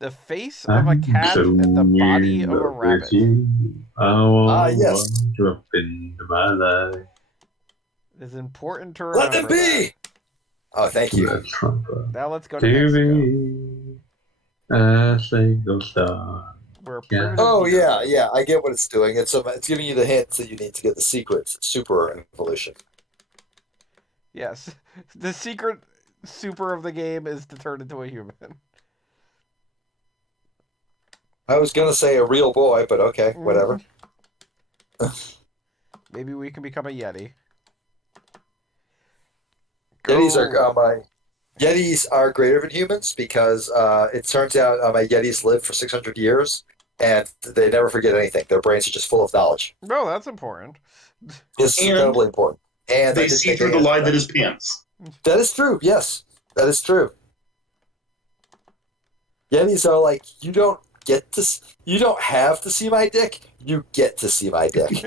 The face of a cat and the body of a rabbit. Yes. Up into my life. It is important to remember. Let them be! Oh, thank you. Now let's go to Mexico. A single star. We're Yeah. Oh, yeah, I get what it's doing. It's giving you the hints that you need to get the secrets. Super evolution. Yes. The secret super of the game is to turn into a human. I was going to say a real boy, but okay, whatever. Maybe we can become a Yeti. Yetis are greater than humans because it turns out Yetis live for 600 years and they never forget anything. Their brains are just full of knowledge. No, that's important. It's incredibly important. And They see through the lie that is pants. That is true. Yes, that is true. Yetis are like, you don't have to see my dick. You get to see my dick.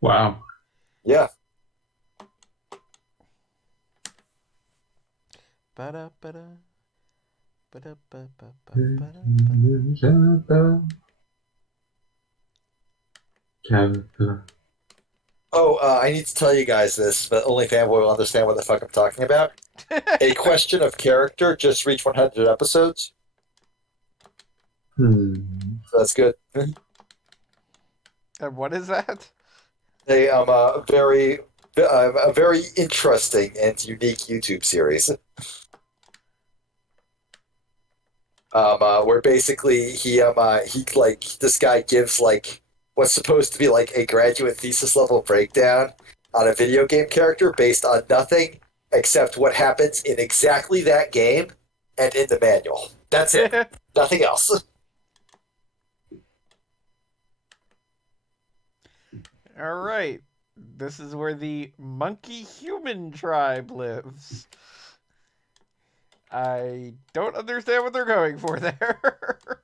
Wow. Yeah. Oh, I need to tell you guys this, but only fanboy will understand what the fuck I'm talking about. A question of character just reached 100 episodes. So that's good. And what is that? A very interesting and unique YouTube series. Where basically he like this guy gives like what's supposed to be like a graduate thesis level breakdown on a video game character based on nothing except what happens in exactly that game and in the manual. That's it. Nothing else. All right. This is where the monkey human tribe lives. I don't understand what they're going for there.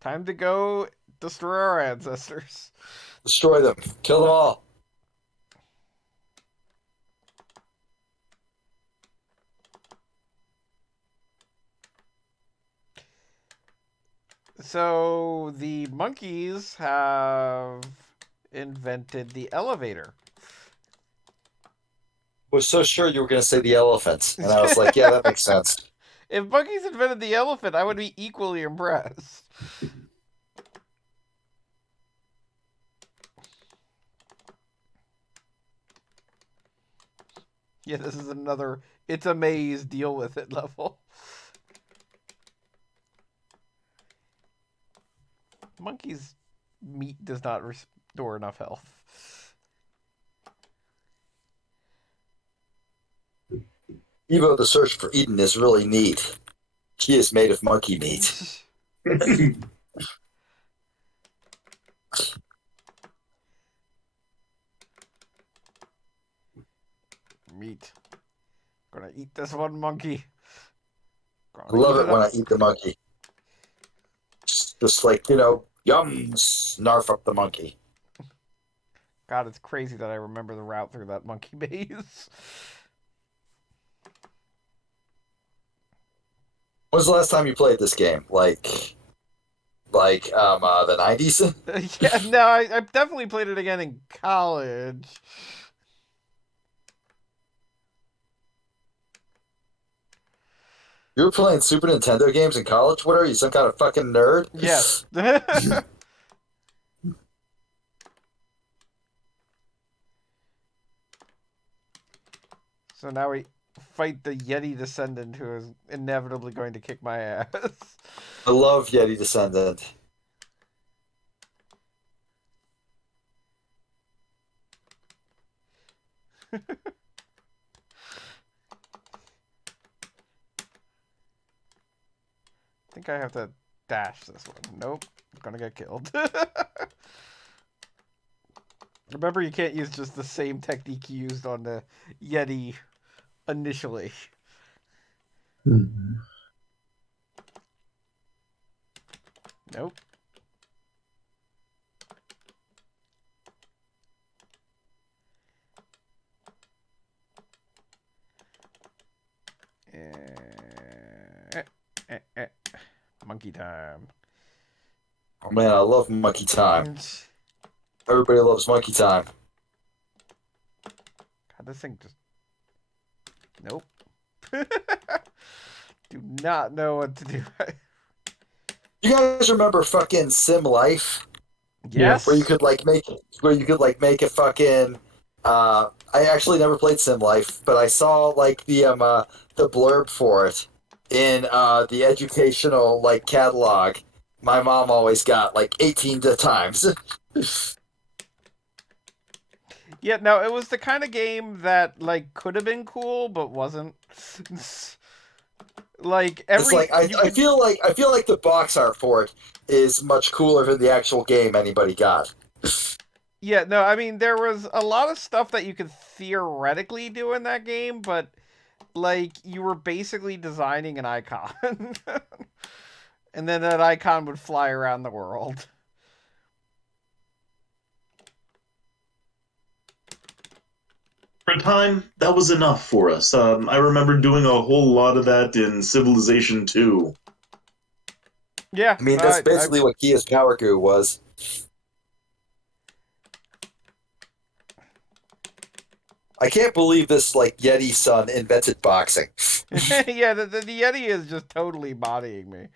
Time to go destroy our ancestors. Destroy them. Kill them all. So the monkeys have invented the elevator. Was so sure you were going to say the elephants, and I was like, yeah, that makes sense. If monkeys invented the elephant, I would be equally impressed. Yeah, this is another it's a maze, deal with it level. Monkey's meat does not restore enough health. E.V.O. the Search for Eden is really neat. She is made of monkey meat. Meat. Gonna eat this one monkey. I love it when I eat the monkey. Just like, yum, snarf up the monkey. God, it's crazy that I remember the route through that monkey maze. When was the last time you played this game? Like the 90s? Yeah, no, I definitely played it again in college. You were playing Super Nintendo games in college? What are you, some kind of fucking nerd? Yes. So now we fight the Yeti descendant who is inevitably going to kick my ass. I love Yeti Descendant. I think I have to dash this one. Nope. I'm gonna get killed. Remember, you can't use just the same technique you used on the Yeti initially. Mm-hmm. Nope. Monkey time. Oh man, I love Monkey Time. Everybody loves Monkey Time. God, this thing just... Nope. Do not know what to do. You guys remember fucking Sim Life? Yes. Where you could make a fucking I actually never played Sim Life, but I saw the blurb for it in the educational catalog. My mom always got 18 times. Yeah, no, it was the kind of game that could have been cool but wasn't. I feel like the box art for it is much cooler than the actual game anybody got. Yeah, no, I mean there was a lot of stuff that you could theoretically do in that game, but you were basically designing an icon. And then that icon would fly around the world. For a time, that was enough for us. I remember doing a whole lot of that in Civilization 2. Yeah. I mean, that's basically what Kia's Power Goo was. I can't believe this Yeti son invented boxing. Yeah, the Yeti is just totally bodying me.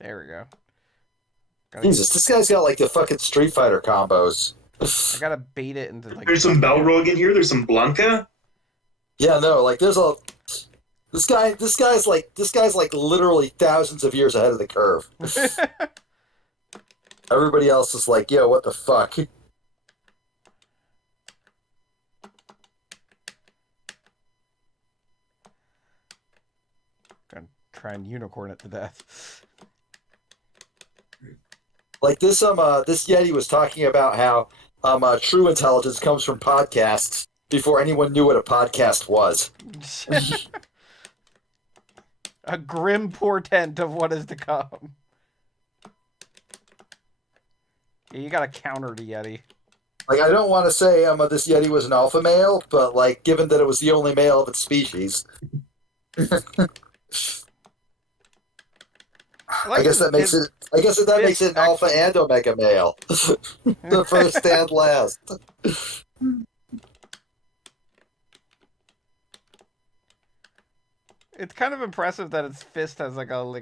There we go. Jesus, this guy's got the fucking Street Fighter combos. I gotta bait it into There's some Balrog in here. There's some Blanca. Yeah, no, there's a. This guy's literally thousands of years ahead of the curve. Everybody else is yo, what the fuck? Gonna try and unicorn it to death. This Yeti was talking about how true intelligence comes from podcasts before anyone knew what a podcast was. A grim portent of what is to come. Yeah, you gotta counter the Yeti. I don't want to say this Yeti was an alpha male, but given that it was the only male of its species. I guess that makes it an alpha and omega male. The first and last. It's kind of impressive that its fist has oh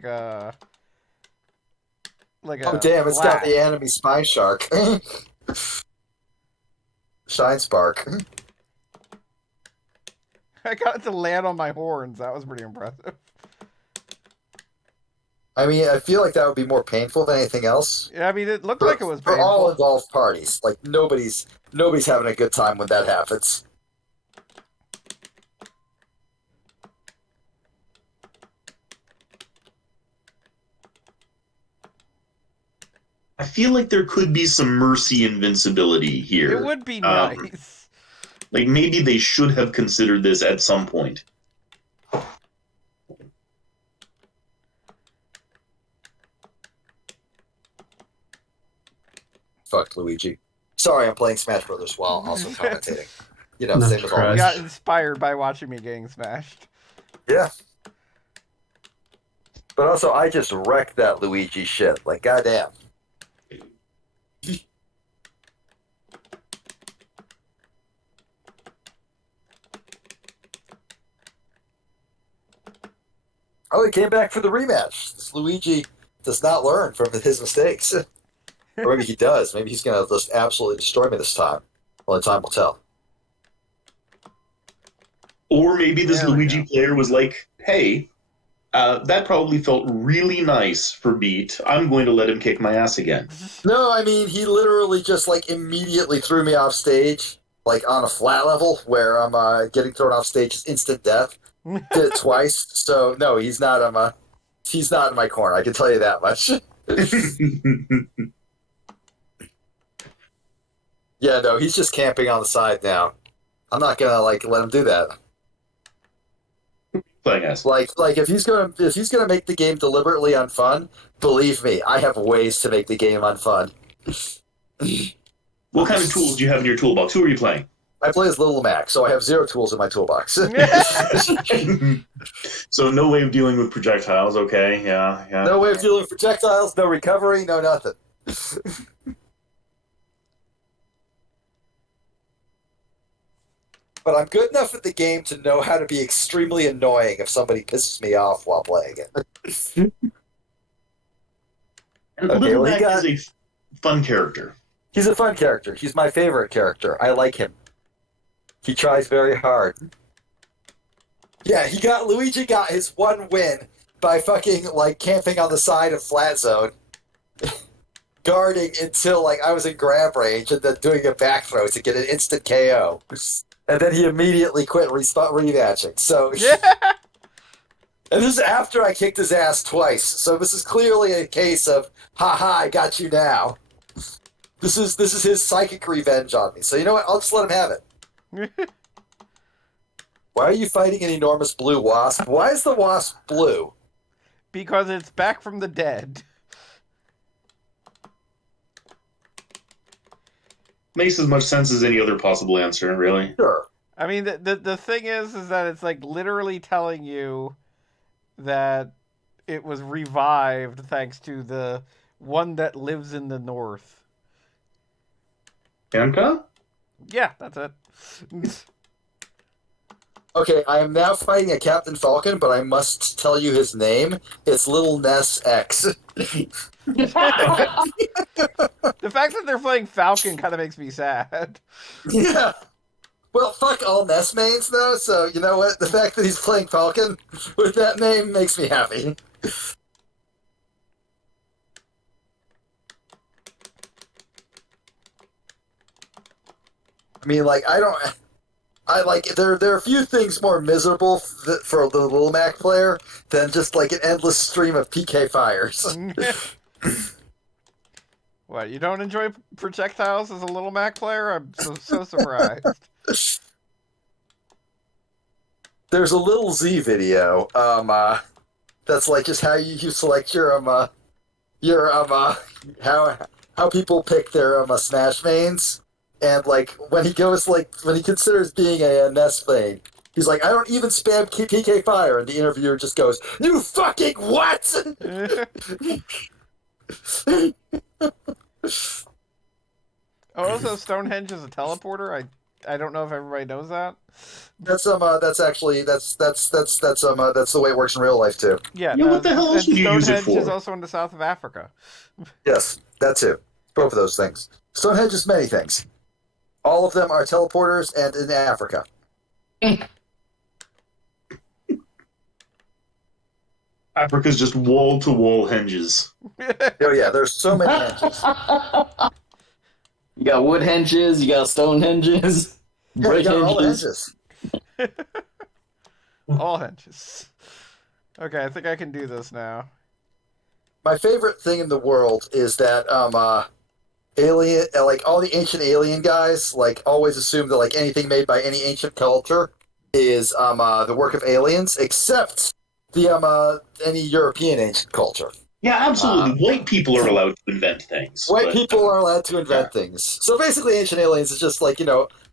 damn, it's got the anime spine shark. Shine spark. I got it to land on my horns. That was pretty impressive. I mean, I feel like that would be more painful than anything else Yeah, I mean, it looked like it was for all painful. involved parties. Like nobody's having a good time when that happens. I feel like there could be some mercy invincibility here. It would be nice. Like maybe they should have considered this at some point. Fuck Luigi. Sorry, I'm playing Smash Brothers while also commentating. You know, No same as You always. got inspired by watching me getting smashed. Yeah. But also, I just wrecked that Luigi shit. Like, goddamn. Oh, he came back for the rematch. This Luigi does not learn from his mistakes. Or maybe he does. Maybe he's going to just absolutely destroy me this time. Well, time will tell. Or maybe this There we Luigi go. player was like, hey, that probably felt really nice for Beat. I'm going to let him kick my ass again. No, I mean, he literally just, like, immediately threw me off stage, like, on a flat level, where I'm getting thrown off stage is instant death. Did it twice, so, no, he's not in my corner, I can tell you that much. Yeah, no, he's just camping on the side now. I'm not gonna, like, let him do that. Playing as. Like if he's gonna make the game deliberately unfun, believe me, I have ways to make the game unfun. What kind of tools do you have in your toolbox? Who are you playing? I play as Little Mac, so I have 0 tools in my toolbox. So no way of dealing with projectiles. Okay, yeah. No way of dealing with projectiles, no recovery, no nothing. But I'm good enough at the game to know how to be extremely annoying if somebody pisses me off while playing it. And Okay, Little well, he Mac got- is a fun character. He's a fun character. He's my favorite character. I like him. He tries very hard. Yeah, Luigi got his one win by fucking, like, camping on the side of Flat Zone. Guarding until, like, I was in grab range and then doing a back throw to get an instant KO. And then he immediately quit rematching. So, and this is after I kicked his ass twice. So this is clearly a case of, haha, I got you now. This is his psychic revenge on me. So you know what? I'll just let him have it. Why are you fighting an enormous blue wasp? Why is the wasp blue? Because it's back from the dead. Makes as much sense as any other possible answer, really. Sure. I mean, the thing is that it's like literally telling you that it was revived thanks to the one that lives in the north. Kanka? Yeah, that's it. Okay, I am now fighting a Captain Falcon, but I must tell you his name. It's Little Ness X. The fact that they're playing Falcon kind of makes me sad. Yeah. Well, fuck all Ness mains, though, so you know what? The fact that he's playing Falcon with that name makes me happy. I mean, like, there are a few things more miserable for the Little Mac player than just, like, an endless stream of PK fires. What, you don't enjoy projectiles as a Little Mac player? I'm so surprised. There's a Little Z video, that's like just how you select your how people pick their Smash mains, and like when he considers being a Nest main, he's like, I don't even spam PK Fire, and the interviewer just goes, you fucking what? Also, Stonehenge is a teleporter. I don't know if everybody knows that. That's the way it works in real life too. Yeah. Yeah, what the hell else would you use it Stonehenge is for? also in the south of Africa. Yes, that too. Both of those things. Stonehenge is many things. All of them are teleporters and in Africa. Africa's just wall-to-wall henges. Oh yeah, there's so many henges. You got wood henges, you got stone henges, Yeah, you brick got all the henges. henges. All henges. Okay, I think I can do this now. My favorite thing in the world is that alien, like all the ancient alien guys, like always assume that like anything made by any ancient culture is the work of aliens, except the any European ancient culture. Yeah, absolutely. White people are allowed to invent things. White but- people are allowed to invent things. So basically, ancient aliens is just like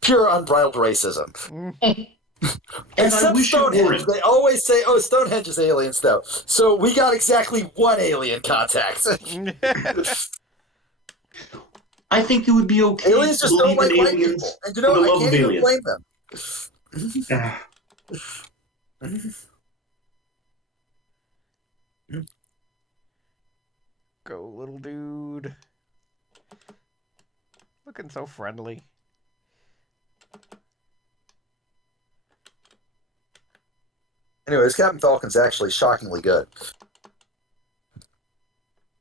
pure unbridled racism. And I Except wish it Stonehenge. weren't. They always say, "Oh, Stonehenge is aliens," though. So we got exactly one alien contact. I think it would be okay Aliens to just don't believe like in white aliens people, and for the I love can't of even aliens. blame them. Go, little dude. Looking so friendly. Anyways, Captain Falcon's actually shockingly good,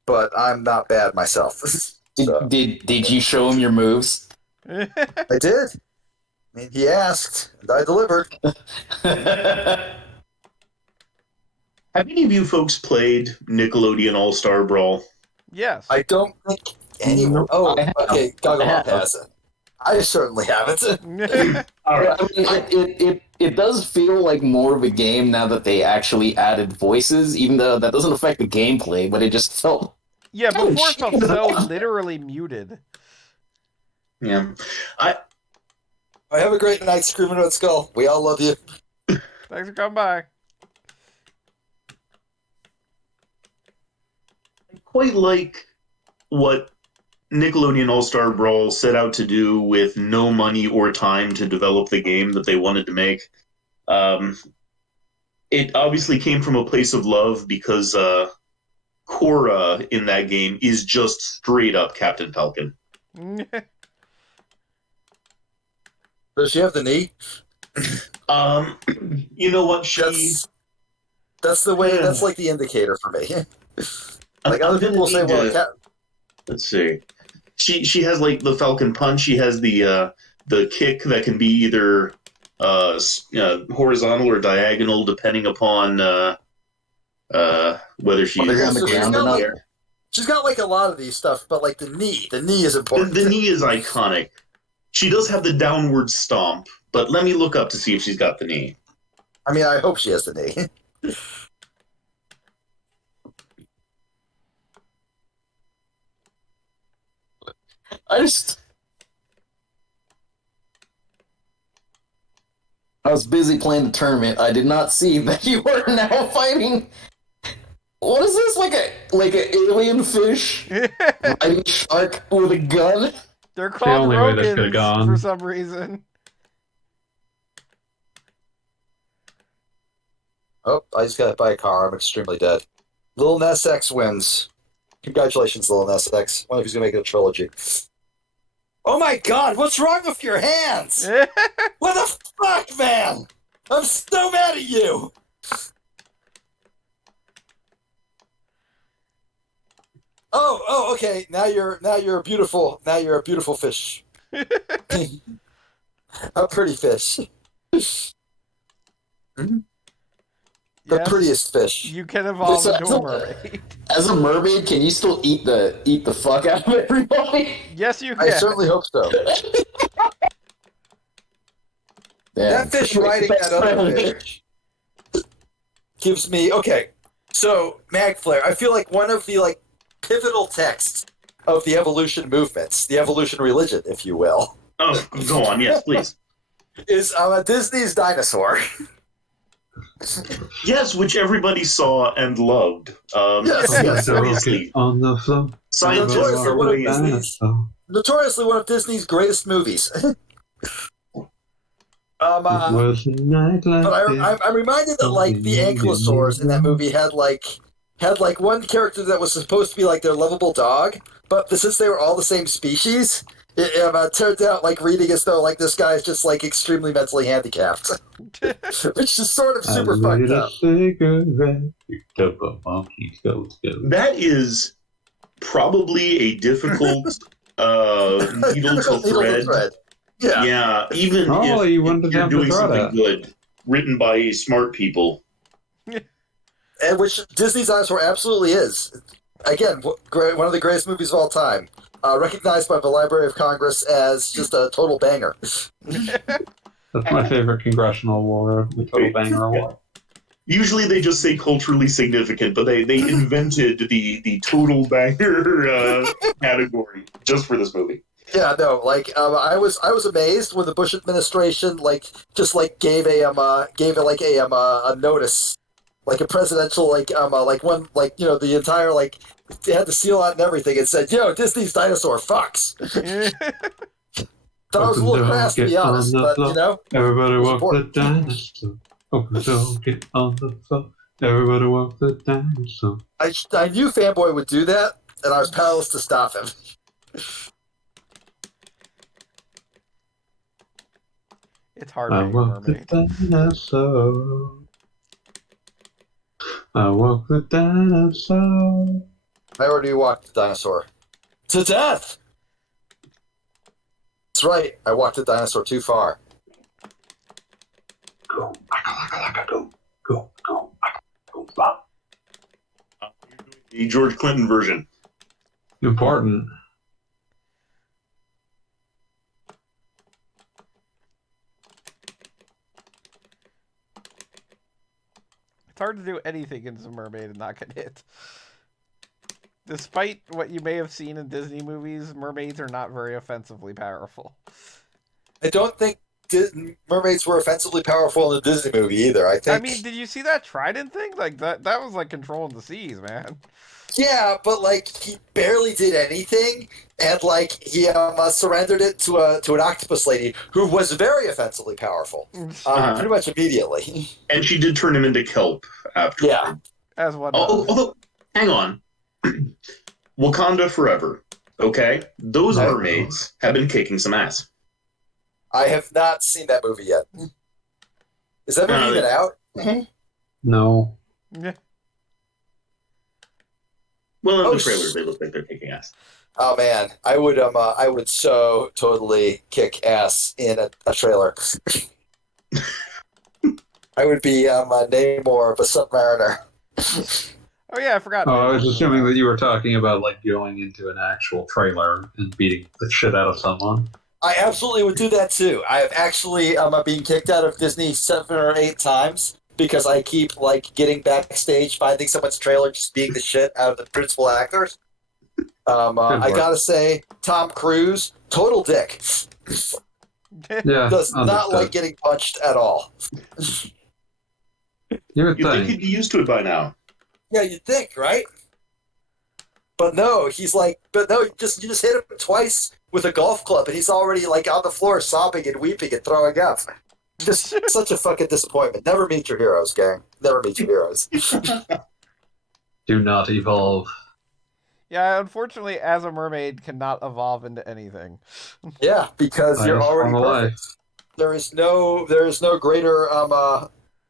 but I'm not bad myself. So, Did you show him your moves? I did. I mean, he asked, and I delivered. Have any of you folks played Nickelodeon All-Star Brawl? Yes. I don't think anyone. Oh, I have. okay, I Gogglebot have. has it. I certainly haven't. All right. I mean, it does feel like more of a game now that they actually added voices, even though that doesn't affect the gameplay, but it just felt... Yeah, before it Oh, felt shit. so literally muted. Yeah. I have a great night, Screaming Red Skull. We all love you. Thanks for coming by. Quite like what Nickelodeon All-Star Brawl set out to do with no money or time to develop the game that they wanted to make. It obviously came from a place of love because Korra in that game is just straight up Captain Falcon. Does she have the knee? You know what? That's the way. That's like the indicator for me. Like I'm other gonna people say, need well, to- let's see. She has like the Falcon Punch. She has the kick that can be either horizontal or diagonal, depending upon whether she's Whether you're on the So she's ground or got, not. like, she's got like a lot of these stuff, but like the knee is important. The knee is iconic. She does have the downward stomp, but let me look up to see if she's got the knee. I mean, I hope she has the knee. I was busy playing the tournament. I did not see that you are now fighting. What is this? Like an alien fish fighting a shark with a gun? They're called only way this could've Rogans gone. for some reason. Oh, I just got hit by a car. I'm extremely dead. Lil Nas X wins. Congratulations, Lil Nas X. One of you's gonna make it a trilogy. Oh my God! What's wrong with your hands? What the fuck, man? I'm so mad at you. Oh, okay. Now you're a beautiful fish. A pretty fish. The Yes, prettiest fish. you can evolve So- into so- a mermaid. As a mermaid, can you still eat the fuck out of everybody? Yes, you I can. certainly hope so. Damn. That fish riding that other fish gives me okay. So Magflare, I feel like one of the pivotal texts of the evolution movements, the evolution religion, if you will, Oh, go on. Yes, please. is Disney's dinosaur. Yes, which everybody saw and loved. Yes. Seriously. On the floor. Scientists Notoriously are one of way Disney's notoriously one of Disney's greatest movies. But I'm reminded that the ankylosaurs in that movie had one character that was supposed to be like their lovable dog, but since they were all the same species, It turned out like reading as though like this guy is just like extremely mentally handicapped, which is sort of super fucked up. That is probably a difficult needle to thread. Yeah, even if you're doing something good, written by smart people. And which Disney's Dinosaur absolutely is. Again, one of the greatest movies of all time. Recognized by the Library of Congress as just a total banger. That's my favorite congressional award, the Total Banger Award. Usually they just say culturally significant, but they invented the total banger category just for this movie. Yeah, no, like I was amazed when the Bush administration gave a notice, like a presidential the entire they had the seal on and everything. It said, Disney's Dinosaur fucks. Thought I was a little crass, to be honest, but everybody walk the dinosaur. Open the door, get on the floor. Everybody walk the dinosaur. I knew Fanboy would do that, and I was powerless to stop him. It's hard being a mermaid. I walk the dinosaur. I already walked the dinosaur. To death! That's right, I walked the dinosaur too far. Go, go, go, go, bop. The George Clinton version. Important. It's hard to do anything in The Mermaid and not get hit. Despite what you may have seen in Disney movies, mermaids are not very offensively powerful. I don't think mermaids were offensively powerful in the Disney movie either. I mean, did you see that trident thing? Like that was like controlling the seas, man. Yeah, but he barely did anything, and he surrendered it to an octopus lady who was very offensively powerful, pretty much immediately. And she did turn him into kelp after. Yeah, as one. Although, hang on, Wakanda forever. Okay, those mermaids have been kicking some ass. I have not seen that movie yet. Is that movie even out? No. Yeah. Well, in the trailer, they look like they're kicking ass. Oh man, I would so totally kick ass in a trailer. I would be Namor of a Submariner. Oh yeah, I forgot. Oh, I was assuming that you were talking about going into an actual trailer and beating the shit out of someone. I absolutely would do that too. I have actually been kicked out of Disney 7 or 8 times because I keep getting backstage, finding someone's trailer, just beating the shit out of the principal actors. I gotta say, Tom Cruise, total dick. Yeah, does not like getting punched at all. You think he'd be used to it by now? Yeah, you'd think, right? But no, you just hit him twice with a golf club, and he's already on the floor sobbing and weeping and throwing up. Just such a fucking disappointment. Never meet your heroes, gang. Never meet your heroes. Do not evolve. Yeah, unfortunately, as a mermaid, cannot evolve into anything. Yeah, because you're already perfect. There is no greater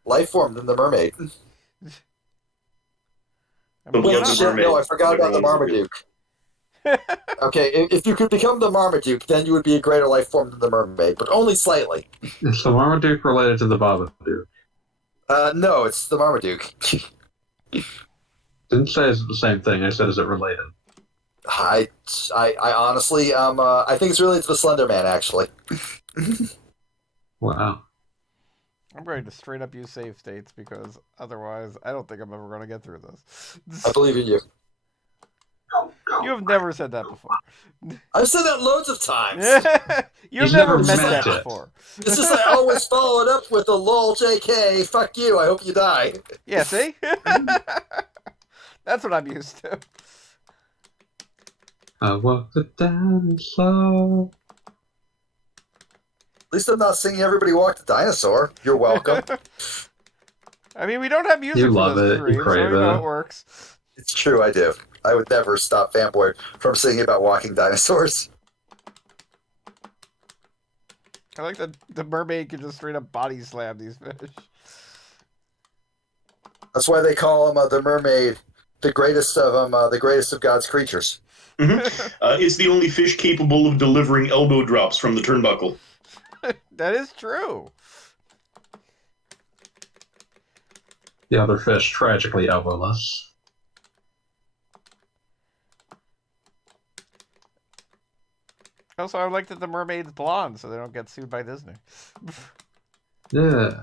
life form than the mermaid. No, I forgot about the Marmaduke. Okay, if you could become the Marmaduke, then you would be a greater life form than the mermaid, but only slightly. Is the Marmaduke related to the Babadook? No, it's the Marmaduke. Didn't say it's the same thing. I said, is it related? I honestly, I think it's related to the Slender Man, actually. Wow. I'm going to straight up use save states because otherwise I don't think I'm ever going to get through this. I believe in you. You have never said that before. I've said that loads of times. You've never meant that before. It's just I always follow it up with a lol JK, fuck you, I hope you die. Yeah, see? That's what I'm used to. I walk the dinosaur. At least I'm not singing Everybody Walk the Dinosaur. You're welcome. I mean, we don't have music you for love those it. dreams, You crave so you know it. it works. It's true, I do. I would never stop Fanboy from singing about walking dinosaurs. I like that the mermaid can just straight up body slam these fish. That's why they call him the mermaid, the greatest of God's creatures. It's the only fish capable of delivering elbow drops from the turnbuckle. That is true. The other fish tragically elbowless. Also, I like that the mermaid's blonde, so they don't get sued by Disney. Yeah.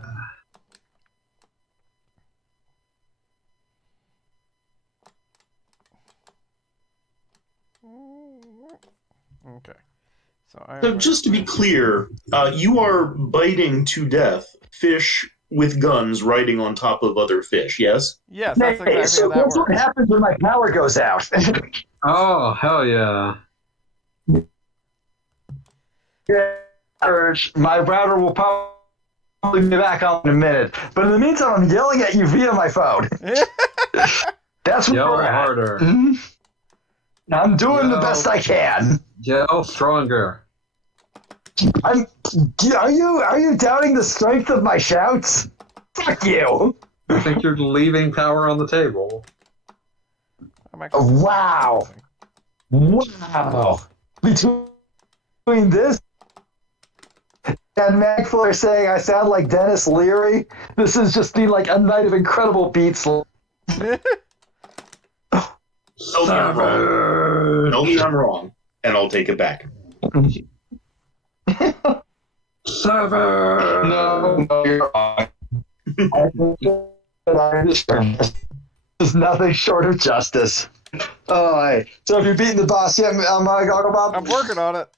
Okay. So just to be clear, you are biting to death fish with guns riding on top of other fish, yes? Yes, that's exactly so how that that's what works. happens when my power goes out. Oh, hell yeah. My router will probably be back on in a minute. But in the meantime, I'm yelling at you via my phone. That's what Yell we're at. harder. Mhm. I'm doing the Yell. best I can. Yell stronger. Are you doubting the strength of my shouts? Fuck you! I think you're leaving power on the table. Wow! Wow! Between this and McFlare saying I sound like Dennis Leary, this has just been like a night of incredible beats. Tell me I'm wrong. Tell me I'm wrong, and I'll take it back. Seven! No, you're wrong. There's nothing short of justice. Alright, so have you beaten the boss yet, Gogglebop? I'm working on it.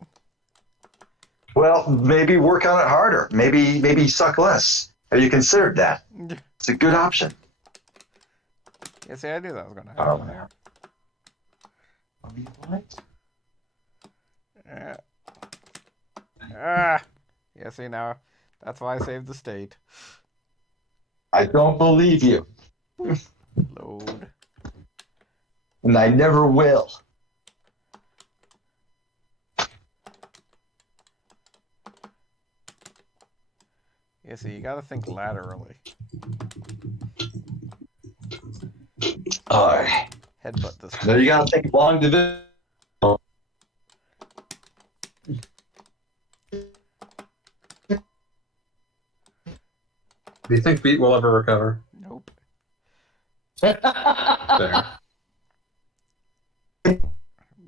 Well, maybe work on it harder. Maybe suck less. Have you considered that? It's a good option. Yeah, see, I knew that was going to happen. Yeah. Yeah, see, now, that's why I saved the state. I don't believe you. Load. And I never will. Yeah, see, you gotta think laterally. Alright. Headbutt this So you gotta think long division. Do you think Beat will ever recover? Nope. There.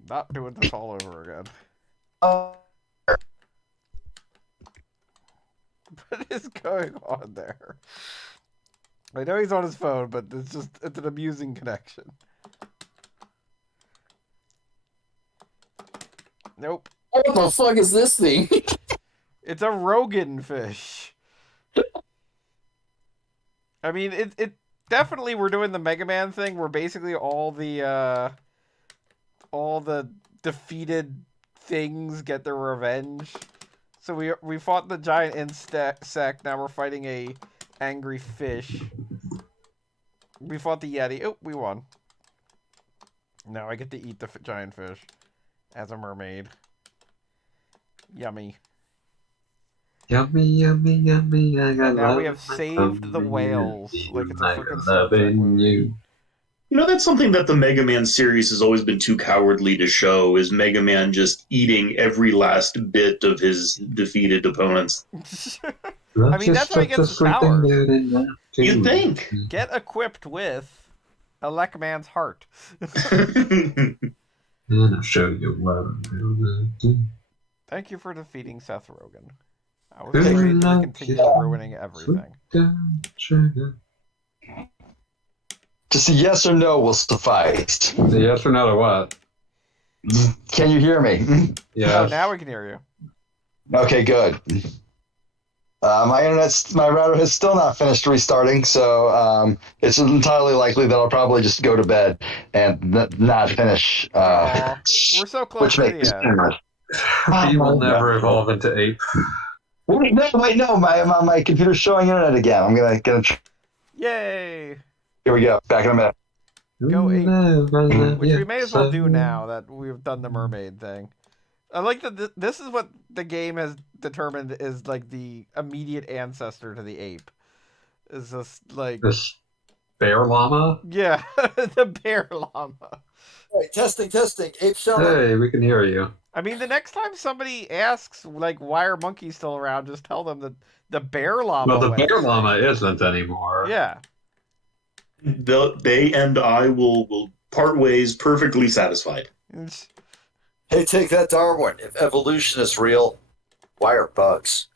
Not doing this all over again. What is going on there? I know he's on his phone, but it's an amusing connection. Nope. What the fuck is this thing? It's a Rogan fish. I mean, it definitely, we're doing the Mega Man thing where basically all the defeated things get their revenge. So we fought the giant insect, now we're fighting a angry fish. We fought the Yeti. Oh, we won. Now I get to eat the giant fish as a mermaid. Yummy. Yummy, yummy, yummy. I got And now love we have saved the whales. Like it's a freaking Star Trek loving movie. you. You know, that's something that the Mega Man series has always been too cowardly to show, is Mega Man just eating every last bit of his defeated opponents. I mean, that's how he gets his powers. You'd think. Get equipped with Elecman's heart. And I'll show you what I'm gonna do. Thank you for defeating Seth Rogen. I was afraid to continue ruining everything. Just a yes or no will suffice. The yes or no to what? Can you hear me? Yeah. Oh, now we can hear you. Okay, good. My router has still not finished restarting, so it's entirely likely that I'll probably just go to bed and not finish. We're so close which to makes the end. He will never evolve into ape. Wait, no! My computer's showing internet again. I'm gonna. Yay! Here we go. Back in a minute. Go ape. Which we may as well do now. now that we've done the mermaid thing. I like that this is what the game has determined is like the immediate ancestor to the ape. Is this like This bear llama? yeah, the bear llama. All right, testing. Ape shall Hey, we can hear you. I mean, the next time somebody asks like why are monkeys still around, just tell them that the bear llama. Well, the went bear extinct. llama isn't anymore. Yeah. They and I will part ways perfectly satisfied. Hey, take that, Darwin. If evolution is real, why are bugs?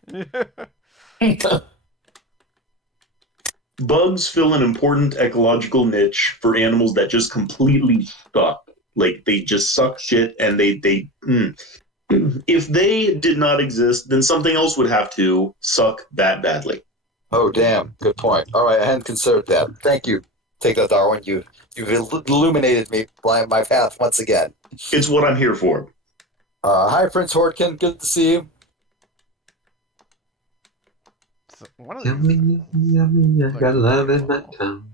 Bugs fill an important ecological niche for animals that just completely suck. Like they just suck shit, and they. If they did not exist, then something else would have to suck that badly. Oh, damn. Good point. All right, I hadn't considered that. Thank you. Take that, Darwin. You've illuminated me by my path once again. It's what I'm here for. Hi, Prince Hortkin. Good to see you. So one of Yummy, yummy, I got love in my tongue.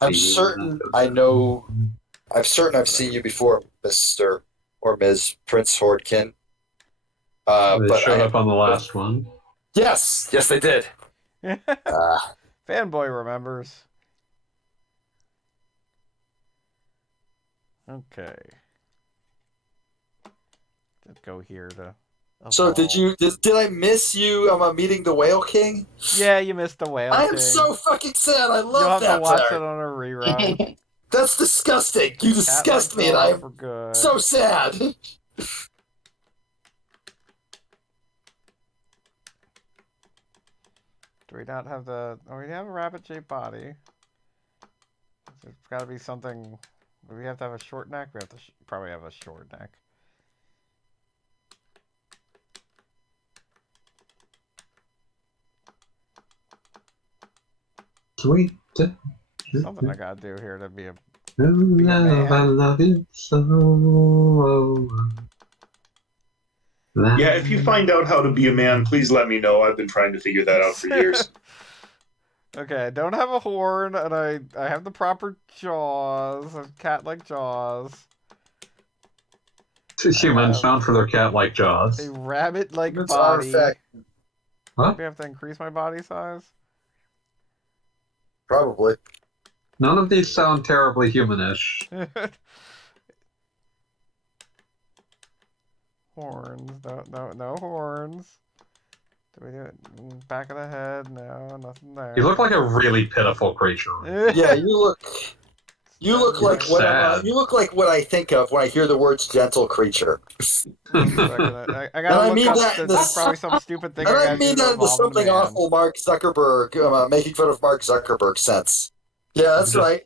I'm certain I've seen you before, Mr. or Ms. Prince Hortkin. They showed up on the last one. Yes, they did. Fanboy remembers. Okay. Let's go here to. So did I miss you? Meeting the Whale King? Yeah, you missed the whale. I am King. so fucking sad. I You'll love have that to watch part. it on a rerun. That's disgusting. You disgust me, and I'm good. so sad. Do we not have the? Oh, we have a rabbit-shaped body. There's got to be something. Do we have to have a short neck? We have to probably have a short neck. Sweet. Something I gotta do here to be a. Love, I love you so. Yeah, if you find out how to be a man, please let me know. I've been trying to figure that out for years. Okay, I don't have a horn, and I have the proper jaws, cat-like jaws. Humans known for their cat-like jaws. A rabbit-like It's body. artifact. Huh? Do we have to increase my body size? Probably. None of these sound terribly humanish. Horns. No horns. Do we do it? Back of the head? No, nothing there. You look like a really pitiful creature. Yeah, you look like what Sad. you look like what I think of when I hear the words "gentle creature." I gotta look up. that- There's probably some stupid thing. And I gotta mean do to that in the evolve into something man. awful Mark Zuckerberg, making fun of Mark Zuckerberg sense. Yeah, that's right.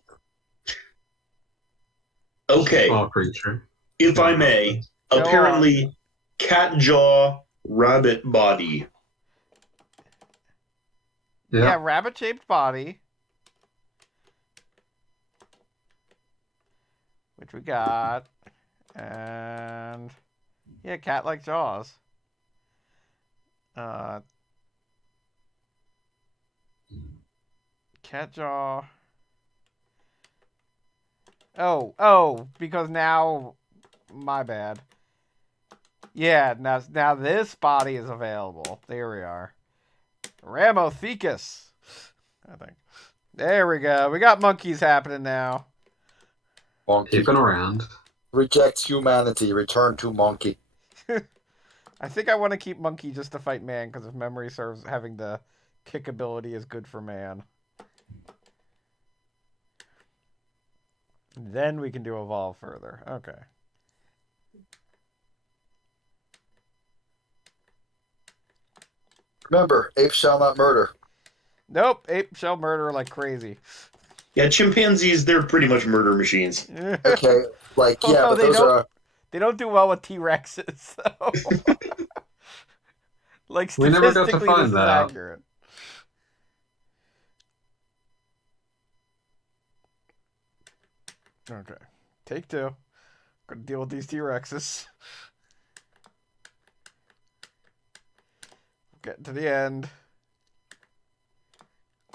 Okay, Small creature. if I may, Go apparently, cat jaw, rabbit body. Yeah, rabbit-shaped body. Which we got. And yeah, cat-like jaws. Cat jaw. Oh, because now my bad. Yeah, now this body is available. There we are. Ramothecus, I think. There we go. We got monkeys happening now. Monkey Keeping around. rejects humanity. Return to monkey. I think I want to keep monkey just to fight man, because if memory serves, having the kick ability is good for man. Then we can do evolve further. Okay. Remember, ape shall not murder. Nope, ape shall murder like crazy. Yeah, chimpanzees, they're pretty much murder machines. Okay, like Oh, yeah, no, but those are. They don't do well with T-Rexes, though. Like, We never got to statistically, find this is that. accurate. Okay. Take two. Gonna deal with these T-Rexes. Getting to the end.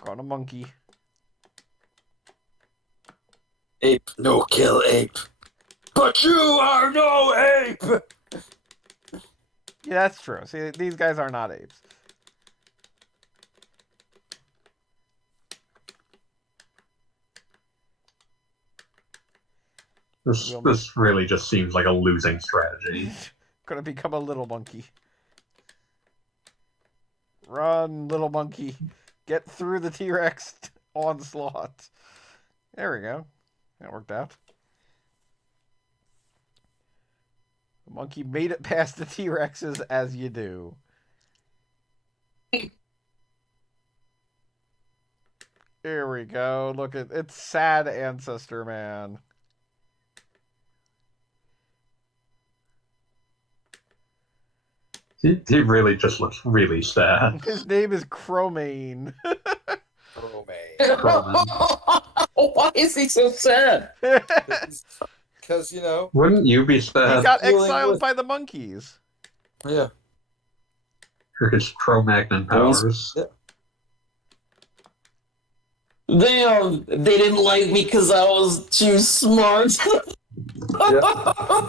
Got a monkey. Ape, no kill ape. But you are no ape! Yeah, that's true. See, these guys are not apes. This really just seems like a losing strategy. Gonna become a little monkey. Run, little monkey. Get through the T-Rex onslaught. There we go. That worked out. The monkey made it past the T-Rexes, as you do. Here we go. Look at it's sad ancestor man. He really just looks really sad. His name is Chromane. Why is he so sad? Because, you know... Wouldn't you be He sad got exiled by the monkeys. Yeah. for his Cro-Magnon powers? Yeah. They didn't like me because I was too smart. Yeah.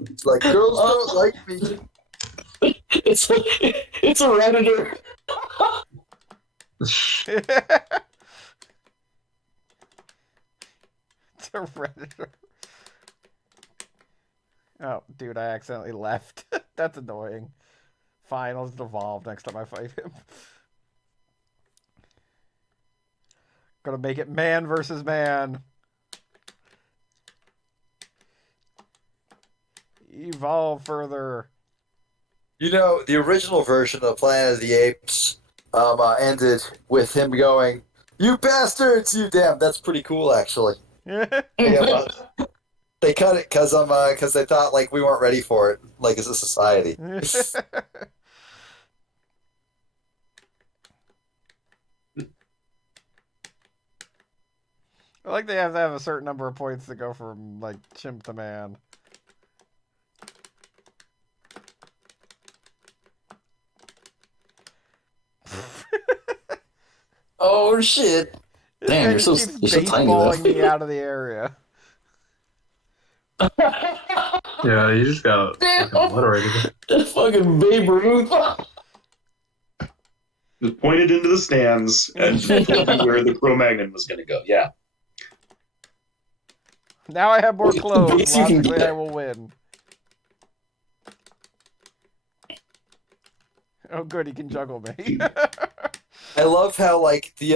It's like, girls don't like me. It's a redditor. It's a redditor. Oh, dude, I accidentally left. That's annoying. Fine, I'll just evolve next time I fight him. Gonna make it man versus man. Evolve further. You know, the original version of Planet of the Apes ended with him going, "You bastards, you damn." That's pretty cool, actually. Yeah, they cut it because they thought like we weren't ready for it, like as a society. I like they have to have a certain number of points to go from like chimp to man. Oh shit! Damn, you're so tiny baseballing though. me out of the area. Yeah, you just got obliterated. That fucking Babe Ruth. Just pointed into the stands and told you where the Cro-Magnon was going to go. Yeah. Now I have more clothes. Base you can Logically, get. I will win. Oh, good, he can juggle me. I love how like the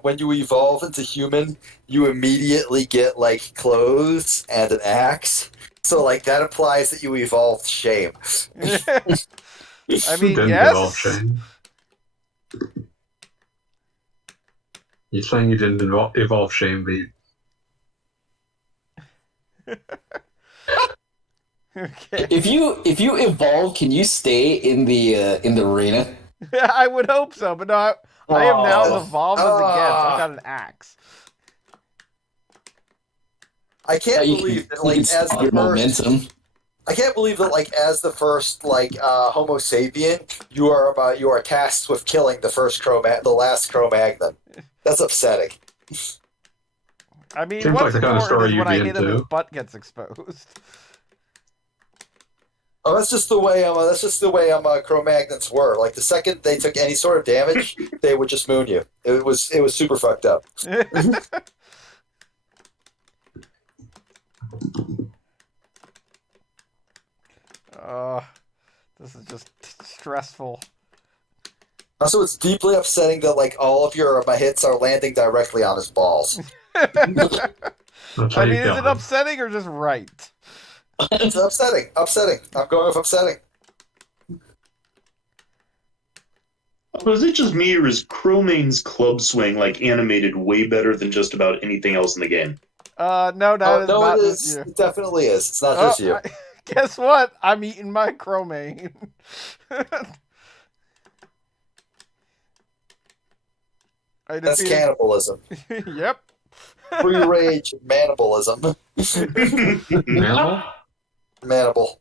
when you evolve into human, you immediately get like clothes and an axe. So like that implies that you evolved shame. I mean, Didn't yes. evolve Shane. You're saying you didn't evolve Shane, but Okay. If you evolve, can you stay in the arena? I would hope so, but no, I am now as evolved as it gets. I've Ah. got an axe. I can't You believe can- that like you can as stop the your first. momentum. I can't believe that like as the first like Homo sapien, you are tasked with killing the last Cro-Magnon. That's upsetting. I mean, Seems what's like the kind of important story is when I you'd be hit him, his into. butt gets exposed. Oh, that's just the way Cro-Magnons were. Like the second they took any sort of damage, they would just moon you. It was super fucked up. This is just stressful. Also, it's deeply upsetting that like all of your hits are landing directly on his balls. that's how I you mean, is kill it him. upsetting or just right? It's upsetting. Upsetting. I'm going with upsetting. Was it just me, or is Cro-Mane's club swing like animated way better than just about anything else in the game? No, Oh, that is no, not it just is. you. It definitely is. It's not Oh, just you. guess what? I'm eating my Chromane. I That's defeated... cannibalism. Yep. Free rage manibalism. Manimal? Manable.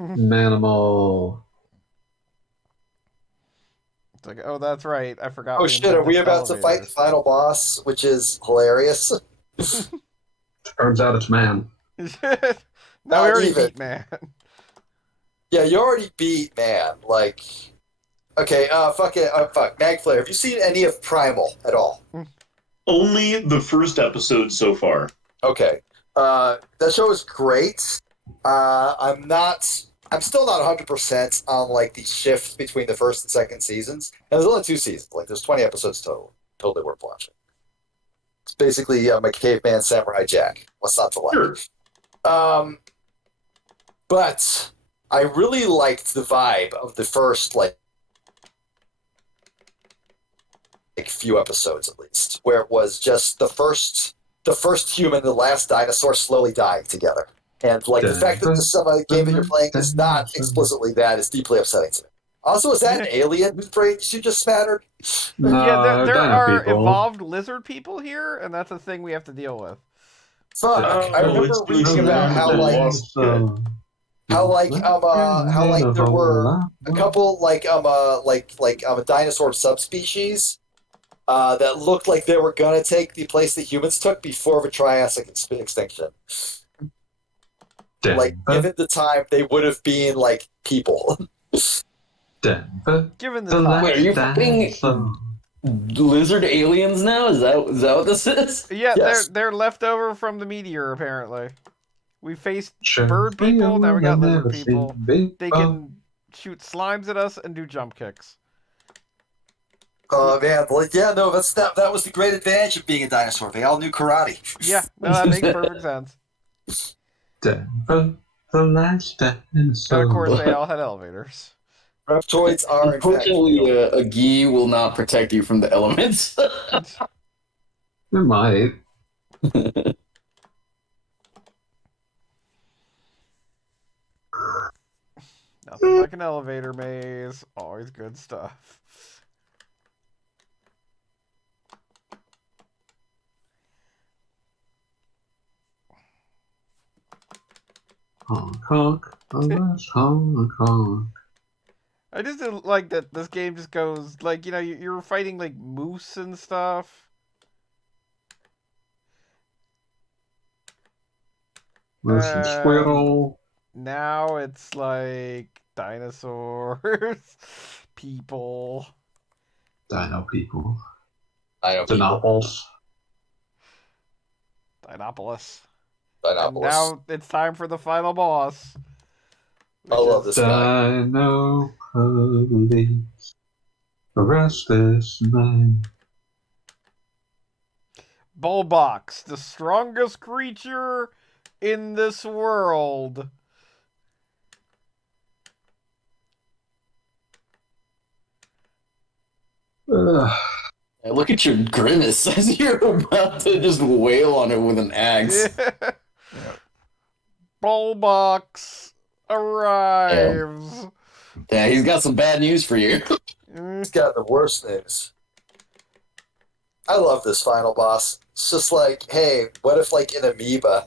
Manimal. It's like, oh, that's right. I forgot. Oh we shit, are we invented about to fight the elevators. final boss, which is hilarious? Turns out it's man. No, we Not already even. beat man. Yeah, you already beat man. Like, okay, fuck it, fuck. Magflare, have you seen any of Primal at all? Only the first episode so far. Okay. That show is great. I'm still not 100% on like the shift between the first and second seasons. And there's only 2 seasons. Like there's 20 episodes total. Totally worth watching. It's basically a caveman samurai Jack. What's not to like? Sure. But I really liked the vibe of the first like few episodes at least, where it was just the first human and the last dinosaur slowly dying together. And like the fact that some game that you're playing is not explicitly that is deeply upsetting to me. Also, is that an alien whose brains you just smattered? No, Yeah, there dino are people. evolved lizard people here, and that's a thing we have to deal with. Fuck! I remember it's doing reading some about how roundabout like loss. Good. how like there were a couple like dinosaur subspecies that looked like they were gonna take the place that humans took before the Triassic extinction. Like, given the time, they would have been like people. Denver. Given the time. Wait, are you fighting lizard aliens now? Is that what this is? Yeah, Yes. they're left over from the meteor apparently. We faced bird people, now we got lizard people. They can shoot slimes at us and do jump kicks. Oh man, like yeah, no, that was the great advantage of being a dinosaur. They all knew karate. Yeah, no, that makes perfect sense. Denver, the last dinosaur. And of course, they all had elevators. Reptoids are in fact Unfortunately, real. a gi will not protect you from the elements. It might. Nothing like an elevator maze. Always good stuff. Honk, honk, alas, honk, honk. I just didn't like that this game just goes, like, you know, you're fighting, like, moose and stuff. Listen, squirrel. Now it's, like, dinosaurs, people. Dino people. Dinopolis. Dinopolis. Dinopolis. And now it's time for the final boss. I love this guy. Dino police. Arrest this man. Bullbox, the strongest creature in this world. Look at your grimace as you're about to just wail on it with an axe. Bullbox arrives. Yeah, he's got some bad news for you. He's got the worst news. I love this final boss. It's just like, hey, what if like an amoeba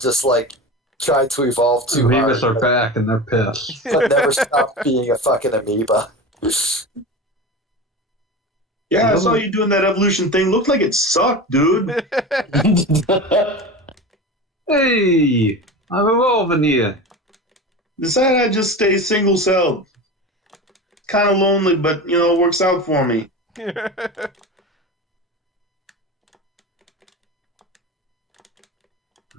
just like tried to evolve too Amoebas hard, are back and they're pissed. but never stopped being a fucking amoeba. Yeah, I saw you doing that evolution thing. Looked like it sucked, dude. Hey, I'm evolving here. Decided I'd just stay single celled. Kind of lonely, but you know, it works out for me. You're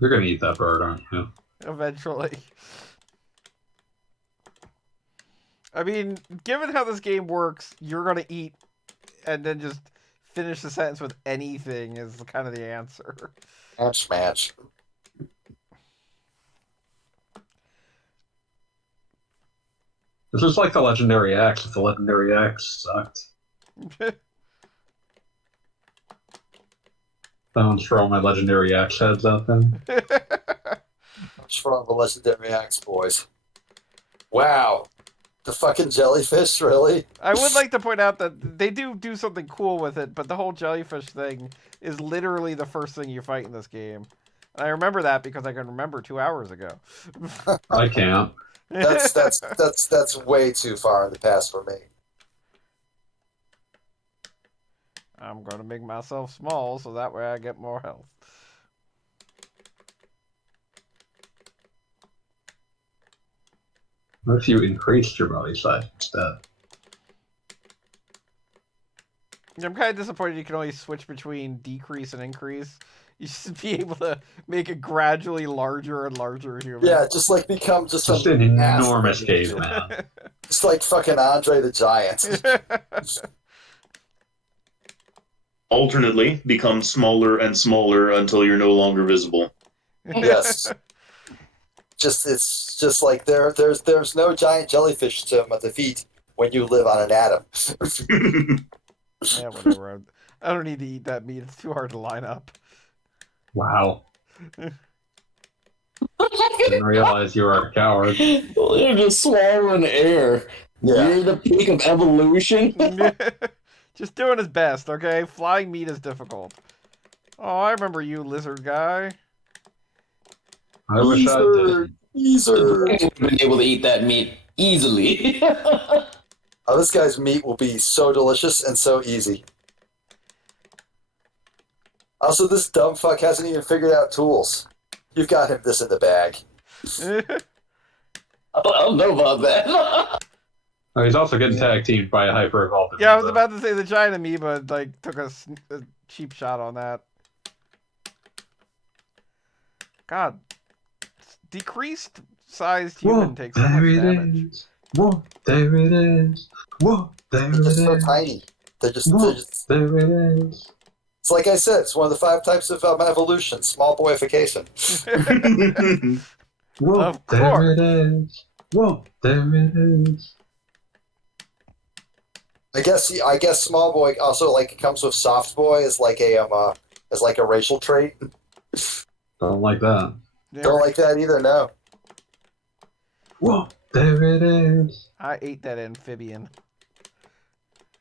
gonna eat that bird, aren't you? Eventually. I mean, given how this game works, you're gonna eat and then just finish the sentence with anything is kind of the answer. Match. This is like the legendary axe. If the legendary axe sucked. Someone's throwing my legendary axe heads out there. What's wrong with legendary axe, boys? Wow. The fucking jellyfish, really? I would like to point out that they do something cool with it, but the whole jellyfish thing is literally the first thing you fight in this game. And I remember that because I can remember 2 hours ago. I can't. That's way too far in the past for me. I'm going to make myself small so that way I get more health. What if you increased your body size instead? I'm kind of disappointed you can only switch between decrease and increase. You should be able to make a gradually larger and larger human. Yeah, just like become just an enormous caveman. Just like fucking Andre the Giant. Alternately, become smaller and smaller until you're no longer visible. Yes. It's just like there's no giant jellyfish to defeat when you live on an atom. Yeah, whatever. I don't need to eat that meat. It's too hard to line up. Wow. Didn't realize you were a coward. You're just swallowing air. Yeah. You're the peak of evolution. Just doing his best, okay? Flying meat is difficult. Oh, I remember you, lizard guy. I wish I did. Easer. I've been able to eat that meat easily. Oh, this guy's meat will be so delicious and so easy. Also, this dumb fuck hasn't even figured out tools. You've got him this in the bag. I don't know about that. Oh, he's also getting tag teamed by a hyper evolved. Yeah, I was about to say the giant amoeba like took a cheap shot on that. God, decreased sized human takes so much damage. Whoa, there it is. Whoa, there They're it just so is. tiny. They're just There it is. It's like I said, it's one of the 5 types of evolution, small boyification. Whoa, Of there course. it is. Whoa, there it is. I guess small boy also like comes with soft boy as like a racial trait. Don't like that. Don't like that either. No. Whoa, there it is. I ate that amphibian.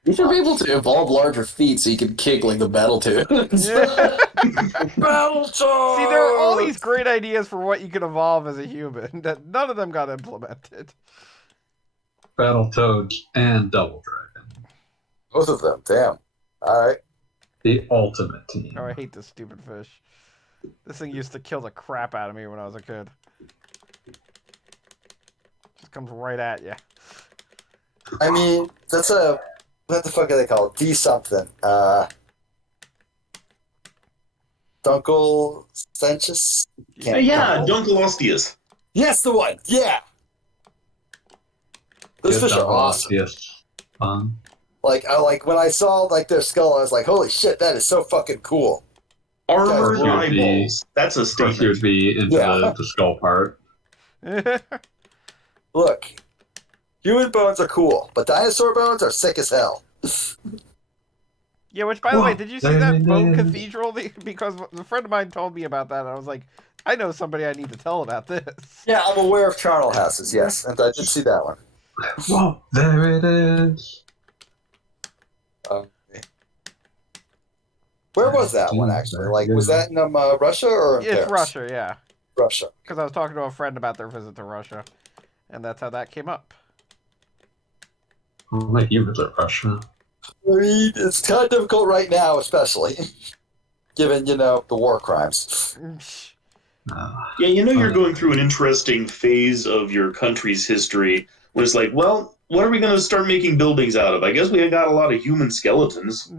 You should be able to evolve larger feet so you can kick like the Battletoads. Battletoads! See, there are all these great ideas for what you can evolve as a human that none of them got implemented. Battletoads and Double Dragon. Both of them. Damn. All right. The ultimate team. Oh, I hate this stupid fish. This thing used to kill the crap out of me when I was a kid. Just comes right at you. I mean, that's a what the fuck are they called? D something. Dunkel Sensus? Yeah, Dunkleosteus. Yes, the one. Yeah. Those fish are awesome. Yes. Like when I saw like their skull, I was like, "Holy shit, that is so fucking cool." Armored Guys, eyeballs. That's a Of course, he statement. would be into the skull part. Look, human bones are cool, but dinosaur bones are sick as hell. Yeah, which, by the way, did you see that There bone it is. cathedral? Because a friend of mine told me about that, and I was like, I know somebody I need to tell about this. Yeah, I'm aware of charnel houses. Yes, and I did see that one. Whoa, there it is. Where was that one actually? Like, was that in Russia or in It's Paris? Russia, yeah. Russia. Because I was talking to a friend about their visit to Russia, and that's how that came up. Like you visit Russia. I mean, it's kind of difficult right now, especially given the war crimes. Yeah, you're going through an interesting phase of your country's history where it's like, well, what are we going to start making buildings out of? I guess we got a lot of human skeletons.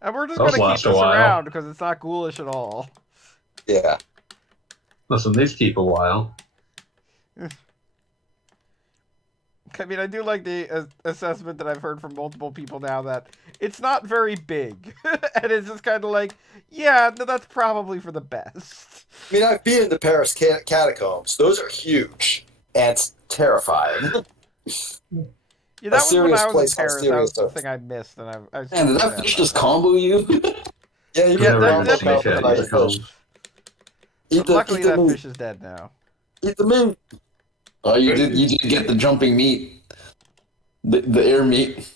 And we're just Those going to keep last a this while. around because it's not ghoulish at all. Yeah. Listen, these keep a while. I mean, I do like the assessment that I've heard from multiple people now that it's not very big. And it's just kind of like, yeah, no, that's probably for the best. I mean, I've been in the Paris catacombs. Those are huge and terrifying. Yeah, that was when serious I was place in on Paris. That serious was the earth. thing I missed. And I Man, did that fish just combo you? Yeah, you Yeah, can that- run that about fish- the night fish. Eat luckily, the that meat. fish is dead now. Eat the meat. Oh, you did get the jumping meat. The air meat.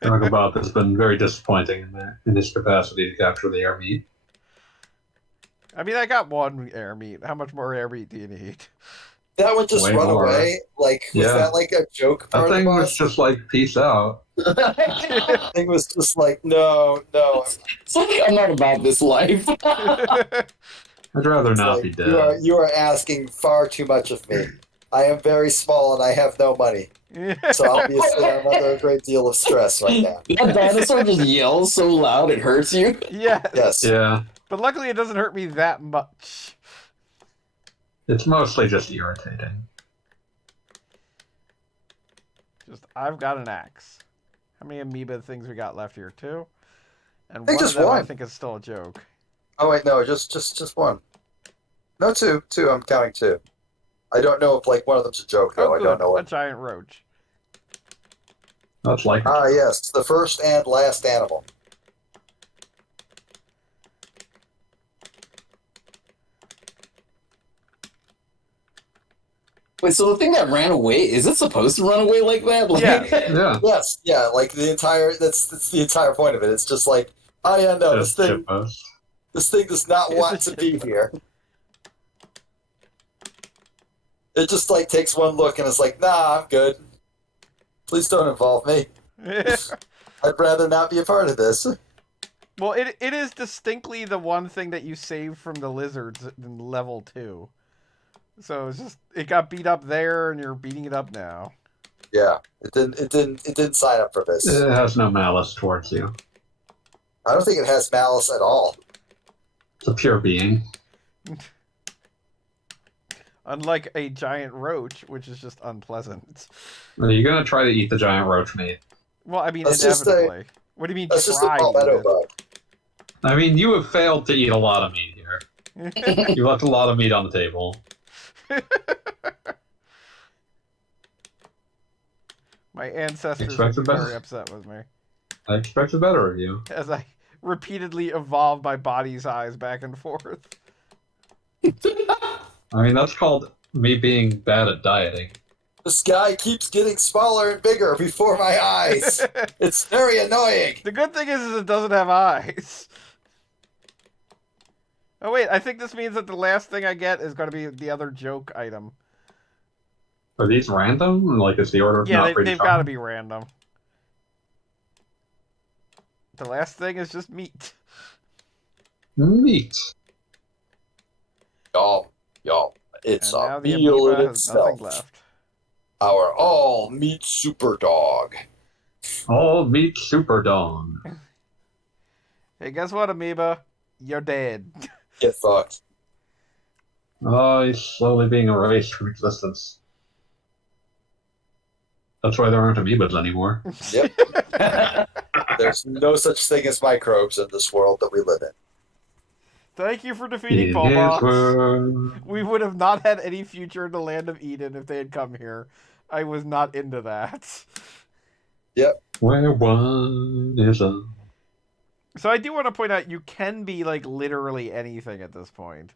Talk about this has been very disappointing in his capacity to capture the air meat. I mean, I got one air meat. How much more air meat do you need? That one just Way run more. away. Like, was Yeah. that like a joke That part thing of was us? just like, peace out. Thing was just like, no. It's like, I'm not about this life. I'd rather It's not like, be dead. you are asking far too much of me. I am very small and I have no money. So obviously I'm under a great deal of stress right now. That dinosaur just yells so loud it hurts you. Yes. Yes. Yeah, But luckily it doesn't hurt me that much. it's mostly just irritating. Just, I've got an axe. How many amoeba things we got left here? 2? And I think one just of them I one. think is still a joke. Oh wait, no, just one. No, two. Two. I'm counting 2. I don't know if like one of them's a joke though. Oh, I good. don't know A what. giant roach. That's like Ah, yes, the first and last animal. Wait, so the thing that ran away, is it supposed to run away like that? Like, Yeah. yeah. Yes, yeah, like the entire that's the entire point of it. It's just like, oh yeah, no, Just shitpost. this thing does not It's want a to be shit. here. It just like takes one look and it's like, nah, I'm good. Please don't involve me. I'd rather not be a part of this. Well, it is distinctly the one thing that you saved from the lizards in level 2. So it's just, it got beat up there and you're beating it up now. Yeah, it didn't sign up for this. It has no malice towards you. I don't think it has malice at all. It's a pure being. Unlike a giant roach, which is just unpleasant. Are you gonna try to eat the giant roach meat? Well, I mean, That's just inevitably. What do you mean That's just a try to eat palmetto it? bug. I mean, you have failed to eat a lot of meat here. You left a lot of meat on the table. My ancestors Expected would be better. very upset with me I expected better of you. as I repeatedly evolved my body size back and forth. I mean, that's called me being bad at dieting. This guy keeps getting smaller and bigger before my eyes. It's very annoying. The good thing is it doesn't have eyes. Oh wait, I think this means that the last thing I get is going to be the other joke item. Are these random? Like, is the order Yeah, not they've got to be random. The last thing is just meat. Meat. Y'all, it's And now a the meal amoeba in has nothing itself. left. Our all-meat super dog. All meat super dong. Hey, guess what, amoeba? You're dead. Get fucked. Oh, he's slowly being erased from existence. That's why there aren't amoebas anymore. Yep. There's no such thing as microbes in this world that we live in. Thank you for defeating In Paul his Box. world. We would have not had any future in the land of Eden if they had come here. I was not into that. Where one is a... So I do want to point out you can be like literally anything at this point.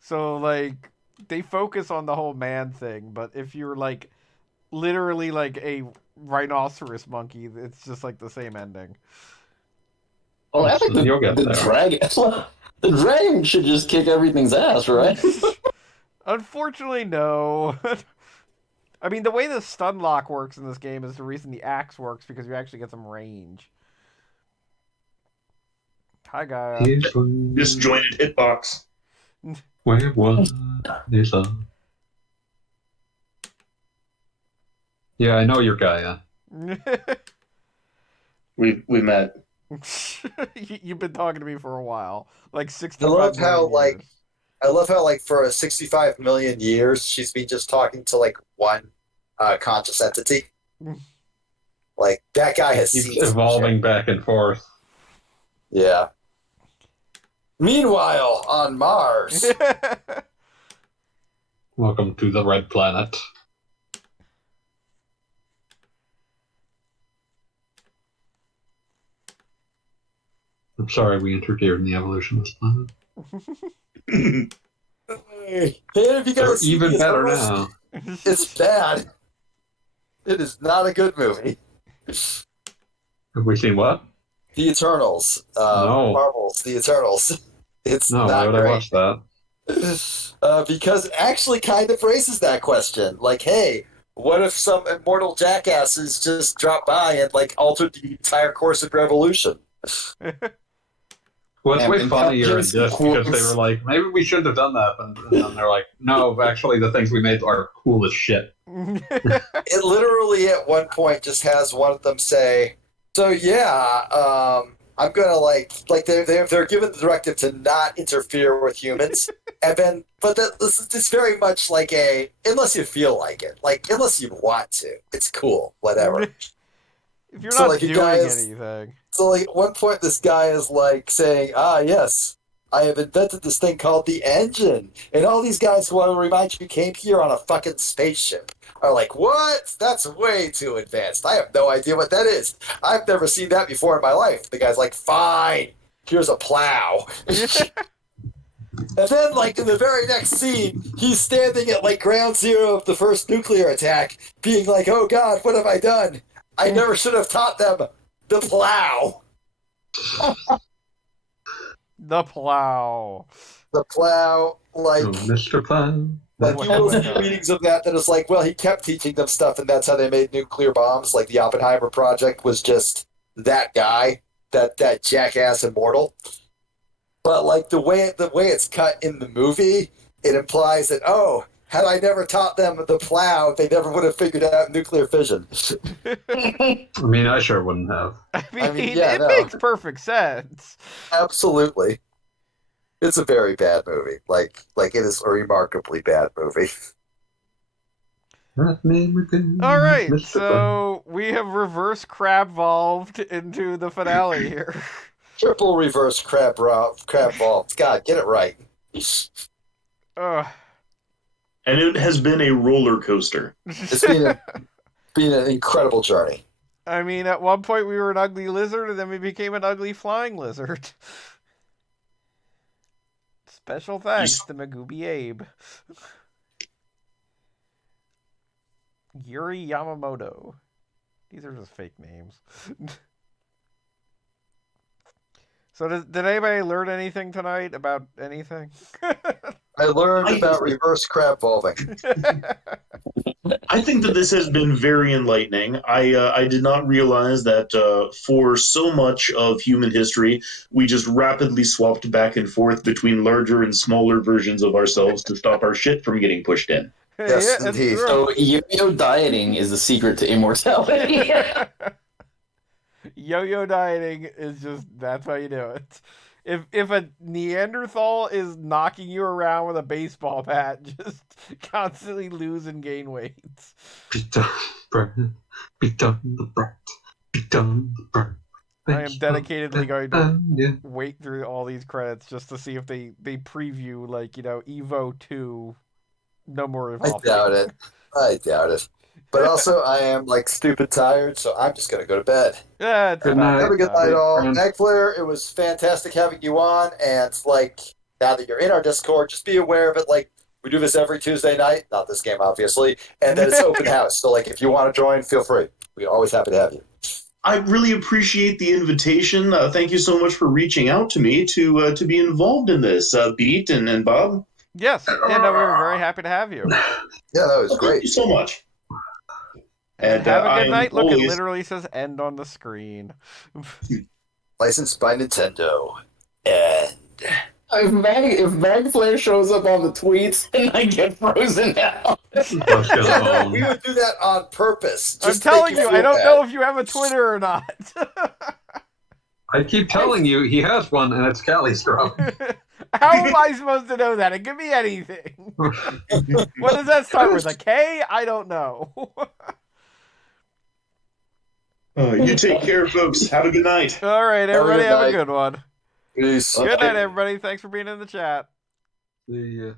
So like they focus on the whole man thing, but if you're like literally like a rhinoceros monkey, it's just like the same ending. well, I think You'll get the there. dragon, the dragon should just kick everything's ass, right? Unfortunately, no. I mean, the way the stun lock works in this game is the reason the axe works, because you actually get some range. Hi, Gaia. His world. Disjointed hitbox. Where one is a... Yeah, I know you're Gaia. We met. You've been talking to me for a while, like 65 I love how, million like, years. I love how, like, for 65 million years, she's been just talking to, like, one conscious entity. Like, that guy has He's seen some evolving shit. back and forth. Yeah. Meanwhile, on Mars, Welcome to the Red Planet. I'm sorry we interfered in the evolution of this planet. hey, have you They're guys seen even these better photos? now. It's bad. It is not a good movie. Have we seen what? The Eternals. No. Marvel's The Eternals. It's No, why not would I great. watch that? Because it actually kind of raises that question. Like, hey, what if some immortal jackasses just dropped by and, like, altered the entire course of evolution? Well, it's way funnier in Intelligence this because they equals- were like, maybe we shouldn't have done that, and then they're like, no, actually, the things we made are cool as shit. It literally at one point just has one of them say, "So yeah, I'm gonna like they're given the directive to not interfere with humans, and then this is very much like unless you feel like it, like unless you want to, it's cool, whatever." If you're So, not like, you doing guys- anything. So like at one point this guy is like saying, "Ah yes, I have invented this thing called the engine, and all these guys who I will remind you came here on a fucking spaceship." Are like, "What? That's way too advanced. I have no idea what that is. I've never seen that before in my life." The guy's like, "Fine, here's a plow." And then, like, in the very next scene, he's standing at, like, ground zero of the first nuclear attack, being like, "Oh god, what have I done? I never should have taught them the plow." The plow. The plow, like... Oh, Mr. Plow. Like, you will see Wow. readings of that is like, well, he kept teaching them stuff, and that's how they made nuclear bombs. Like, the Oppenheimer project was just that guy, that jackass immortal. But, like, the way it's cut in the movie, it implies that, oh, had I never taught them the plow, they never would have figured out nuclear fission. I mean, I sure wouldn't have. I mean, yeah, it no. makes perfect sense. Absolutely. It's a very bad movie. Like it is a remarkably bad movie. All right, so we have reverse crab-volved into the finale here. Triple reverse crab vault. God, get it right. Ugh. And it has been a roller coaster. It's been an incredible journey. I mean, at one point we were an ugly lizard, and then we became an ugly flying lizard. Special thanks to Magooby Abe. Yuri Yamamoto. These are just fake names. So did anybody learn anything tonight about anything? I learned about reverse crab volving. I think that this has been very enlightening. I did not realize that for so much of human history, we just rapidly swapped back and forth between larger and smaller versions of ourselves to stop our shit from getting pushed in. Yes, Yeah, it's indeed. true. So yo-yo dieting is the secret to immortality. Yo-yo dieting is just, that's how you do it. If a Neanderthal is knocking you around with a baseball bat, just constantly lose and gain weight. Be done, burn. Be done the burn. Be done the burn. I am dedicatedly going to Yeah. wait through all these credits just to see if they preview, like, E.V.O. 2, No More Evolving. I doubt it. But also, I am, like, stupid tired, so I'm just going to go to bed. Yeah, it's Good fine. night. Have a good night, all. friend. Magflare, it was fantastic having you on, and, like, now that you're in our Discord, just be aware of it, like, we do this every Tuesday night, not this game, obviously, and then it's open house, so, like, if you want to join, feel free. We're always happy to have you. I really appreciate the invitation. Thank you so much for reaching out to me to be involved in this, Beat and Bob. Yes, yeah, no, we were very happy to have you. Yeah, that was Thank great. you so much. And have a I good am night. Look, it always- literally says end on the screen. Licensed by Nintendo. And... If Magflare shows up on the tweets and I get frozen out. Let's go we home. would do that on purpose. I'm Just to telling make you, feel I don't bad. know if you have a Twitter or not. I keep telling you, he has one, and it's Caliscrub. How am I supposed to know that? It could be anything. What does that start with? A K? I don't know. You take care, folks. Have a good night. All right, a everybody good have a night. good one. Peace. Good night, everybody. Thanks for being in the chat. The